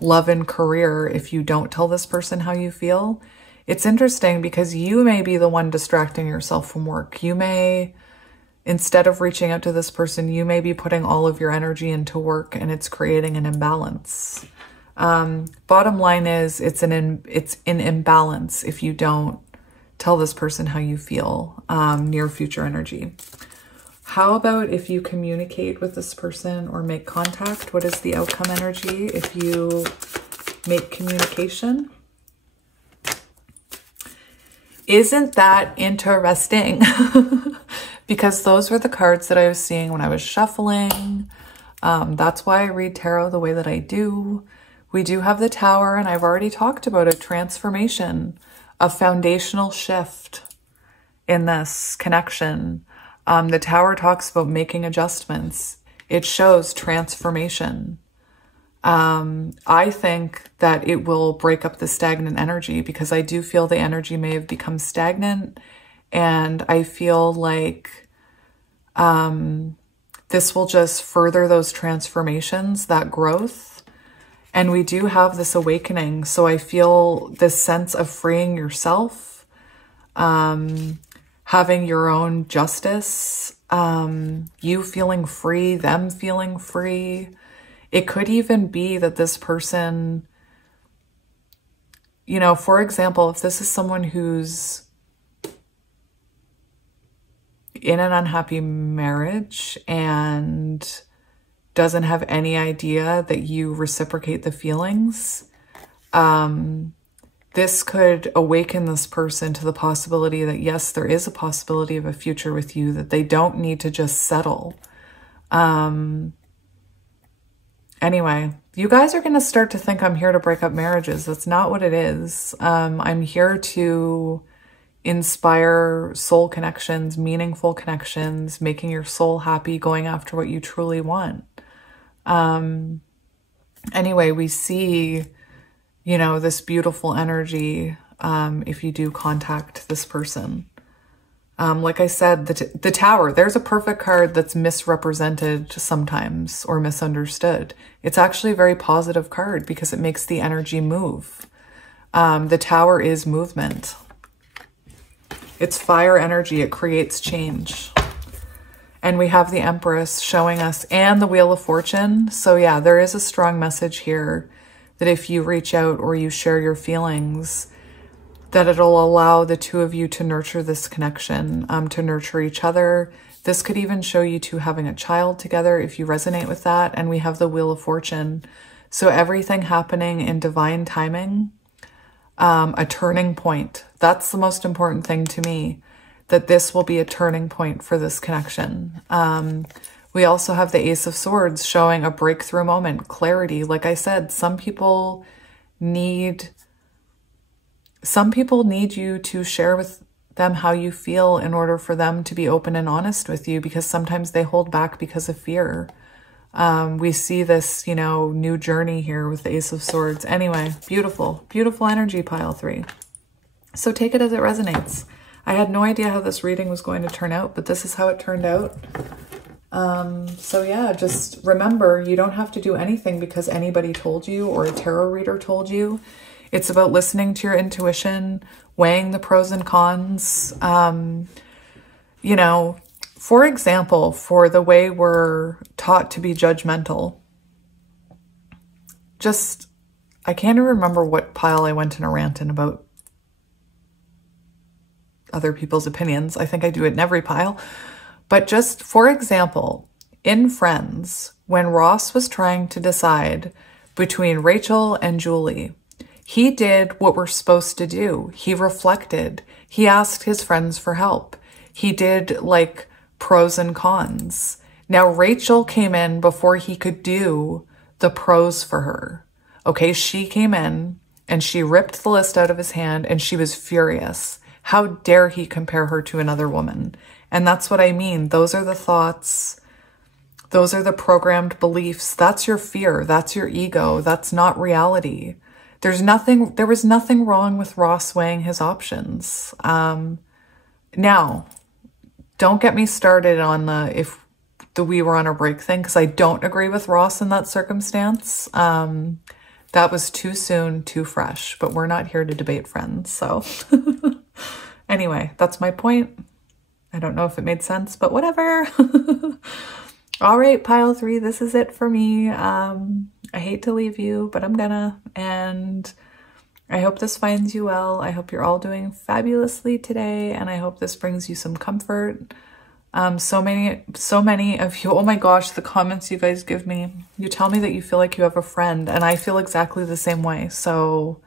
love and career if you don't tell this person how you feel. It's interesting because you may be the one distracting yourself from work. You may, instead of reaching out to this person, you may be putting all of your energy into work, and it's creating an imbalance. Bottom line is it's an imbalance if you don't tell this person how you feel, near future energy. How about if you communicate with this person or make contact? What is the outcome energy if you make communication? Isn't that interesting? Because those were the cards that I was seeing when I was shuffling. That's why I read tarot the way that I do. We do have the Tower, and I've already talked about a transformation, a foundational shift in this connection. The Tower talks about making adjustments. It shows transformation. I think that it will break up the stagnant energy, because I do feel the energy may have become stagnant, and I feel like this will just further those transformations, that growth. And we do have this awakening. So I feel this sense of freeing yourself, having your own justice, you feeling free, them feeling free. It could even be that this person, you know, for example, if this is someone who's in an unhappy marriage and doesn't have any idea that you reciprocate the feelings, this could awaken this person to the possibility that, yes, there is a possibility of a future with you, that they don't need to just settle. Anyway, you guys are going to start to think I'm here to break up marriages. That's not what it is. I'm here to inspire soul connections, meaningful connections, making your soul happy, going after what you truly want. Anyway, we see, you know, this beautiful energy if you do contact this person. Like I said, the Tower, there's a perfect card that's misrepresented sometimes or misunderstood. It's actually a very positive card because it makes the energy move. The Tower is movement. It's fire energy. It creates change. And we have the Empress showing us, and the Wheel of Fortune. So yeah, there is a strong message here that if you reach out or you share your feelings, that it'll allow the two of you to nurture this connection, to nurture each other. This could even show you two having a child together if you resonate with that. And we have the Wheel of Fortune. So everything happening in divine timing, a turning point. That's the most important thing to me, that this will be a turning point for this connection. We also have the Ace of Swords showing a breakthrough moment, clarity. Like I said, some people need you to share with them how you feel in order for them to be open and honest with you, because sometimes they hold back because of fear. We see this, new journey here with the Ace of Swords. Anyway, beautiful, beautiful energy, pile 3. So take it as it resonates. I had no idea how this reading was going to turn out, but this is how it turned out. So yeah, just remember, you don't have to do anything because anybody told you or a tarot reader told you. It's about listening to your intuition, weighing the pros and cons. For example, for the way we're taught to be judgmental, I can't even remember what pile I went in a rant in about other people's opinions. I think I do it in every pile. But just for example, in Friends, when Ross was trying to decide between Rachel and Julie, he did what we're supposed to do. He reflected. He asked his friends for help. He did like pros and cons. Now Rachel came in before he could do the pros for her. Okay, she came in and she ripped the list out of his hand and she was furious. How dare he compare her to another woman? And that's what I mean. Those are the thoughts. Those are the programmed beliefs. That's your fear. That's your ego. That's not reality. There was nothing wrong with Ross weighing his options. Now, don't get me started on if we were on a break thing, because I don't agree with Ross in that circumstance. That was too soon, too fresh, but we're not here to debate Friends. So anyway, that's my point. I don't know if it made sense, but whatever. All right, pile 3, this is it for me. I hate to leave you, but I'm gonna. And I hope this finds you well. I hope you're all doing fabulously today, and I hope this brings you some comfort. So many of you, oh my gosh, the comments you guys give me. You tell me that you feel like you have a friend, and I feel exactly the same way. So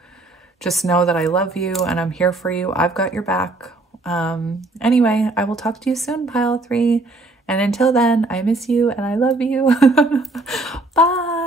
just know that I love you and I'm here for you. I've got your back. Anyway, I will talk to you soon, pile 3. And until then, I miss you and I love you. Bye.